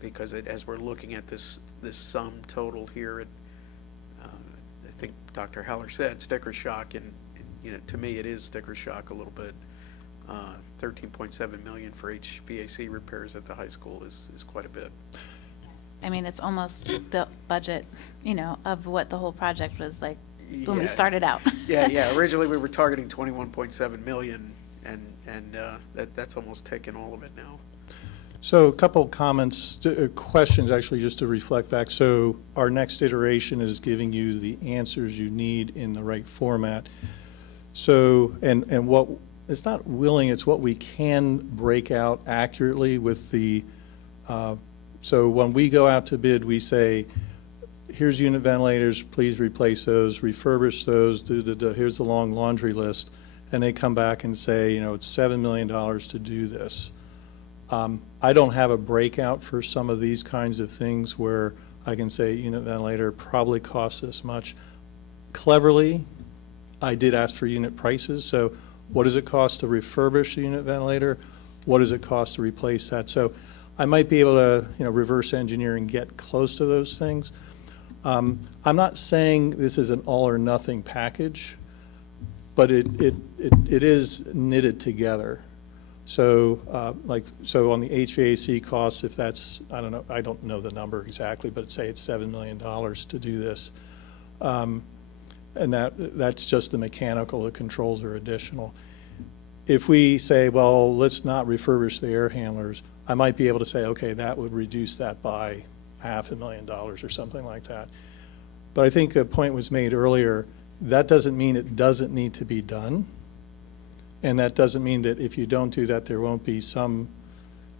Because as we're looking at this sum total here, I think Dr. Heller said sticker shock, and to me it is sticker shock a little bit. $13.7 million for HVAC repairs at the high school is quite a bit. I mean, it's almost the budget, of what the whole project was like when we Yeah. started out. Yeah. Originally, we were targeting 21.7 million, and that's almost taken all of it now. So a couple comments, questions actually, just to reflect back. So our next iteration is giving you the answers you need in the right format. So, and what, it's not willing, it's what we can break out accurately with the, so when we go out to bid, we say, here's unit ventilators, please replace those, refurbish those, here's the long laundry list. And they come back and say, it's $7 million to do this. I don't have a breakout for some of these kinds of things where I can say unit ventilator probably costs this much. Cleverly, I did ask for unit prices. So what does it cost to refurbish the unit ventilator? What does it cost to replace that? So I might be able to, reverse engineer and get close to those things. I'm not saying this is an all or nothing package, but it is knitted together. So, so on the HVAC costs, if that's, I don't know the number exactly, but say it's $7 million to do this. And that's just the mechanical, the controls are additional. If we say, well, let's not refurbish the air handlers, I might be able to say, okay, that would reduce that by $500,000 or something like that. But I think a point was made earlier, that doesn't mean it doesn't need to be done. And that doesn't mean that if you don't do that, there won't be some,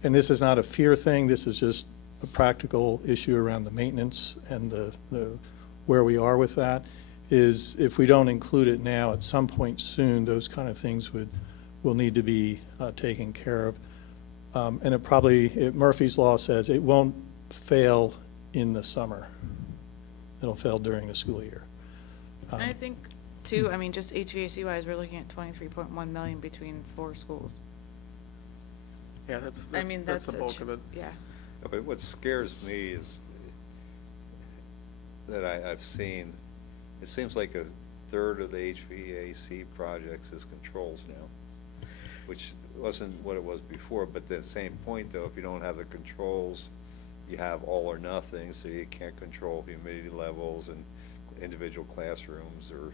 and this is not a fear thing, this is just a practical issue around the maintenance and the where we are with that, is if we don't include it now, at some point soon, those kind of things will need to be taken care of. And it probably, Murphy's Law says it won't fail in the summer. It'll fail during the school year. And I think, too, just HVAC wise, we're looking at 23.1 million between 4 schools. Yeah, that's the bulk of it. Yeah. But what scares me is that I've seen, it seems like a third of the HVAC projects is controls now, which wasn't what it was before. But at the same point, though, if you don't have the controls, you have all or nothing, so you can't control humidity levels and individual classrooms or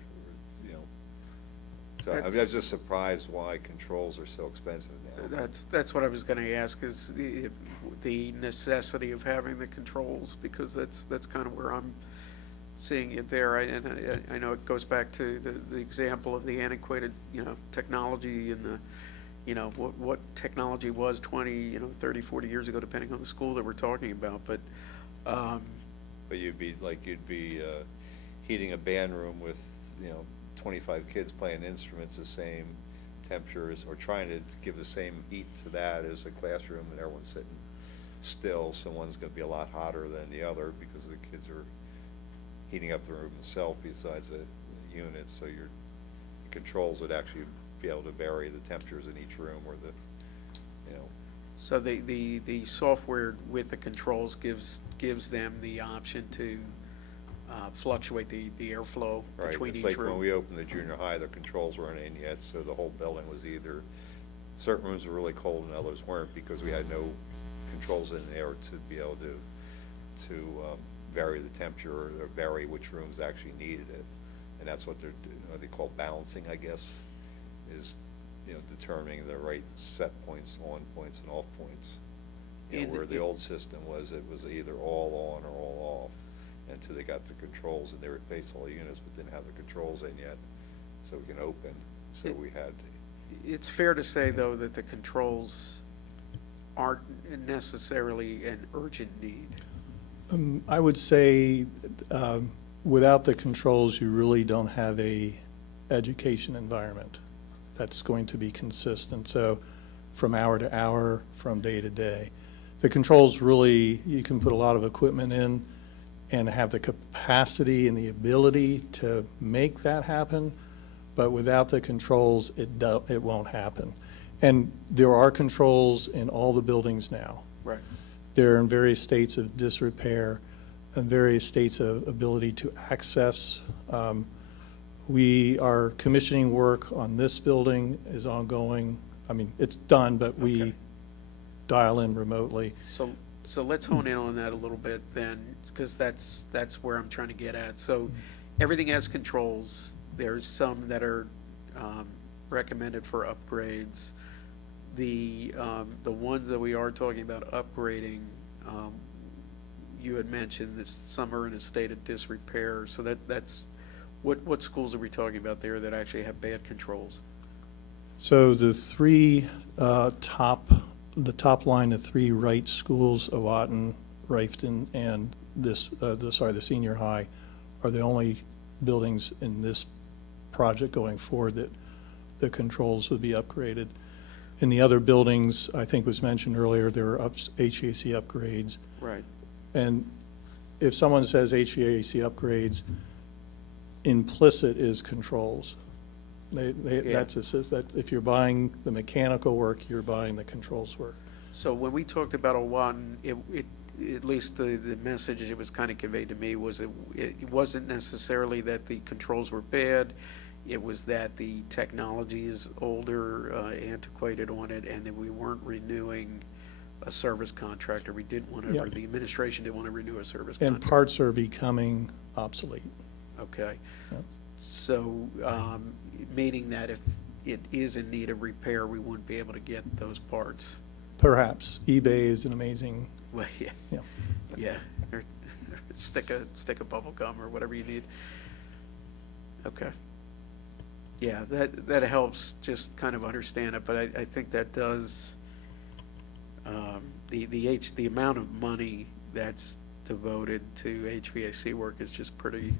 so I'm just surprised why controls are so expensive now. That's what I was going to ask, is the necessity of having the controls, because that's kind of where I'm seeing it there. I know it goes back to the example of the antiquated technology and the what technology was 20 30 40 years ago, depending on the school that we're talking about. But you'd be heating a band room with 25 kids playing instruments the same temperatures, or trying to give the same heat to that as a classroom and everyone's sitting still, so one's going to be a lot hotter than the other because the kids are heating up the room itself besides the unit. So your controls would actually be able to vary the temperatures in each room, or So the software with the controls gives them the option to fluctuate the airflow right. between It's each like room. when we opened the junior high, the controls weren't in yet, so the whole building was either, certain rooms were really cold and others weren't, because we had no controls in there to be able to vary the temperature or vary which rooms actually needed it. and that's what they call balancing, I guess, is, determining the right set points, on points and off points. Where the old system was, it was either all on or all off, until they got the controls, and they replaced all the units, but didn't have the controls in yet, so we can open, so we had. It's fair to say, though, that the controls aren't necessarily an urgent need. I would say, without the controls, you really don't have a education environment that's going to be consistent. So from hour to hour, from day to day. The controls really, you can put a lot of equipment in and have the capacity and the ability to make that happen, but without the controls, it won't happen. And there are controls in all the buildings now. Right. They're in various states of disrepair and various states of ability to access. We are commissioning work on this building is ongoing. I mean, it's done, but we Okay. dial in remotely. So let's hone in on that a little bit then, because that's where I'm trying to get at. So everything has controls. There's some that are recommended for upgrades. The ones that we are talking about upgrading, you had mentioned this, some are in a state of disrepair. So that's what schools are we talking about there that actually have bad controls? So the three top line, the three Wright schools, Owaton, Rifton, and the senior high, are the only buildings in this project going forward that the controls would be upgraded. In the other buildings, I think was mentioned earlier, there are HVAC upgrades. Right. And if someone says HVAC upgrades, implicit is controls. That's that if you're buying the mechanical work, you're buying the controls work. So when we talked about Owaton, it at least the message it was kind of conveyed to me was it wasn't necessarily that the controls were bad. It was that the technology is older, antiquated on it, and that we weren't renewing a service contract, or we didn't want to, Yeah. or the administration didn't want to renew a service And contract. parts are becoming obsolete. Okay. Yeah. So, meaning that if it is in need of repair, we wouldn't be able to get those parts. Perhaps. eBay is an amazing, Well, yeah. yeah. Yeah, or stick a bubble gum or whatever you need. Okay. Yeah, that helps just kind of understand it, but I think that does, the amount of money that's devoted to HVAC work is just pretty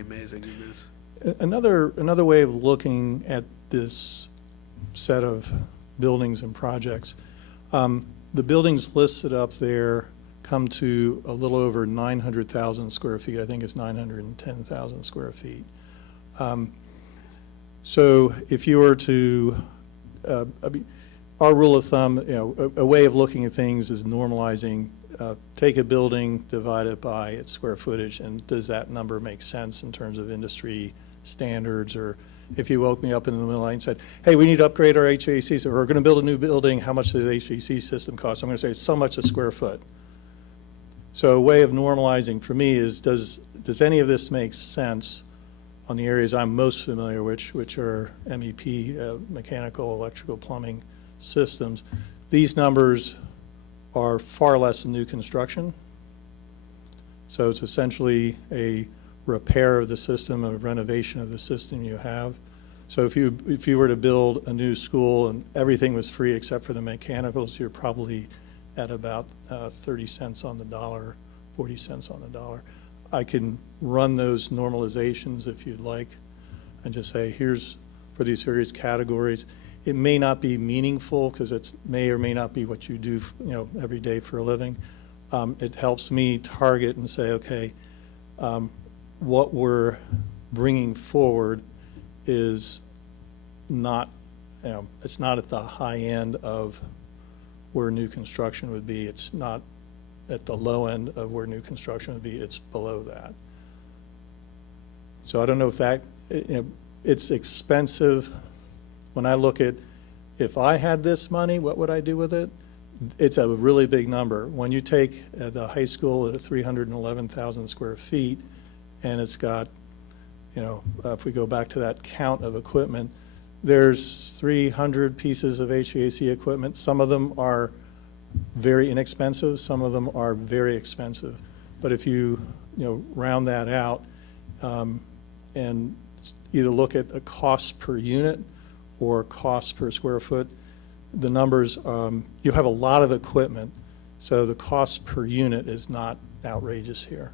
amazing in this. Another way of looking at this set of buildings and projects, the buildings listed up there come to a little over 900,000 square feet. I think it's 910,000 square feet. So if you were to, our rule of thumb, a way of looking at things is normalizing, take a building, divide it by its square footage, and does that number make sense in terms of industry standards? Or if you woke me up in the middle of the night and said, hey, we need to upgrade our HVAC, so we're going to build a new building, how much does the HVAC system cost? I'm going to say so much a square foot. So a way of normalizing for me is, does any of this make sense on the areas I'm most familiar with, which are MEP, mechanical, electrical, plumbing systems? These numbers are far less than new construction. So it's essentially a repair of the system, a renovation of the system you have. So if you were to build a new school and everything was free except for the mechanicals, you're probably at about 30 cents on the dollar, 40 cents on the dollar. I can run those normalizations if you'd like and just say, here's for these various categories. It may not be meaningful because it may or may not be what you do, every day for a living. It helps me target and say, okay, what we're bringing forward is not, it's not at the high end of where new construction would be. It's not at the low end of where new construction would be. It's below that. So I don't know if that, it's expensive. When I look at, if I had this money, what would I do with it? It's a really big number. When you take the high school at 311,000 square feet, and it's got if we go back to that count of equipment, there's 300 pieces of HVAC equipment. Some of them are very inexpensive, some of them are very expensive. But if you round that out and either look at a cost per unit or cost per square foot, the numbers, you have a lot of equipment, so the cost per unit is not outrageous here,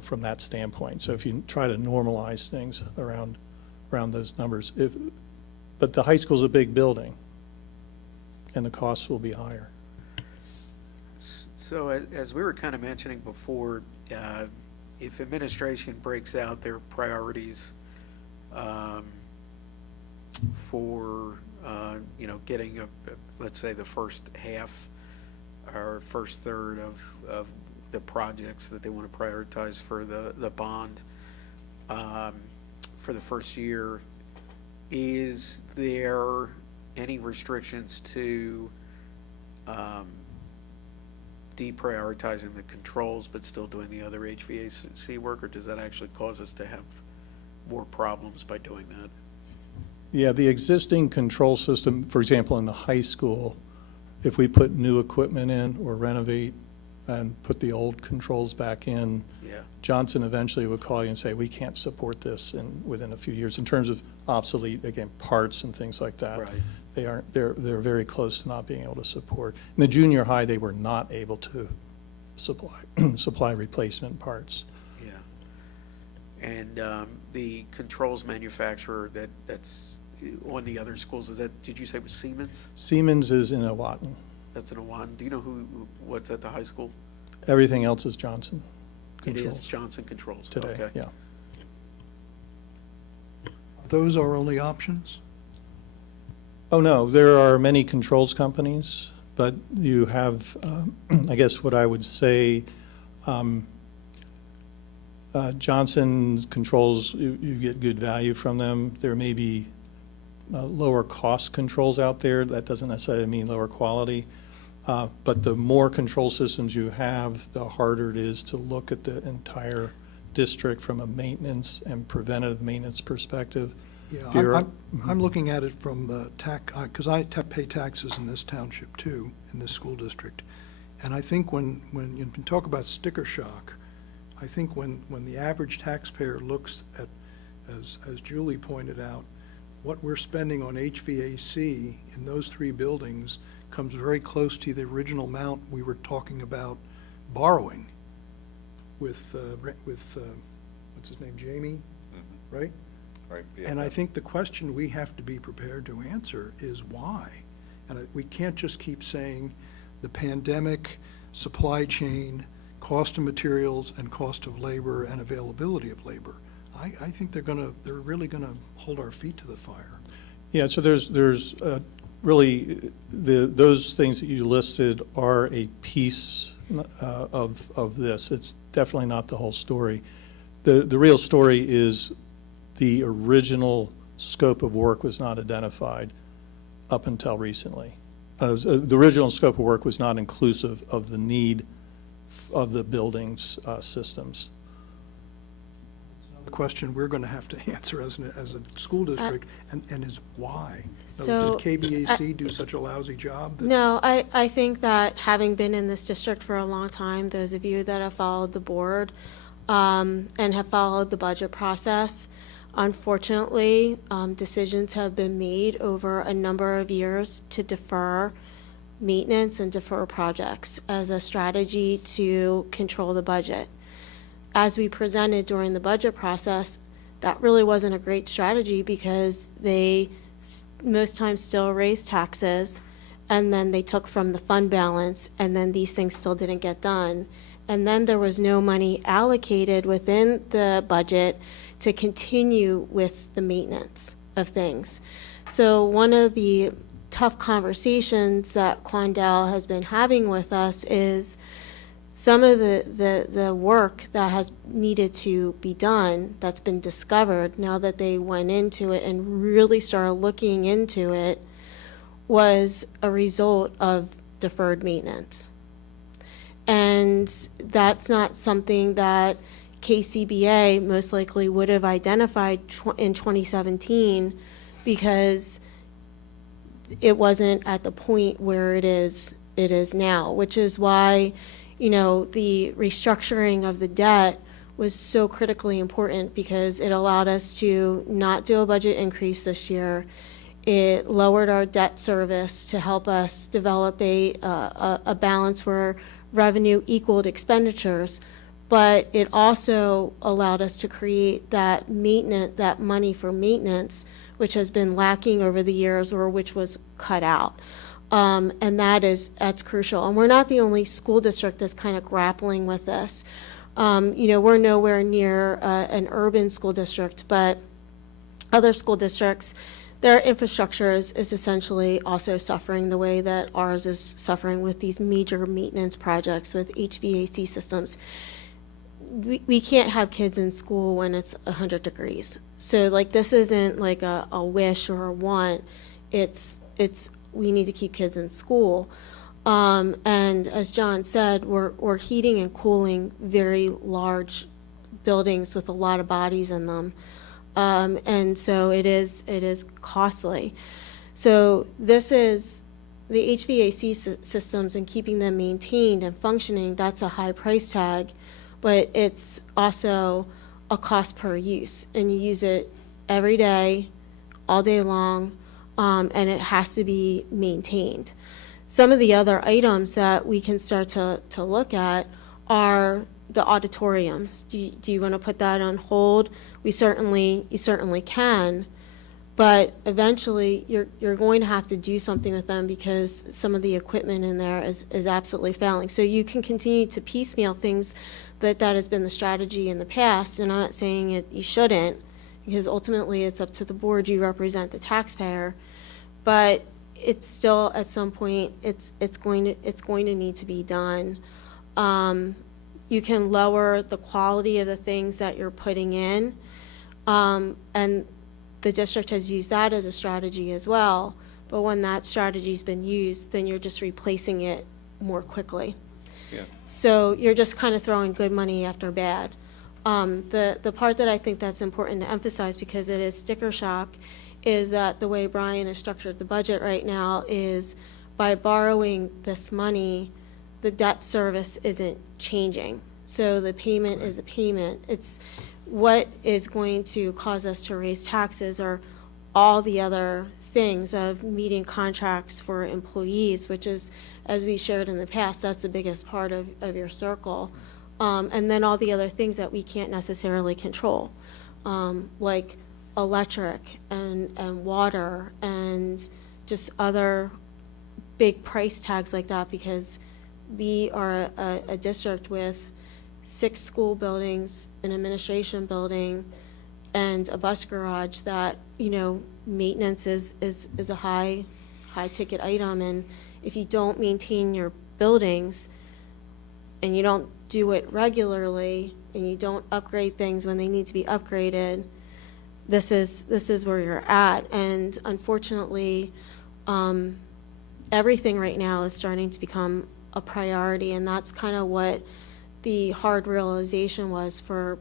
from that standpoint. So if you try to normalize things around those numbers, but the high school's a big building, and the costs will be higher. So as we were kind of mentioning before, if administration breaks out their priorities for, getting, let's say, the first half or first third of the projects that they want to prioritize for the bond for the first year, is there any restrictions to deprioritizing the controls but still doing the other HVAC work, or does that actually cause us to have more problems by doing that? Yeah, the existing control system, for example, in the high school, if we put new equipment in or renovate and put the old controls back in, Yeah. Johnson eventually would call you and say, we can't support this within a few years in terms of obsolete, again, parts and things like that. Right. They're very close to not being able to support. In the junior high, they were not able to supply replacement parts. Yeah. And the controls manufacturer that's on the other schools, did you say it was Siemens? Siemens is in Owatton. That's in Awan. Do you know what's at the high school? Everything else is Johnson It Controls is Johnson Controls. today, Okay. yeah. Those are only options? Oh, no, there are many controls companies, but you have, I guess what I would say, Johnson Controls, you get good value from them. There may be lower cost controls out there. That doesn't necessarily mean lower quality. But the more control systems you have, the harder it is to look at the entire district from a maintenance and preventative maintenance perspective. If Yeah, you're- I'm looking at it from the because I pay taxes in this township too, in this school district. And I think when you talk about sticker shock, I think when the average taxpayer looks at, as Julie pointed out, what we're spending on HVAC in those three buildings comes very close to the original amount we were talking about borrowing with what's his name, Jamie, right? Right. And I think the question we have to be prepared to answer is why? And we can't just keep saying the pandemic, supply chain, cost of materials, and cost of labor and availability of labor. I think they're really gonna hold our feet to the fire. Yeah, so there's really, those things that you listed are a piece of this. It's definitely not the whole story. The real story is the original scope of work was not identified up until recently. The original scope of work was not inclusive of the need of the building's systems. The question we're gonna have to answer as a school district, and is why? So, Did KBAC do such a lousy job? No, I think that having been in this district for a long time, those of you that have followed the board and have followed the budget process, unfortunately, decisions have been made over a number of years to defer maintenance and defer projects as a strategy to control the budget. As we presented during the budget process, that really wasn't a great strategy because they most times still raised taxes, and then they took from the fund balance, and then these things still didn't get done. And then there was no money allocated within the budget to continue with the maintenance of things. So one of the tough conversations that Quandel has been having with us is some of the work that has needed to be done, that's been discovered now that they went into it and really started looking into it, was a result of deferred maintenance. And that's not something that KCBA most likely would have identified in 2017, because it wasn't at the point where it is now, which is why, the restructuring of the debt was so critically important, because it allowed us to not do a budget increase this year. It lowered our debt service to help us develop a balance where revenue equaled expenditures, but it also allowed us to create that money for maintenance, which has been lacking over the years, or which was cut out. And that's crucial. And we're not the only school district that's kind of grappling with this. We're nowhere near an urban school district, but other school districts, their infrastructure is essentially also suffering the way that ours is suffering with these major maintenance projects with HVAC systems. We can't have kids in school when it's 100 degrees. So this isn't like a wish or a want. We need to keep kids in school. And as John said, we're heating and cooling very large buildings with a lot of bodies in them. And so it is costly. So this is the HVAC systems, and keeping them maintained and functioning, that's a high price tag, but it's also a cost per use, and you use it every day, all day long, and it has to be maintained. Some of the other items that we can start to look at are the auditoriums. Do you want to put that on hold? You certainly can, but eventually you're going to have to do something with them, because some of the equipment in there is absolutely failing. So you can continue to piecemeal things. That has been the strategy in the past, and I'm not saying you shouldn't, because ultimately it's up to the board. You represent the taxpayer, but it's still, at some point, it's going to need to be done. You can lower the quality of the things that you're putting in, and the district has used that as a strategy as well. But when that strategy's been used, then you're just replacing it more quickly. Yeah. So you're just kind of throwing good money after bad. The part that I think that's important to emphasize, because it is sticker shock, is that the way Brian has structured the budget right now is by borrowing this money, the debt service isn't changing. So the payment is a payment. It's what is going to cause us to raise taxes are all the other things of meeting contracts for employees, which is, as we shared in the past, that's the biggest part of your circle. And then all the other things that we can't necessarily control, like electric and water and just other big price tags like that, because we are a district with 6 school buildings, an administration building, and a bus garage that, maintenance is a high ticket item. And if you don't maintain your buildings and you don't do it regularly and you don't upgrade things when they need to be upgraded, this is where you're at. And unfortunately, everything right now is starting to become a priority, and that's kind of what the hard realization was for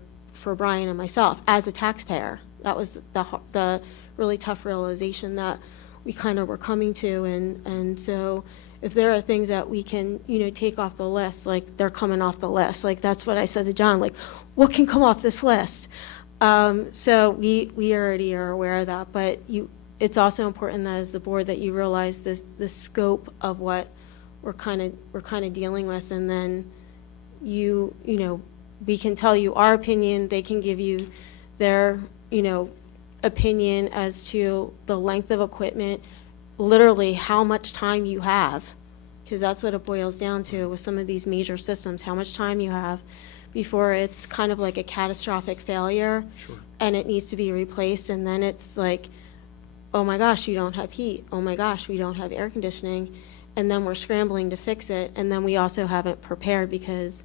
Brian and myself as a taxpayer. That was the really tough realization that we kind of were coming to. And so if there are things that we can, take off the list, like they're coming off the list. Like that's what I said to John, like, what can come off this list? So we already are aware of that, but it's also important that as the board that you realize the scope of what we're kind of dealing with, and then we can tell you our opinion, they can give you their, opinion as to the length of equipment, literally how much time you have, because that's what it boils down to with some of these major systems, how much time you have before it's kind of like a catastrophic failure. Sure. And it needs to be replaced, and then it's like, oh my gosh, you don't have heat, oh my gosh, we don't have air conditioning, and then we're scrambling to fix it, and then we also haven't prepared because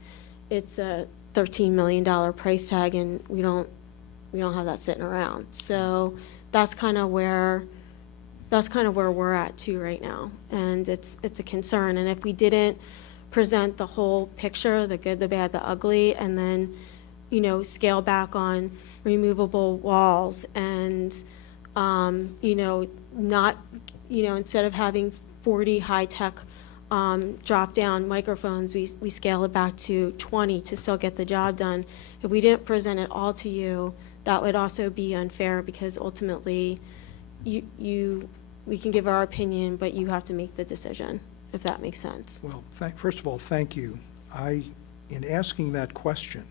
it's a $13 million price tag, and we don't have that sitting around. So that's kind of where we're at too right now, and it's a concern. And if we didn't present the whole picture, the good, the bad, the ugly, and then scale back on removable walls and, not, instead of having 40 high-tech drop-down microphones, we scale it back to 20 to still get the job done. If we didn't present it all to you, that would also be unfair because ultimately we can give our opinion, but you have to make the decision, if that makes sense. Well, first of all, thank you. In asking that question,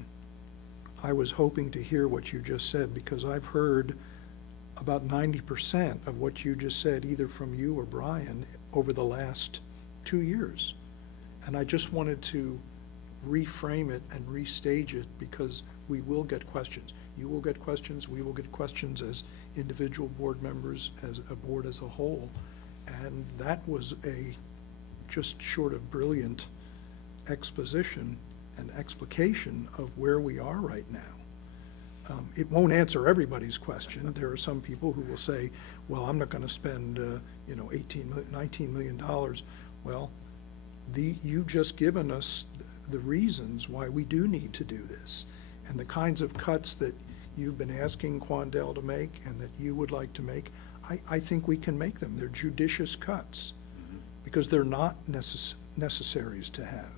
I was hoping to hear what you just said, because I've heard about 90% of what you just said, either from you or Brian, over the last 2 years. And I just wanted to reframe it and restage it, because we will get questions. You will get questions, we will get questions as individual board members, as a board as a whole. And that was a just short of brilliant exposition and explication of where we are right now. It won't answer everybody's question. There are some people who will say, well, I'm not going to spend, $19 million. Well, you've just given us the reasons why we do need to do this. And the kinds of cuts that you've been asking Quandel to make and that you would like to make, I think we can make them. They're judicious cuts, because they're not necessaries to have.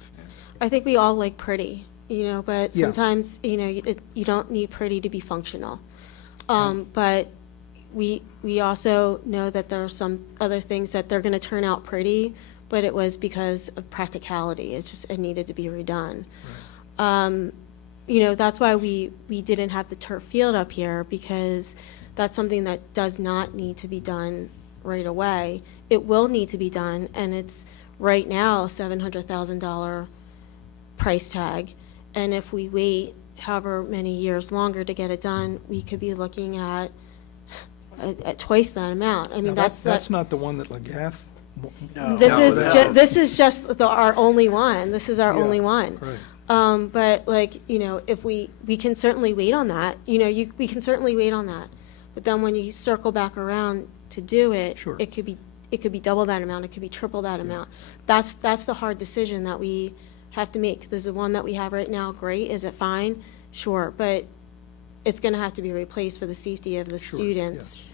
I think we all like pretty, but Yeah. sometimes, you don't need pretty to be functional. But we also know that there are some other things that they're going to turn out pretty, but it was because of practicality. It needed to be redone. That's why we didn't have the turf field up here, because that's something that does not need to be done right away. It will need to be done, and it's right now a $700,000 price tag. And if we wait however many years longer to get it done, we could be looking at twice that amount. I mean, Now, that's not the one that Legath. this is just our only one. This is our only one. Right. But if we can certainly wait on that, we can certainly wait on that. But then when you circle back around to do it, Sure. it could be double that amount, it could be triple that amount. That's the hard decision that we have to make. There's the one that we have right now, great, is it fine? Sure, but it's gonna have to be replaced for the safety of the Sure, students. yes.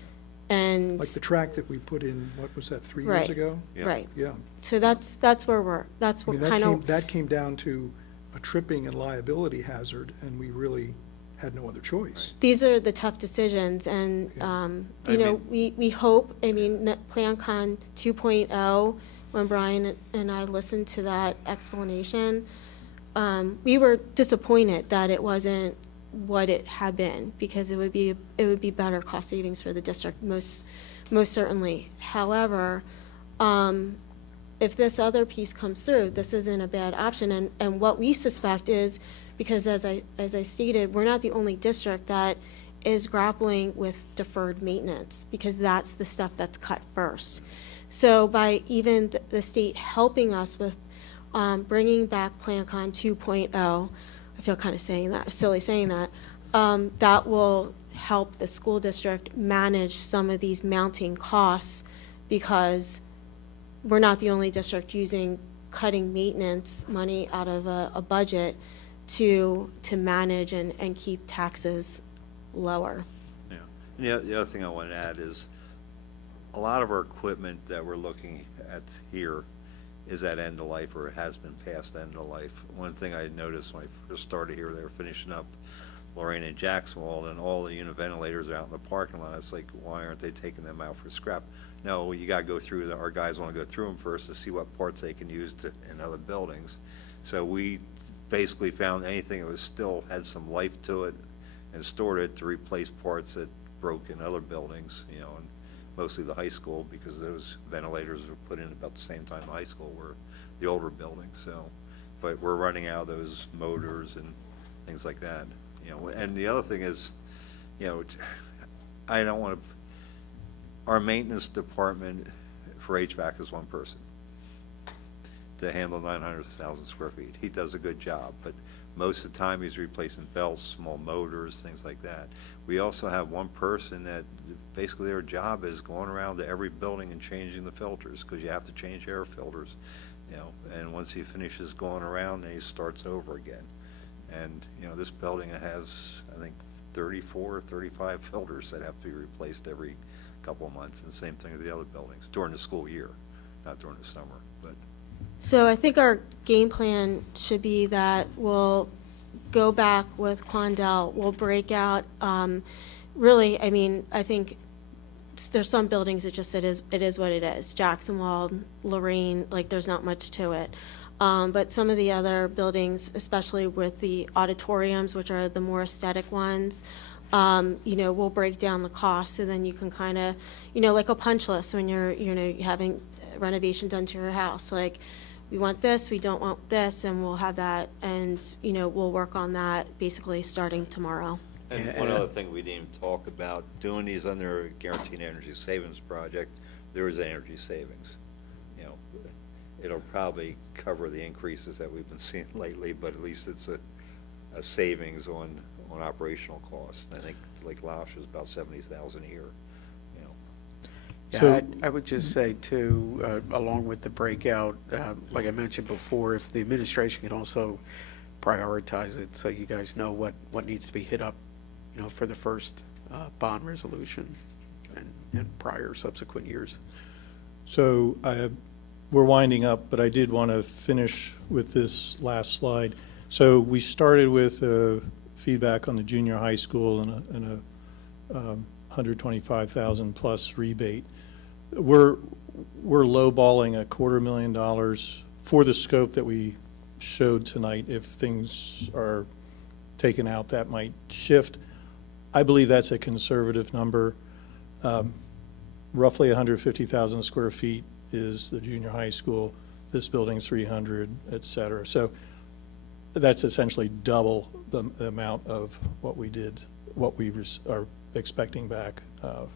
And, Like the track that we put in, what was that, 3 years Right. ago? Yeah. right, Yeah. so that's where that's I mean, what kind of. that came down to a tripping and liability hazard, and we really had no other choice. These are the tough decisions, and, we hope, PlanCon 2.0, when Brian and I listened to that explanation, we were disappointed that it wasn't what it had been, because it would be better cost savings for the district, most certainly. However, if this other piece comes through, this isn't a bad option, and what we suspect is, because as I stated, we're not the only district that is grappling with deferred maintenance, because that's the stuff that's cut first. So by even the state helping us with bringing back PlanCon 2.0, I feel kind of silly saying that, that will help the school district manage some of these mounting costs, because we're not the only district cutting maintenance money out of a budget to manage and keep taxes lower. Yeah. And the other thing I want to add is, a lot of our equipment that we're looking at here is at end of life, or it has been past end of life. One thing I noticed when I first started here, they were finishing up Lorraine and Jacksonville, and all the unit ventilators are out in the parking lot. It's like, why aren't they taking them out for scrap? No, you got to go through, our guys want to go through them first to see what parts they can use in other buildings. So we basically found anything that was still had some life to it and stored it to replace parts that broke in other buildings, and mostly the high school, because those ventilators were put in about the same time the high school were, the older buildings. So, but we're running out of those motors and things like that, And the other thing is, I don't want to. Our maintenance department for HVAC is one person to handle 900,000 square feet. He does a good job, but most of the time he's replacing belts, small motors, things like that. We also have one person that basically their job is going around to every building and changing the filters, because you have to change air filters, and once he finishes going around, then he starts over again. And, this building has, I think, 34, 35 filters that have to be replaced every couple of months, and the same thing with the other buildings during the school year, not during the summer, but. So I think our game plan should be that we'll go back with Quandel, we'll break out, really, I mean, I think there's some buildings that just, it is what it is. Jackson Wald, Lorraine, like, there's not much to it. But some of the other buildings, especially with the auditoriums, which are the more aesthetic ones, we'll break down the cost, so then you can kind of, like a punch list when you're, having renovation done to your house. Like, we want this, we don't want this, and we'll have that, and, we'll work on that basically starting tomorrow. And one other thing we didn't even talk about, doing these under a Guaranteed Energy Savings Project, there is energy savings. It'll probably cover the increases that we've been seeing lately, but at least it's a savings on operational costs. I think Lake Losh is about $70,000 a year, Yeah, I would just say too, along with the breakout, like I mentioned before, if the administration can also prioritize it, so you guys know what needs to be hit up, for the first bond resolution and prior subsequent years. So we're winding up, but I did want to finish with this last slide. So we started with feedback on the junior high school and a $125,000 plus rebate. We're lowballing $250,000 for the scope that we showed tonight. If things are taken out, that might shift. I believe that's a conservative number. Roughly 150,000 square feet is the junior high school. This building's 300, et cetera. So that's essentially double the amount of what we did, what we are expecting back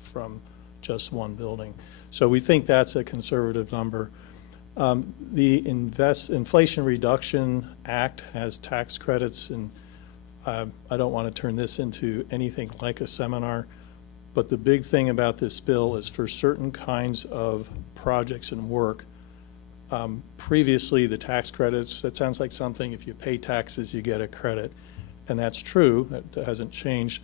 from just one building. So we think that's a conservative number. The Inflation Reduction Act has tax credits, and I don't want to turn this into anything like a seminar, but the big thing about this bill is for certain kinds of projects and work, previously the tax credits, that sounds like something, if you pay taxes, you get a credit. And that's true, that hasn't changed.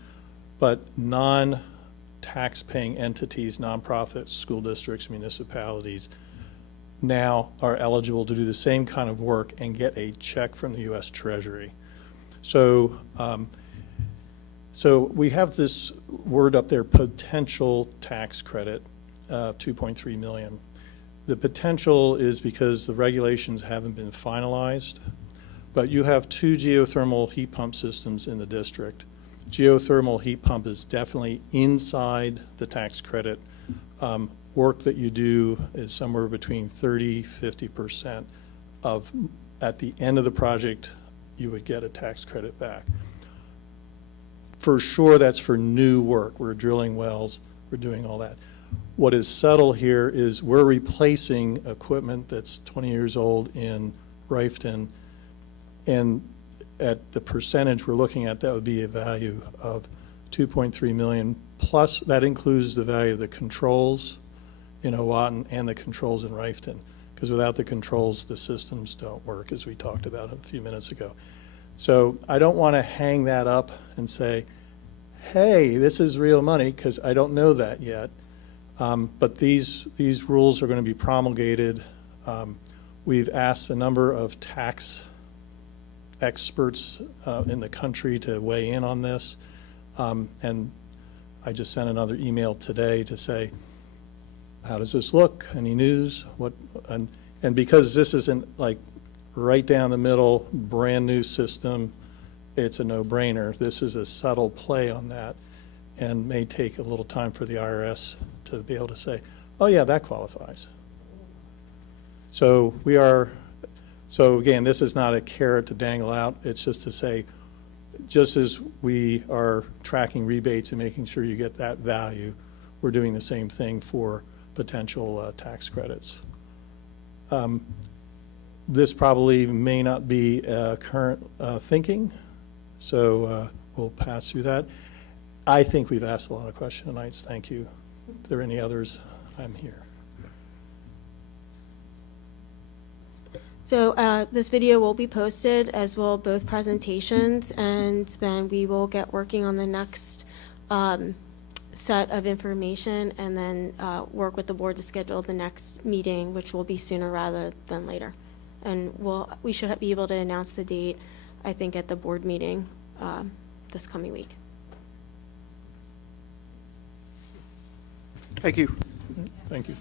But non-tax-paying entities, nonprofits, school districts, municipalities, now are eligible to do the same kind of work and get a check from the U.S. Treasury. So, so we have this word up there, potential tax credit, 2.3 million. The potential is because the regulations haven't been finalized, but you have 2 geothermal heat pump systems in the district. Geothermal heat pump is definitely inside the tax credit. Work that you do is somewhere between 30–50% of, at the end of the project, you would get a tax credit back. For sure, that's for new work. We're drilling wells, we're doing all that. What is subtle here is we're replacing equipment that's 20 years old in Rifton, and at the percentage we're looking at, that would be a value of 2.3 million, plus that includes the value of the controls in Owatton and the controls in Rifton, because without the controls, the systems don't work, as we talked about a few minutes ago. So I don't want to hang that up and say, hey, this is real money, because I don't know that yet. But these rules are going to be promulgated. We've asked a number of tax experts in the country to weigh in on this. And I just sent another email today to say, how does this look? Any news? And because this isn't like right down the middle, brand new system, it's a no-brainer. This is a subtle play on that, and may take a little time for the IRS to be able to say, oh yeah, that qualifies. So again, this is not a carrot to dangle out. It's just to say, just as we are tracking rebates and making sure you get that value, we're doing the same thing for potential tax credits. This probably may not be current thinking, so we'll pass through that. I think we've asked a lot of questions tonight. Thank you. If there are any others, I'm here. So this video will be posted, as will both presentations, and then we will get working on the next set of information, and then work with the board to schedule the next meeting, which will be sooner rather than later. And we should be able to announce the date, I think, at the board meeting this coming week. Thank you. Thank you.